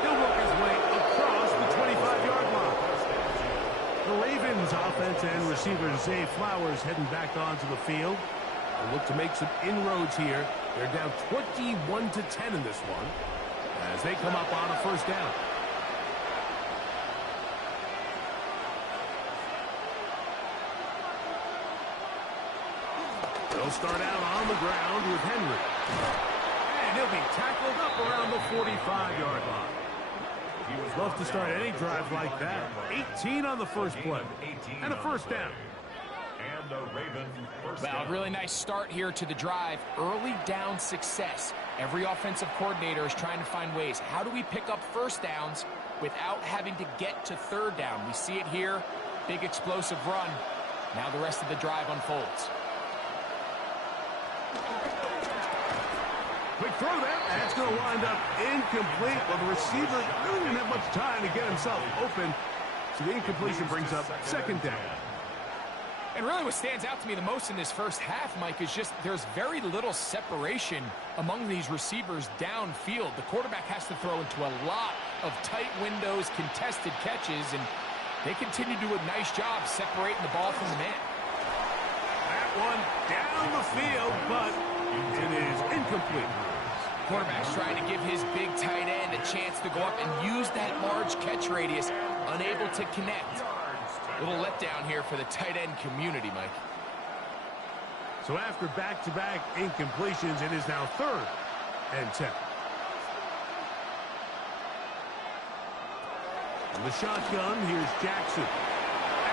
He'll work his way across the 25-yard line. The Ravens offense and receiver Zay Flowers heading back onto the field. They'll look to make some inroads here. They're down 21-10 in this one as they come up on a first down. They'll start out on the ground with Henry. And he'll be tackled up around the 45-yard line. Love to start any drive like that. 18 on the first play. And a first down. And a Raven first Well, down. really nice start here to the drive. Early down success. Every offensive coordinator is trying to find ways. How do we pick up first downs without having to get to third down? We see it here. Big explosive run. Now the rest of the drive unfolds. Quick throw there. That's going to wind up incomplete. Well, the receiver really didn't have much time to get himself open. So the incompletion brings up second down. And really what stands out to me the most in this first half, Mike, is just there's very little separation among these receivers downfield. The quarterback has to throw into a lot of tight windows, contested catches, and they continue to do a nice job separating the ball from the man. That one down the field, but it is incomplete. Quarterback's trying to give his big tight end a chance to go up and use that large catch radius, unable to connect. Little letdown here for the tight end community, Mike. So after back-to-back incompletions, it is now 3rd and 10. From the shotgun, here's Jackson.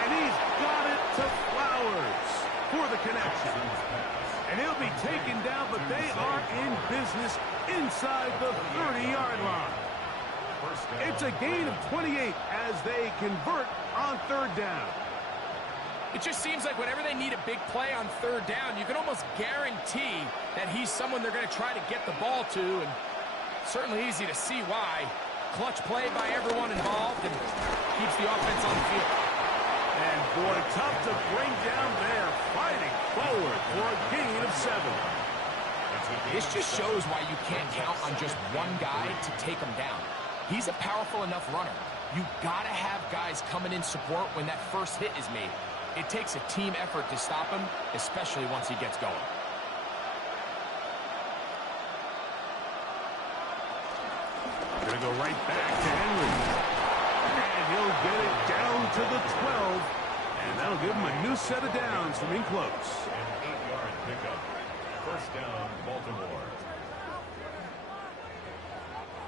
And he's got it to Flowers for the connection. And he'll be taken down, but they are in business inside the 30-yard line. It's a gain of 28 as they convert on 3rd down. It just seems like whenever they need a big play on 3rd down, you can almost guarantee that he's someone they're going to try to get the ball to, and certainly easy to see why. Clutch play by everyone involved and keeps the offense on the field. And boy, tough to bring down there, fighting forward for a gain of 7. This just shows why you can't count on just one guy to take him down. He's a powerful enough runner. You gotta have guys coming in support when that first hit is made. It takes a team effort to stop him, especially once he gets going. Gonna go right back to Henry. And he'll get it down to the 12. And that'll give him a new set of downs from in close. An 8-yard pickup. First down, Baltimore.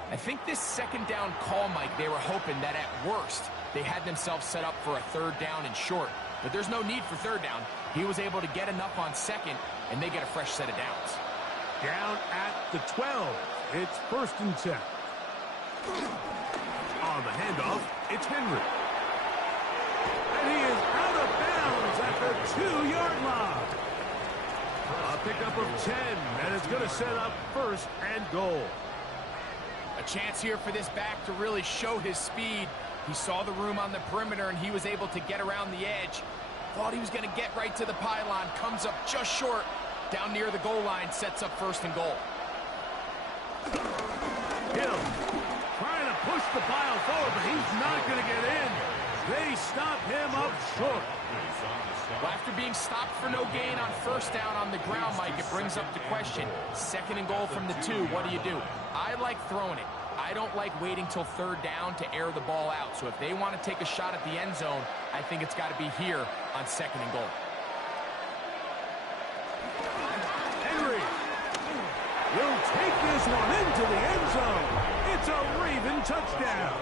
I think this 2nd down call, Mike, they were hoping that at worst they had themselves set up for a 3rd down and short. But there's no need for 3rd down. He was able to get enough on 2nd, and they get a fresh set of downs. Down at the 12. It's 1st and 10. On the handoff, it's Henry. And he is out of bounds at the 2-yard line. A pickup of 10, and it's going to set up 1st and goal. A chance here for this back to really show his speed. He saw the room on the perimeter, and he was able to get around the edge. Thought he was going to get right to the pylon. Comes up just short. Down near the goal line, sets up 1st and goal. Hill trying to push the pile forward, but he's not going to get in. They stop him up short. Well, after being stopped for no gain on first down on the ground, Mike, it brings up the question. 2nd and goal from the 2, what do? I like throwing it. I don't like waiting till 3rd down to air the ball out. So if they want to take a shot at the end zone, I think it's got to be here on 2nd and goal. Henry will take this one into the end zone. It's a Raven touchdown.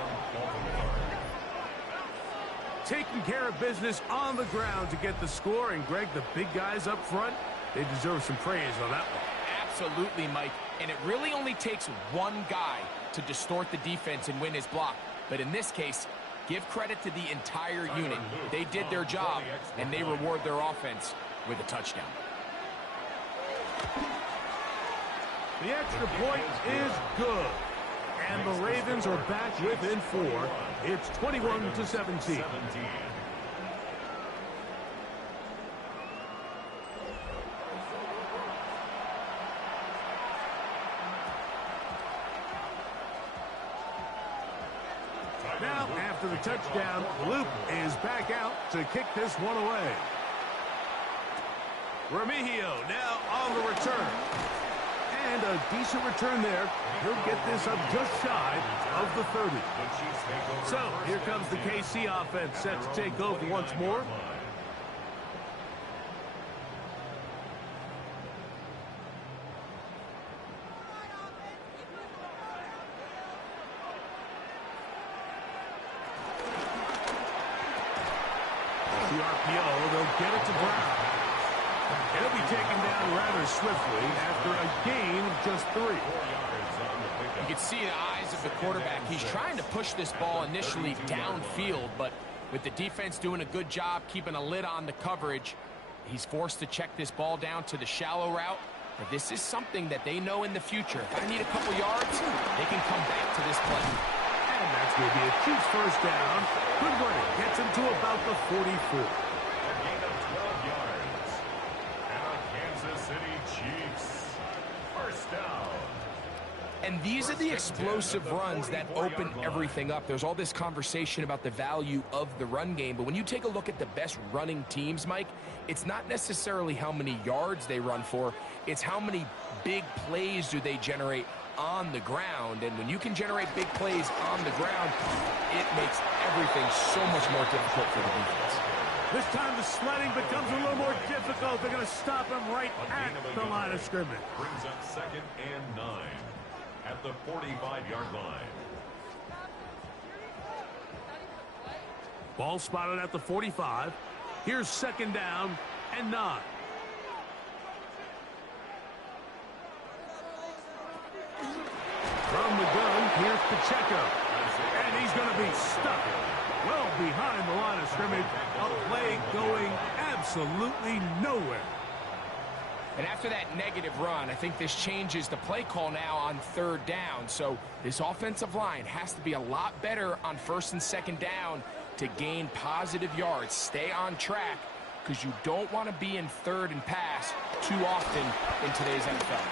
Taking care of business on the ground to get the score. And, Greg, the big guys up front, they deserve some praise on that one. Absolutely, Mike. And it really only takes one guy to distort the defense and win his block. But in this case, give credit to the entire unit. They did their job, and they reward their offense with a touchdown. The extra point is good. And the Ravens are back within 4. It's 21-17. Now, after the touchdown, Luke is back out to kick this one away. Remigio now on the return. And a decent return there. He'll get this up just shy of the 30. So, here comes the KC offense set to take over once more. The RPO, they'll get it to Brown. He'll be taken down rather swiftly after a gain of just 3. You can see the eyes of the quarterback. He's trying to push this ball initially downfield, but with the defense doing a good job keeping a lid on the coverage, he's forced to check this ball down to the shallow route. But this is something that they know in the future. If I need a couple yards, they can come back to this play. And that's going to be a Chiefs first down. Good running. Gets him to about the 44. And these are the explosive runs that open everything up. There's all this conversation about the value of the run game, but when you take a look at the best running teams, Mike, it's not necessarily how many yards they run for, it's how many big plays do they generate on the ground. And when you can generate big plays on the ground, it makes everything so much more difficult for the defense. This time the sledding becomes a little more difficult. They're going to stop him right at the line of scrimmage. Brings up 2nd and 9 at the 45-yard line. Ball spotted at the 45. Here's 2nd down and 9. From the gun, here's Pacheco. And he's going to be stuck well behind the line of scrimmage. A play going absolutely nowhere. And after that negative run, I think this changes the play call now on 3rd down. So this offensive line has to be a lot better on 1st and 2nd down to gain positive yards. Stay on track, because you don't want to be in 3rd and pass too often in today's NFL.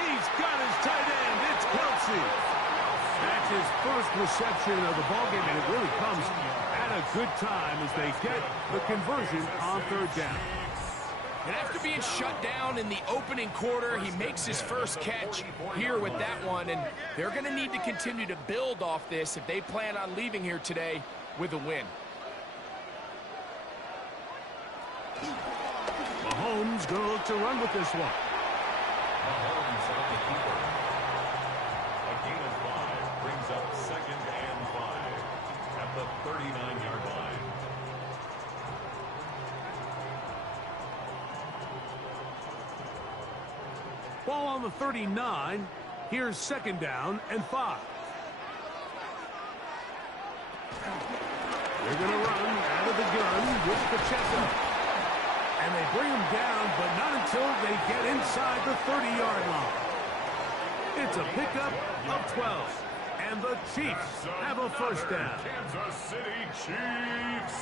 He's got his tight end. It's Kelsey. That's his first reception of the ballgame, and it really comes at a good time as they get the conversion on 3rd down. And after being shut down in the opening quarter, he makes his first catch here with that one, and they're going to need to continue to build off this if they plan on leaving here today with a win. Mahomes going to look to run with this one. Mahomes on the keeper. A gain of 5 brings up 2nd and 5 at the 39-yard line. Ball on the 39. Here's 2nd down and 5. They're going to run out of the gun with Pacheco. And they bring him down, but not until they get inside the 30-yard line. It's a pickup of 12. And the Chiefs have a first down. Kansas City Chiefs.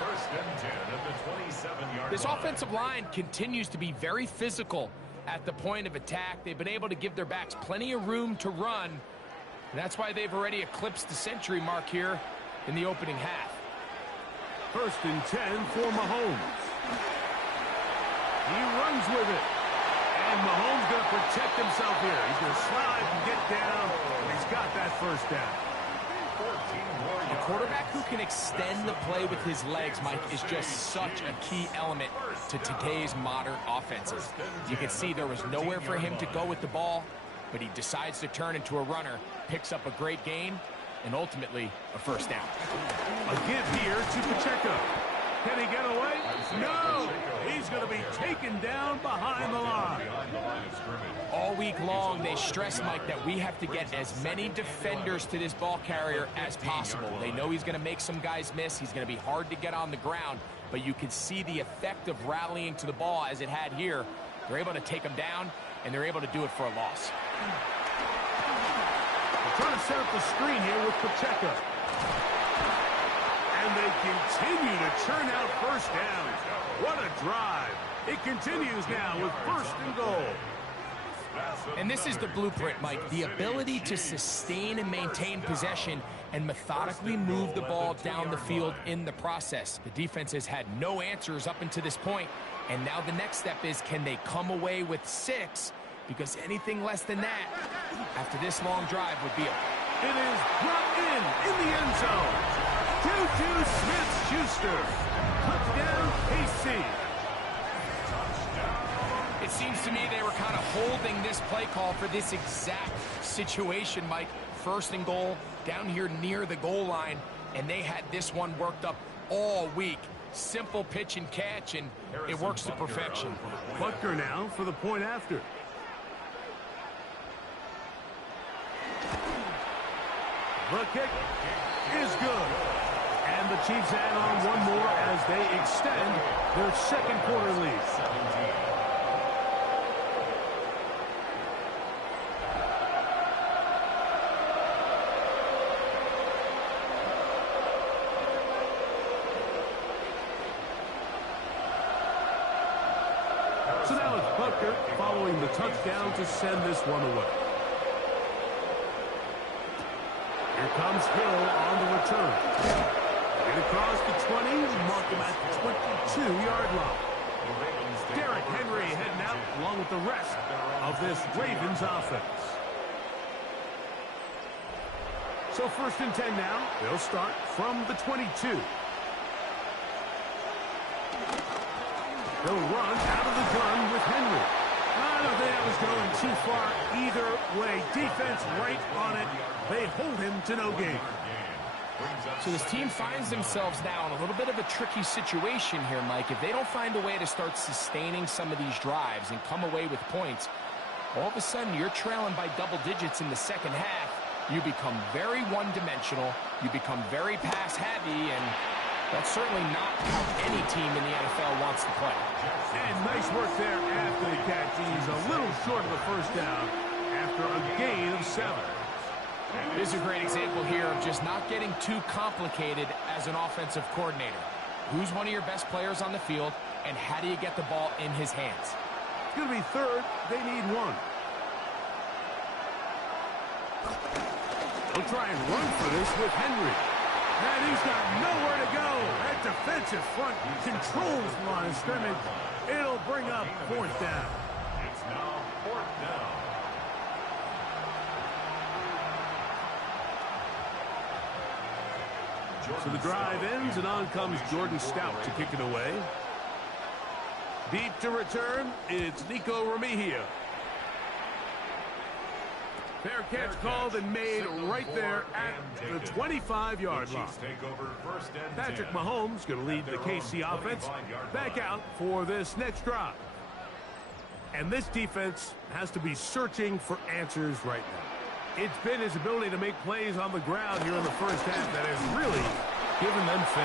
1st and 10 at the 27-yard line. This offensive line continues to be very physical at the point of attack. They've been able to give their backs plenty of room to run. And that's why they've already eclipsed the century mark here in the opening half. 1st and 10 for Mahomes. He runs with it. And Mahomes going to protect himself here. He's going to slide and get down. And he's got that 1st down. A quarterback who can extend the play with his legs, Mike, is just such a key element to today's modern offenses. You can see there was nowhere for him to go with the ball, but he decides to turn into a runner, picks up a great gain, and ultimately a 1st down. A give here to Pacheco. Can he get away? No! He's going to be taken down behind the line. All week long, they stress, Mike, that we have to get as many defenders to this ball carrier as possible. They know he's going to make some guys miss. He's going to be hard to get on the ground, but you can see the effect of rallying to the ball as it had here. They're able to take him down, and they're able to do it for a loss. They're trying to set up the screen here with Pacheco. And they continue to churn out 1st downs. What a drive. It continues now with 1st and goal. And this is the blueprint, Mike. The ability to sustain and maintain possession and methodically move the ball down the field in the process. The defense has had no answers up until this point, and now the next step is, can they come away with 6? Because anything less than that, after this long drive, would be a... It is brought in the end zone. Juju Smith-Schuster. Touchdown, KC. It seems to me they were kind of holding this play call for this exact situation, Mike. 1st and goal, down here near the goal line, and they had this one worked up all week. Simple pitch and catch, and it works to perfection. Butker now for the point after. The kick is good. And the Chiefs add on one more as they extend their 2nd quarter lead. So now it's Butker following the touchdown to send this one away. Here comes Hill on the return. Get across the 20, mark him at the 22-yard line. Derrick Henry heading out along with the rest of this Ravens offense. So 1st and 10 now. They'll start from the 22. They'll run out of the gun with Henry. I don't think that was going too far either way. Defense right on it. They hold him to no gain. So this team finds themselves now in a little bit of a tricky situation here, Mike. If they don't find a way to start sustaining some of these drives and come away with points, all of a sudden you're trailing by double digits in the 2nd half. You become very one-dimensional. You become very pass-heavy, and that's certainly not how any team in the NFL wants to play. And nice work there after the catch. He's a little short of the 1st down after a gain of 7. This is a great example here of just not getting too complicated as an offensive coordinator. Who's one of your best players on the field, and how do you get the ball in his hands? It's going to be 3rd. They need 1. They'll try and run for this with Henry. And he's got nowhere to go. That defensive front controls the line of scrimmage. It'll bring up 4th down. It's now 4th down. So the drive ends, and on comes Jordan Stout to kick it away. Deep to return, it's Nico Remigio. Fair catch called and made right there at the 25-yard line. Patrick Mahomes going to lead the KC offense back out for this next drive. And this defense has to be searching for answers right now. It's been his ability to make plays on the ground here in the 1st half that has really given them